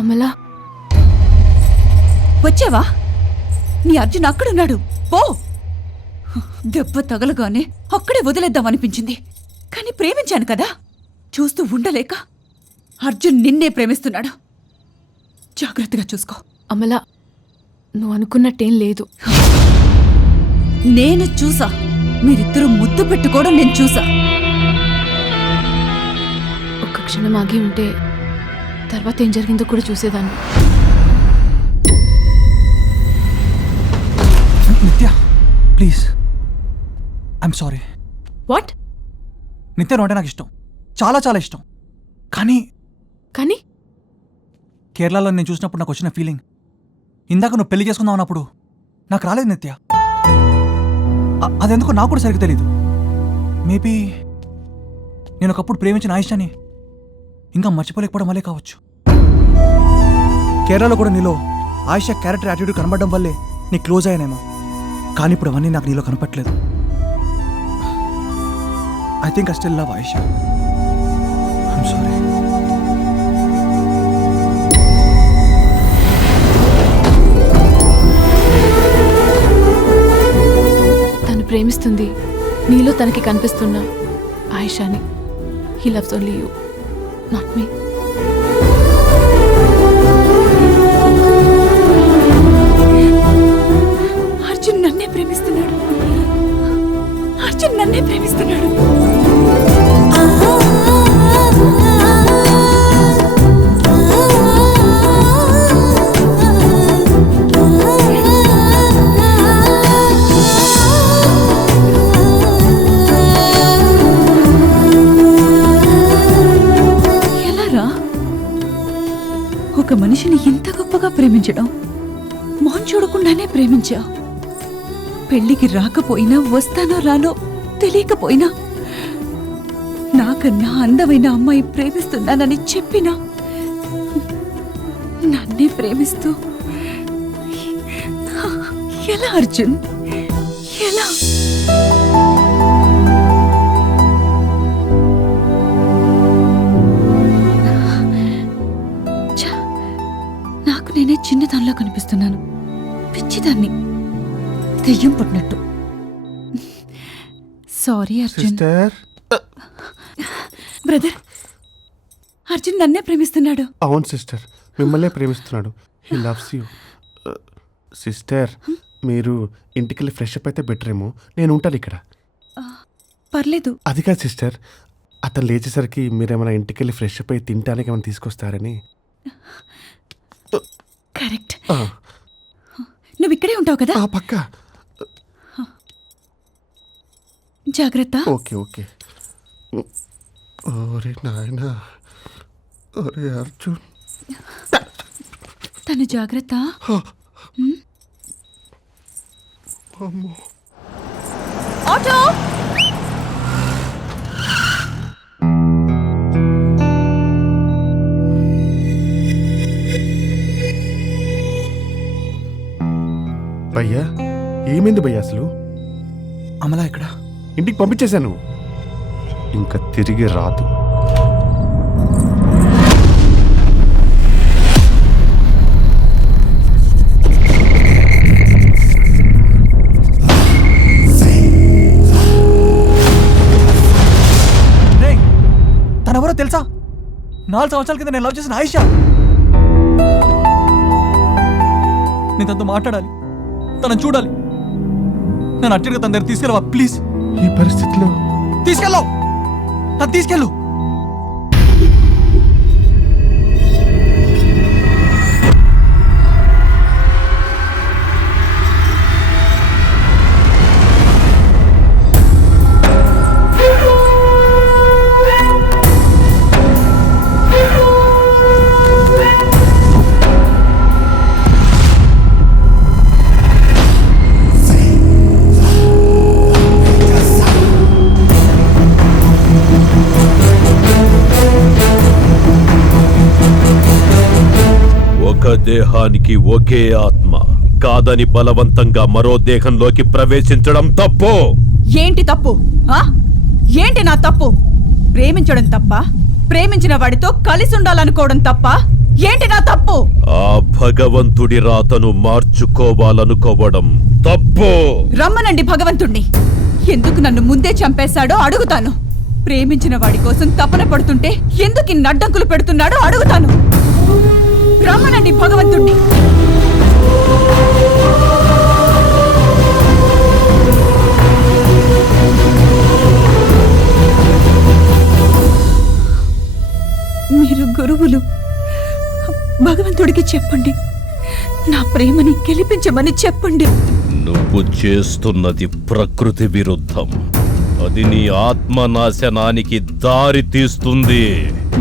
అమలా, వచ్చావా? నీ అర్జున్ అక్కడున్నాడు, పో. దెబ్బ తగలగానే అక్కడే వదిలేద్దామనిపించింది, కానీ ప్రేమించాను కదా, చూస్తూ ఉండలేక. అర్జున్ నిన్నే ప్రేమిస్తున్నాడు, జాగ్రత్తగా చూసుకో. అమలా, నువ్వు అనుకున్నట్టేం లేదు. నేను చూసా, మీరిద్దరూ ముద్దు పెట్టుకోవడం నేను చూసా. ఒక్క క్షణం ఆగి ఉంటే తర్వాత ఏం జరిగిందో కూడా చూసేదాన్ని. నిత్య ప్లీజ్, ఐఎమ్ సారీ. వాట్? నిత్య అంటే నాకు ఇష్టం, చాలా చాలా ఇష్టం. కానీ కానీ కేరళలో నేను చూసినప్పుడు నాకు వచ్చిన ఫీలింగ్ ఇందాక నువ్వు పెళ్లి చేసుకుందాం అన్నప్పుడు నాకు రాలేదు నిత్య. అదెందుకో నాకు కూడా సరిగ్గా తెలీదు. మేబీ నేను ఒకప్పుడు ప్రేమించిన ఆయిషాని ఇంకా మర్చిపోలేకపోవడం వల్లే కావచ్చు. కేరళలో కూడా నీలో ఆయిషా క్యారెక్టర్ యాటిట్యూడ్ కనబడడం వల్లే నీ క్లోజ్ అయ్యానేమో. కానీ ఇప్పుడు అవన్నీ నాకు నీలో కనపట్లేదు. I think I still love Ayesha. I'm sorry. తను ప్రేమిస్తుంది నీలో తనకి కనిపిస్తున్న ఆయిషాని. He loves only you, not me. Arjun నన్నే ప్రేమిస్తున్నాడు, అర్జున్ నన్నే ప్రేమిస్తున్నాడు. ఎలారా ఒక మనిషిని ఇంత గొప్పగా ప్రేమించడం? మొహం చూడకుండానే ప్రేమించావు. పెళ్లికి రాకపోయినా, వస్తానో రానో తెలియకపోయినా, నాకన్నా అందమైన అమ్మాయి ప్రేమిస్తున్నానని చెప్పినా నన్నే ప్రేమిస్తూ ఎలా అర్జున్, ఎలా? నాకు నేనే చిన్నదానిలో కనిపిస్తున్నాను, పిచ్చిదాన్ని, దెయ్యం పుట్టినట్టు. సారీ అర్జున్. బ్రదర్, అర్జున్ నన్నే ప్రేమిస్తున్నాడు. అవును సిస్టర్, మిమ్మల్నే ప్రేమిస్తున్నాడు. He loves you. సిస్టర్, మీరు ఇంటికెళ్ళి ఫ్రెష్ అప్ అయితే బెటర్ ఏమో. నేను ఉంటాను ఇక్కడ. పర్లేదు. అది కాదు సిస్టర్, అతను లేచేసరికి మీరేమైనా ఇంటికెళ్ళి ఫ్రెష్ అప్ అయి తినడానికి ఏమైనా తీసుకొస్తారని. కరెక్ట్. నువ్వు ఇక్కడే ఉంటావు కదా? పక్క. జాగ్రత్త. Okay okay. ఓరే నాయనా, ఓరే అర్జున్. తను జాగ్రత్త. అమ్మో. ఆటో. భయ్యా ఏమైంది భయ్యా అసలు? అమలా ఇక్కడ? ఇంటికి పంపించేశాను, ఇంకా తిరిగి రాదు. తనెవరో తెలుసా? 4 సంవత్సరాల కింద నేను లవ్ చేసిన ఆయిషా. నేను తనతో మాట్లాడాలి, తనను చూడాలి. నన్ను అర్జెంట్గా తన దగ్గర తీసుకెళ్ళవా ప్లీజ్? ఈ పరిస్థితిలో తీసుకెళ్ళవు, నన్ను తీసుకెళ్ళు. ఒక దేహానికి ఒకే ఆత్మ కాదని బలవంతంగా మరో దేహంలోకి ప్రవేశించడం తప్పు. ఏంటి తప్పు? ఏంటి నా తప్పు? ప్రేమించడం తప్ప? ప్రేమించిన వాడితో కలిసి ఉండాలనుకోవడం తప్ప? ఏంటి నా తప్పు? ఆ భగవంతుడి రాతను మార్చుకోవాలనుకోవడం తప్పు. రమ్మనండి భగవంతుణ్ణి. ఎందుకు నన్ను ముందే చంపేశాడో అడుగుతాను. ప్రేమించిన వాడి కోసం తపన పడుతుంటే ఎందుకు ఇన్ని అడ్డంకులు పెడుతున్నాడో అడుగుతాను. రమ్మనండి భగవంతుణ్ణి. మీరు గురువులు, భగవంతుడికి చెప్పండి, నా ప్రేమని గెలిపించమని చెప్పండి. నువ్వు చేస్తున్నది ప్రకృతి విరుద్ధం. అది నీ ఆత్మనాశనానికి దారి తీస్తుంది.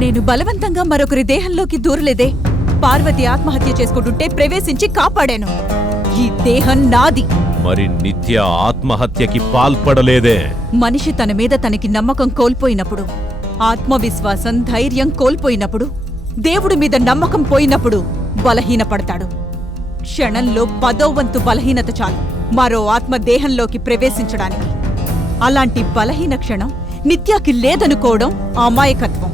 నేను బలవంతంగా మరొకరి దేహంలోకి దూరలేదే. పార్వతి ఆత్మహత్య చేసుకుంటుంటే ప్రవేశించి కాపాడాను. ఈ దేహం నాది. మరి నిత్య ఆత్మహత్యకి పాల్పడలేదే. మనిషి తన మీద తనకి నమ్మకం కోల్పోయినప్పుడు, ఆత్మవిశ్వాసం ధైర్యం కోల్పోయినప్పుడు, దేవుడి మీద నమ్మకం పోయినప్పుడు బలహీనపడతాడు. క్షణంలో 10వ వంతు బలహీనత చాలు మరో ఆత్మ దేహంలోకి ప్రవేశించడానికి. అలాంటి బలహీన క్షణం నిత్యాకి లేదనుకోవడం అమాయకత్వం.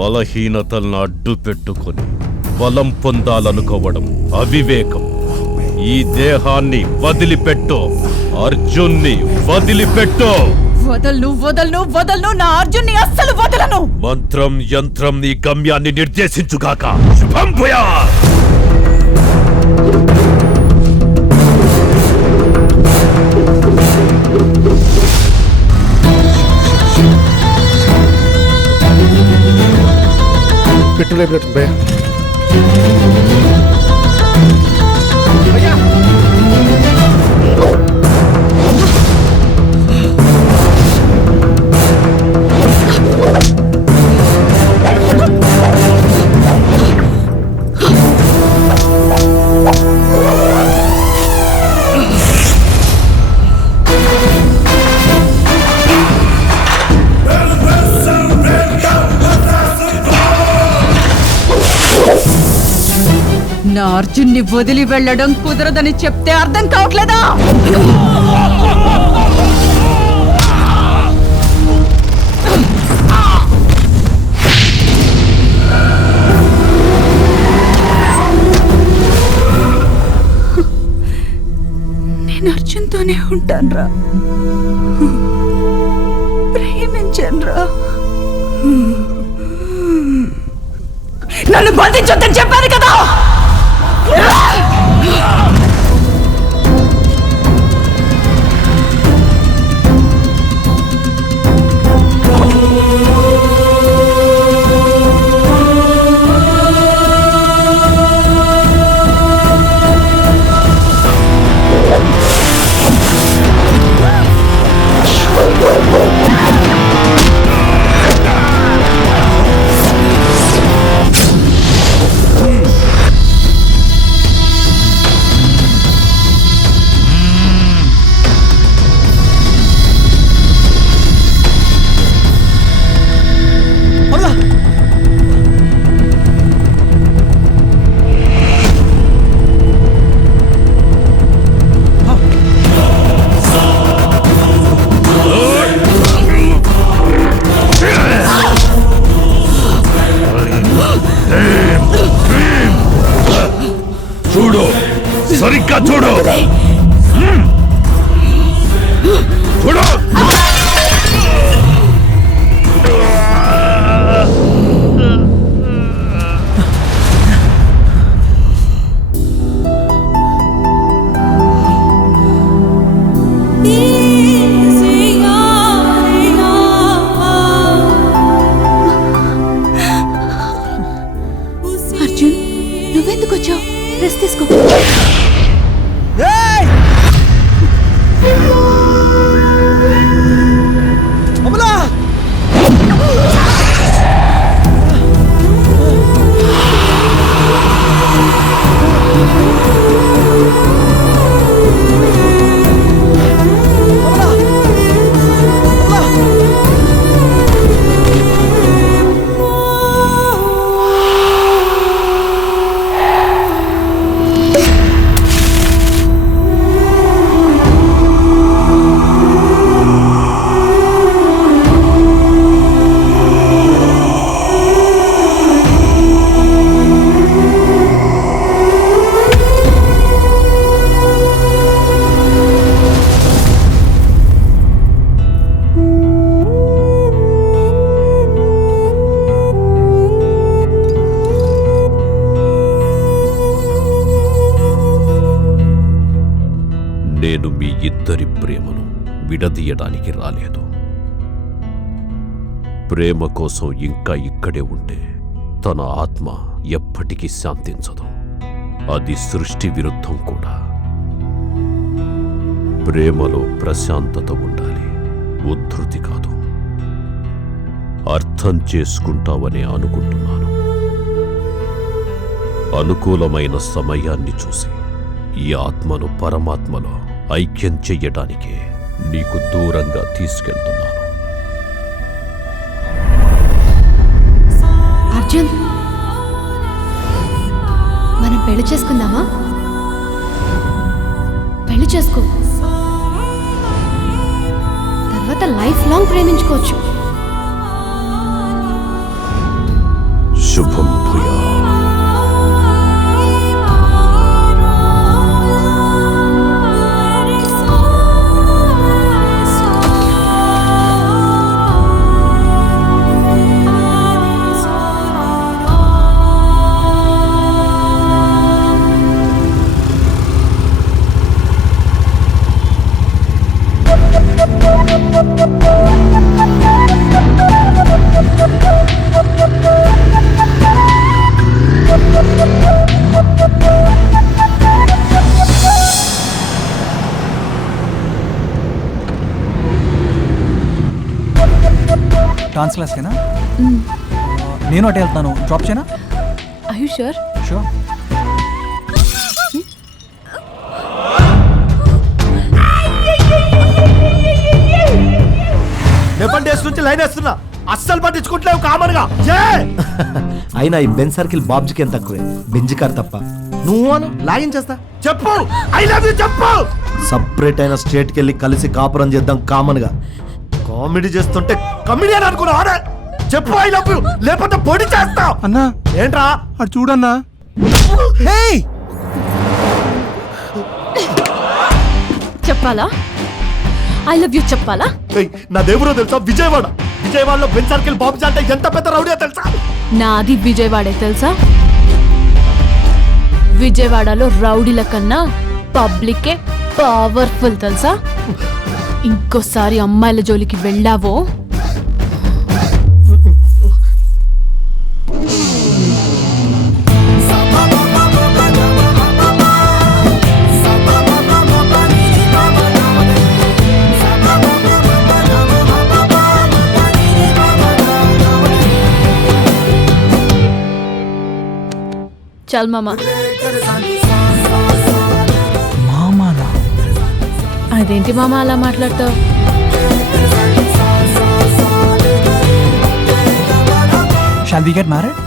బలహీనతలను అడ్డు పెట్టుకొని బలం పొందాలనుకోవడం అవివేకం. ఈ దేహాన్ని వదిలిపెట్టు, అర్జున్ని వదిలిపెట్టు. వదలను వదలను వదలను, నా అర్జున్ని అస్సలు వదలను. మంత్రం యంత్రం నీ గమ్యాన్ని నిర్దేశించుగాక. శుభం భూయా. పెట్రోల్ అయిపోతుంది భయ్యా. నా అర్జున్ని వదిలి వెళ్ళడం కుదరదని చెప్తే అర్థం కావట్లేదా? నేను అర్జున్తోనే ఉంటానురా, ప్రేమించానురా. నన్ను బంధించొద్దని చెప్పాను కదా. ఇద్దరి ప్రేమను విడదీయడానికి రాలేదు. ప్రేమ కోసం ఇంకా ఇక్కడే ఉంటే తన ఆత్మ ఎప్పటికీ శాంతించదు. అది సృష్టి విరుద్ధం కూడా. ప్రేమలో ప్రశాంతత ఉండాలి, ఉద్ధృతి కాదు. అర్థం చేసుకుంటావని అనుకుంటున్నాను. అనుకూలమైన సమయాన్ని చూసి ఈ ఆత్మను పరమాత్మలో ఐక్యం చెయ్యడానికే నీకు దూరంగా తీసుకెళ్తున్నాను. అర్జున్, మనం పెళ్లి చేసుకుందామా? పెళ్లి చేసుకో, తర్వాత లైఫ్ లాంగ్ ప్రేమించుకోవచ్చు. శుభం భూయా. డాన్స్ క్లాస్కేనా? నేను అటే వెళ్తాను, డ్రాప్ చేయనా? Are you sure? Sure. Eleven days నుంచి లైన్ వేస్తున్నా, అస్సలు పట్టించుకుంటలేవు కామన్గా. అయినా ఈ బెంజ్ సర్కిల్ బాబ్జీకి ఎంత తక్కువే, బెంజ్ కార్ తప్ప. నువ్వు అను లాగిన్ చేస్తా. చెప్పు ఐ లవ్ యూ చెప్పు. సపరేట్ అయిన స్టేట్కి వెళ్ళి కలిసి కాపురం చేద్దాం కామన్గా. కామెడీ చేస్తుంటే కమిడియన్ అనుకున్నా. చెప్పు ఐ లవ్ యూ, లేకపోతే పొడి చేస్తా. అన్నా ఏంట్రా అటు చూడన్నా. చెప్పాలా? ఐ లవ్ యూ చెప్పాలా? నా దేవుడో తెలుసా? విజయవాడలో బెంజ్ సర్కిల్ బాబ్జీ అంటే ఎంత పెద్ద రౌడీయో తెలుసా? నాది విజయవాడే తెలుసా? విజయవాడలో రౌడీల కన్నా పబ్లికే పవర్ఫుల్ తెలుసా? ఇంకోసారి అమ్మాయిల జోలికి వెళ్ళావో చల్ మామా. మామానా? అదేంటి మామ అలా మాట్లాడతావు? Shall we get married?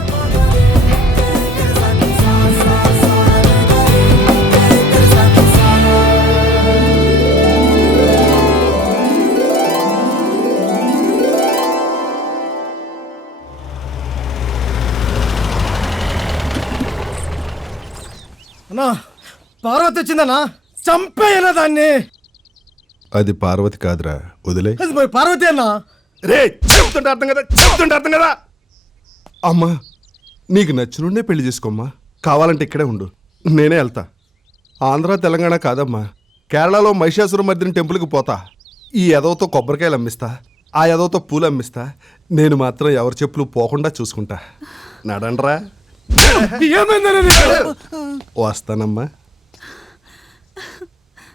అన్నా పార్వతి వచ్చిందన్నా, చంపేయనా దాన్ని. అది పార్వతి కాదురా, వదిలే. అది మరి పార్వతి అన్నా. రే చెప్తుంటే అర్థం కదా. అమ్మా నీకు నచ్చినుండే పెళ్లి చేసుకోమ్మా, కావాలంటే ఇక్కడే ఉండు, నేనే వెళ్తా. ఆంధ్ర తెలంగాణ కాదమ్మా, కేరళలో మహిషాసుర మర్దిని టెంపుల్కి పోతా. ఈ ఎదవతో కొబ్బరికాయలు అమ్మిస్తా, ఆ ఎదవతో పూలు అమ్మిస్తా. నేను మాత్రం ఎవరి చెప్పులు పోకుండా చూసుకుంటా. నడండ్రా. ఏమైందని వస్తానమ్మా.